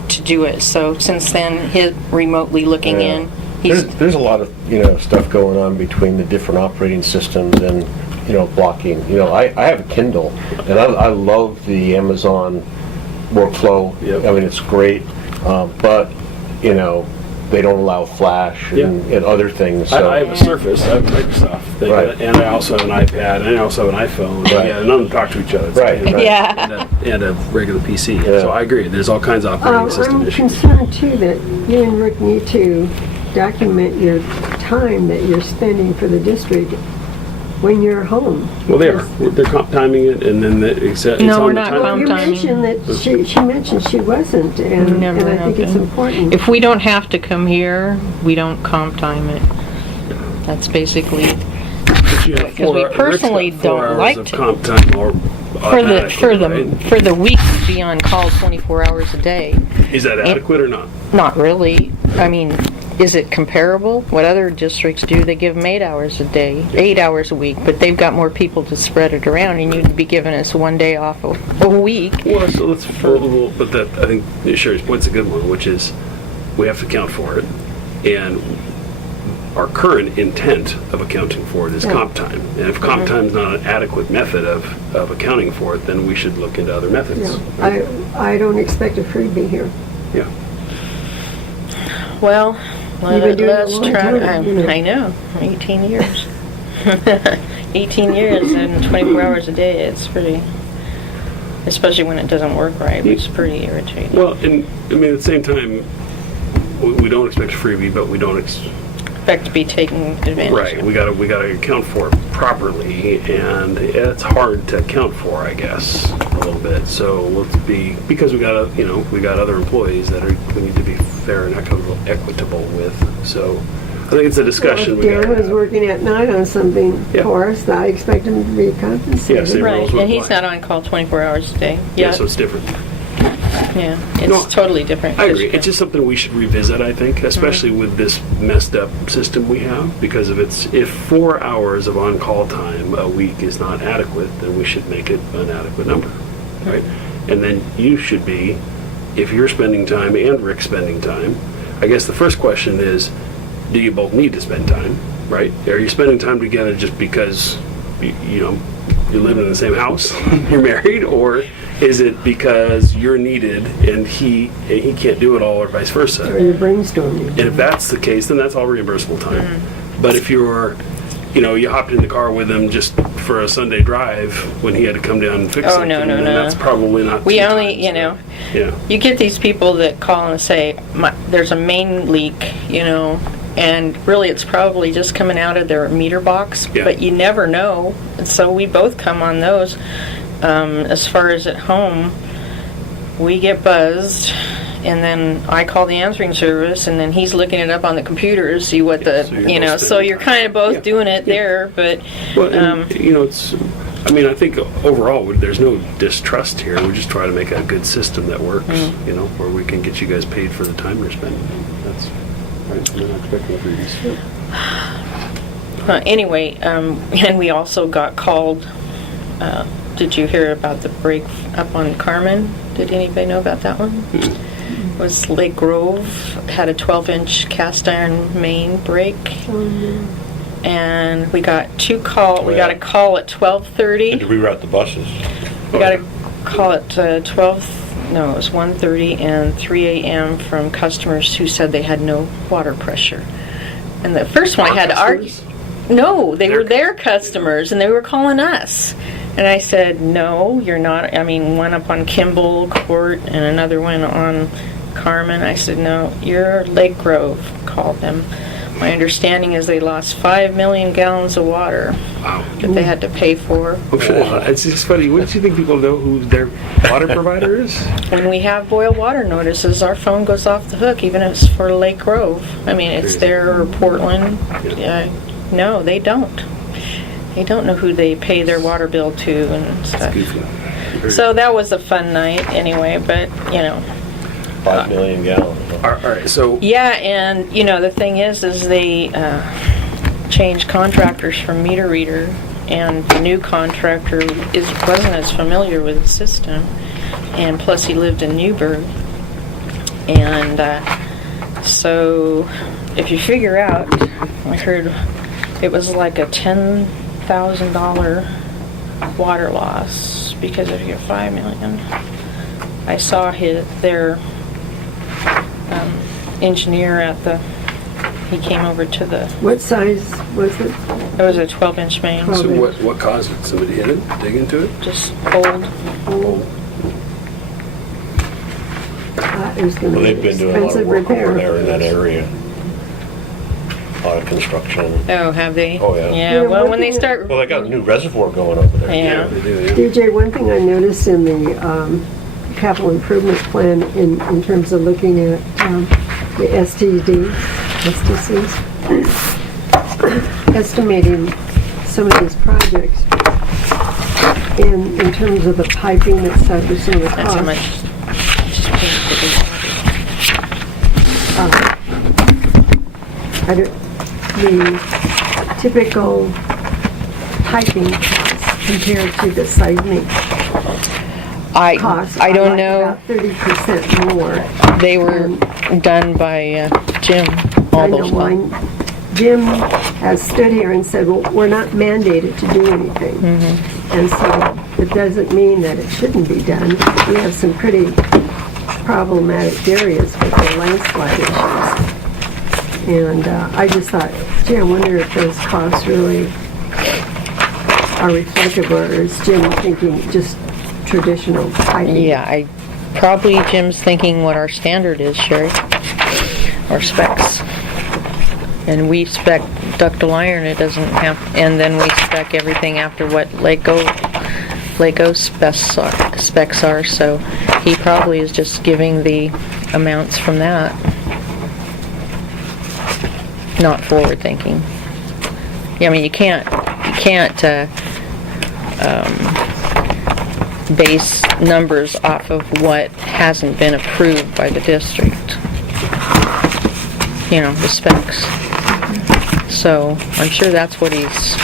to do it. So since then, his remotely looking Yeah. in, he's There's a lot of, stuff going on between the different operating systems and, blocking. I have a Kindle, and I love the Amazon workflow. Yep. I mean, it's great, but, they don't allow Flash and other things. So. I have a Surface, I have a Microsoft thing, Right. and I also have an iPad, and I also have an iPhone. Right. Yeah, none of them talk to each other. It's Right, kind of- right. yeah. And a regular PC. Yeah. So I agree. There's all kinds of operating system I'm issues. concerned too that you and Rick need to document your time that you're spending for the district when you're home. Well, they are. They're comp timing it, and then it's No, on we're the not timer. Well, you timing. mentioned that she mentioned she wasn't, and Never I think it's happened. important. If we don't have to come here, we don't comp time it. That's basically But you have because we Rick's got personally 4 don't hours like of to. comp time or For the week to be on call 24 hours a day. Is that adequate or not? Not really. I mean, is it comparable? What other districts do? They give them 8 hours a day, 8 hours a week, but they've got more people to spread it around, and you'd be giving us one day off a week. Well, so let's, but that, I think Sherry's point's a good one, which is we have to account for it, and our current intent of accounting for it is comp time. And if comp time is not an adequate method of accounting for it, then we should look into other methods. Yeah, I don't expect a freebie here. Yeah. Well, You've been doing it a let's long try. time, you know. I know, 18 years. 18 years and 24 hours a day. It's pretty, especially when it doesn't work right. It's pretty irritating. Well, and I mean, at the same time, we don't expect a freebie, but we don't Expect to be taken advantage right. of. We gotta account for it properly, and it's hard to account for, I guess, a little bit. So let's be, because we got other employees that we need to be fair and equitable with. So I think it's a discussion we If gotta Dan was have. working at night on something Yeah. for us, I expect him to be compensated. Yes, it- Right, rules would and he's apply. not on call 24 hours a day. Yeah, Yeah, so it's different. yeah, it's No, totally different. I agree. It's just something we should revisit, I think, especially with this messed up system we have, because if 4 hours of on-call time a week is not adequate, then we should make it an adequate number, right? And then you should be, if you're spending time and Rick's spending time, I guess the first question is, do you both need to spend time, right? Are you spending time together just because, you live in the same house, you're married, or is it because you're needed and he can't do it all, or vice versa? Or you're brainstorming. And if that's the case, then that's all reimbursable time. But if you're, you hopped in the car with him just for a Sunday drive when he had to come down and fix Oh, something, no, then no. that's probably not. We 2 only, times. Yeah. you get these people that call and say, there's a main leak, and really it's probably just coming out of their meter box, Yeah. but you never know. And so we both come on those. As far as at home, we get buzzed, and then I call the answering service, and then he's looking it up on the computer to see what so you're both so spending you're time. kind of both Yeah. doing it there, but Well, and, it's. I mean, I think overall there's no distrust here. We just try to make a good system that works. Where we can get you guys paid for the time you're spending. That's right. We're not expecting freebies. anyway, and we also got called. Did you hear about the break up on Carmen? Did anybody know about that one? It was Lake Grove, had a 12-inch cast iron main break. and we got we got a call at 12:30. And to reroute the buses. We got a call at 1:30 and 3 a.m. from customers who said they had no water pressure. And the first one I had to argue. No, they were their customers, and they were calling us. And I said, no, you're not. I mean, one up on Kimball Court and another one on Carmen. I said, no, you're Lake Grove. Called them. My understanding is they lost 5 million gallons of water that they had to pay for. It's just funny. Wouldn't you think people know who their water provider is? When we have boil water notices, our phone goes off the hook, even if it's for Lake Grove. I mean, it's there or Portland. No, they don't. They don't know who they pay their water bill to and stuff. So that was a fun night anyway, but 5 million gallons. All right, so yeah, and the thing is they changed contractors from meter reader, and the new contractor wasn't as familiar with the system, and plus he lived in Newburgh, and so if you figure out, I heard it was like a $10,000 water loss because of your 5 million. I saw their engineer he came over to the. What size was it? It was a 12-inch main. So what caused it? Somebody hit it? Dig into it? Just old. That is the Well, they've been doing a lot of expensive work repair. over there in that area. A lot of construction. Oh, have they? Oh, yeah. Yeah. You know, Well, one when they thing start. Well, they got a new reservoir going over there. Yeah. They do, yeah. DJ, one thing I noticed in the capital improvement plan in terms of looking at the STCs, estimating some of these projects in terms of the piping, et cetera, some of the That's how costs. much. Just paid for The typical piping costs compared to the seismic costs. I don't are know. About 30% more. They were done by Jim. I All know those mine. Jim has stood here and said, well, we're not mandated to do anything. Mm-hmm. And so it doesn't mean that it shouldn't be done. We have some pretty problematic areas with the landslide issues. And I just thought, gee, I wonder if those costs really are reflective, or is Jim thinking just traditional piping? Yeah, probably Jim's thinking what our standard is, Sherry. Our specs. And we spec ductile iron, it doesn't have, and then we spec everything after what Lako specs are, so he probably is just giving the amounts from that. Not forward thinking. Yeah, I mean, you can't base numbers off of what hasn't been approved by the district. The specs. So I'm sure that's what he's.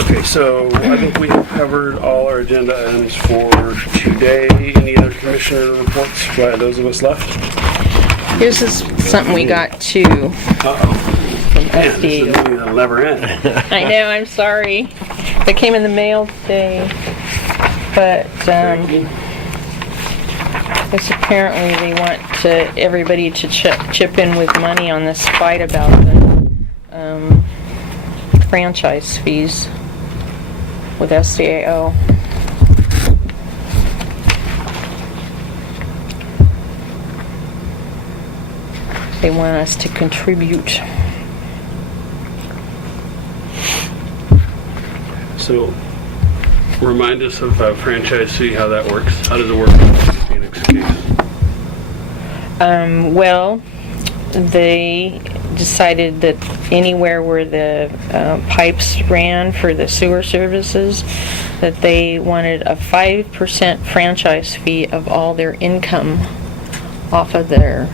Okay, so I think we have covered all our agenda items for today. Any other commissioner reports by those of us left? Here's something we got too from Man, this SDA. is that'll never end. I know, I'm sorry. It came in the mail today, but it's apparently they want everybody to chip in with money on this fight about the franchise fees with SDAO. They want us to contribute. So, remind us of franchise fee, how that works. How does it work in the Phoenix case? Well, they decided that anywhere where the pipes ran for the sewer services, that they wanted a 5% franchise fee of all their income off of their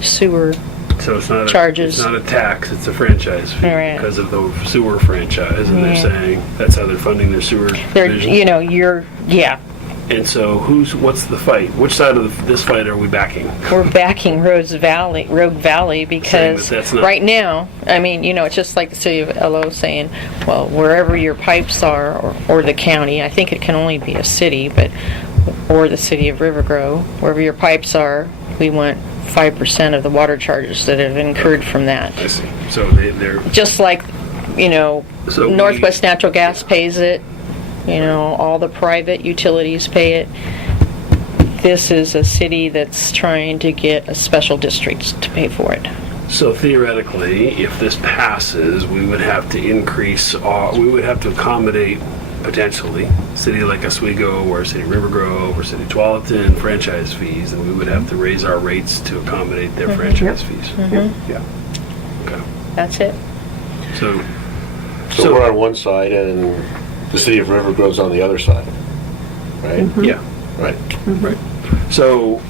sewer So it's not charges. It's not a tax, it's a franchise fee Right. because of the sewer franchise, and they're Yeah. saying that's how they're funding their sewer They're, division. yeah, And so what's the fight? Which side of this fight are we backing? We're backing Rogue Valley because that's not- right now, I mean, it's just like the city of LO saying, well, wherever your pipes are, or the county, I think it can only be a city, or the city of Rivergrove, wherever your pipes are, we want 5% of the water charges that have incurred from that. I see. So they're... Just like, So Northwest Natural Gas pays it, all the private utilities pay it. This is a city that's trying to get a special district to pay for it. So theoretically, if this passes, we would have to we would have to accommodate, potentially, a city like Oswego or City of Rivergrove or City of Tualatin franchise fees, and we would have to raise our rates to accommodate their franchise fees. Yeah. Okay. That's it. So So we're on one side and the city of River Grove's on the other side, right? yeah, Right. right. So,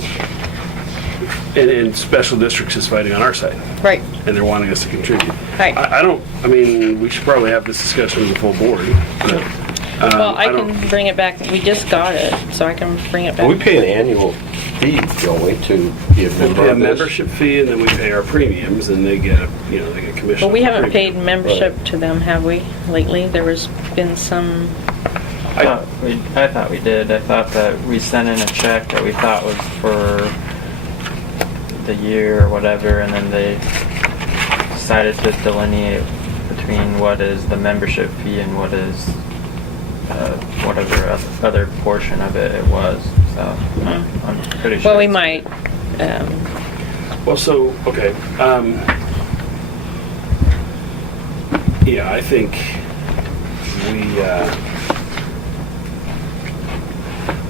and special districts is fighting on our side, Right. and they're wanting us to contribute. Right. I mean, we should probably have this discussion with the full board. But, Well, I don't- can bring it back. We just got it, so I can bring it back. Well, we pay an annual fee, don't we, to be a We member pay a of this? membership fee, and then we pay our premiums, and they get they get commission. But we on the haven't paid premium. membership to them, have we, lately? There was been some, I thought we did. I thought that we sent in a check that we thought was for the year or whatever, and then they decided to delineate between what is the membership fee and what is whatever other portion of it was. So I'm pretty sure. well, we might, Well, so, okay. Yeah, I think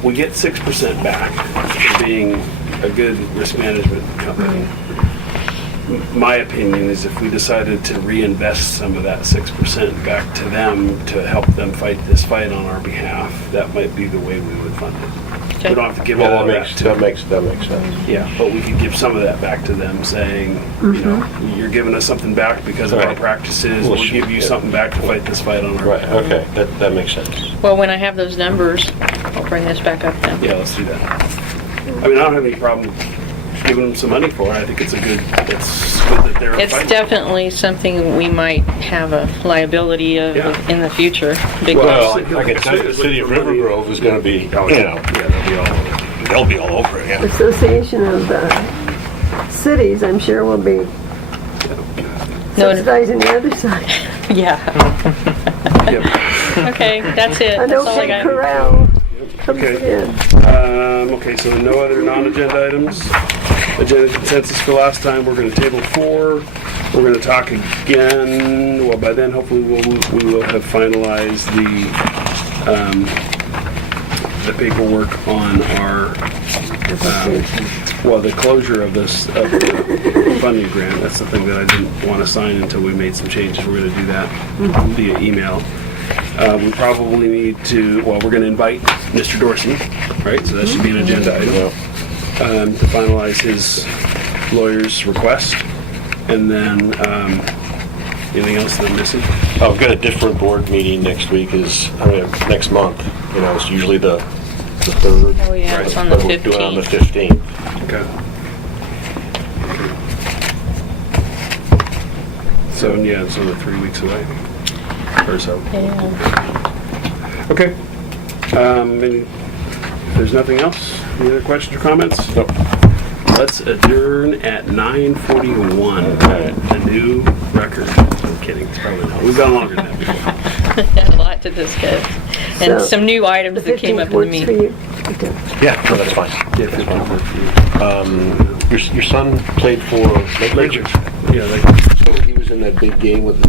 we get 6% back for being a good risk management company. My opinion is if we decided to reinvest some of that 6% back to them to help them fight this fight on our behalf, that might be the way we would fund it. We don't have to give all Well, of that to that makes sense. Yeah, but we could give some of that back to them, saying, you're giving us something back because of our Right. practices. Well, We'll sure, give you yeah. something back to fight this fight on our Right, behalf. okay, that makes sense. well, when I have those numbers, I'll bring this back up then. Yeah, let's do that. I mean, I don't have any problem giving them some money for it. I think it's good that they're It's fighting. definitely something we might have a liability of Yeah. in the future. Big Well, ones. I can tell you, the city of River Grove is gonna be, Oh, yeah, they'll be all over it. they'll be all over it, yeah. Association of Cities, I'm sure, will be No, subsidizing the other side. yeah. Yep. Okay, that's it. An That's all I okay got. corral comes Okay. in. Okay, so no other non-agenda items. Agenda consensus for last time, we're gonna table 4. We're gonna talk again, well, by then, hopefully, we will have finalized the paperwork on our, the closure of the funding grant. That's the thing that I didn't wanna sign until we made some changes. We're gonna do that via email. We probably need to, we're going to invite Mr. Dorsey, right? So that should be an agenda item to finalize his lawyer's request. And then, anything else that I'm missing? I've got a different board meeting next next month. It's usually the 3rd. Oh, yeah, it's on the But we're doing it on the 15th. 15th. Okay. So, yeah, it's only 3 weeks away or so. Yeah. Okay. If there's nothing else, any other questions or comments? Nope. Let's adjourn at 9:41. A new record. I'm kidding. It's probably not. We've gone longer than that before. Had a lot to discuss. And So, some new items that came up in the works for meeting. you. Yeah, no, that's fine. Yeah, 15 work for you. Your son played for Lake Ridge. Yeah, So he was in that big game with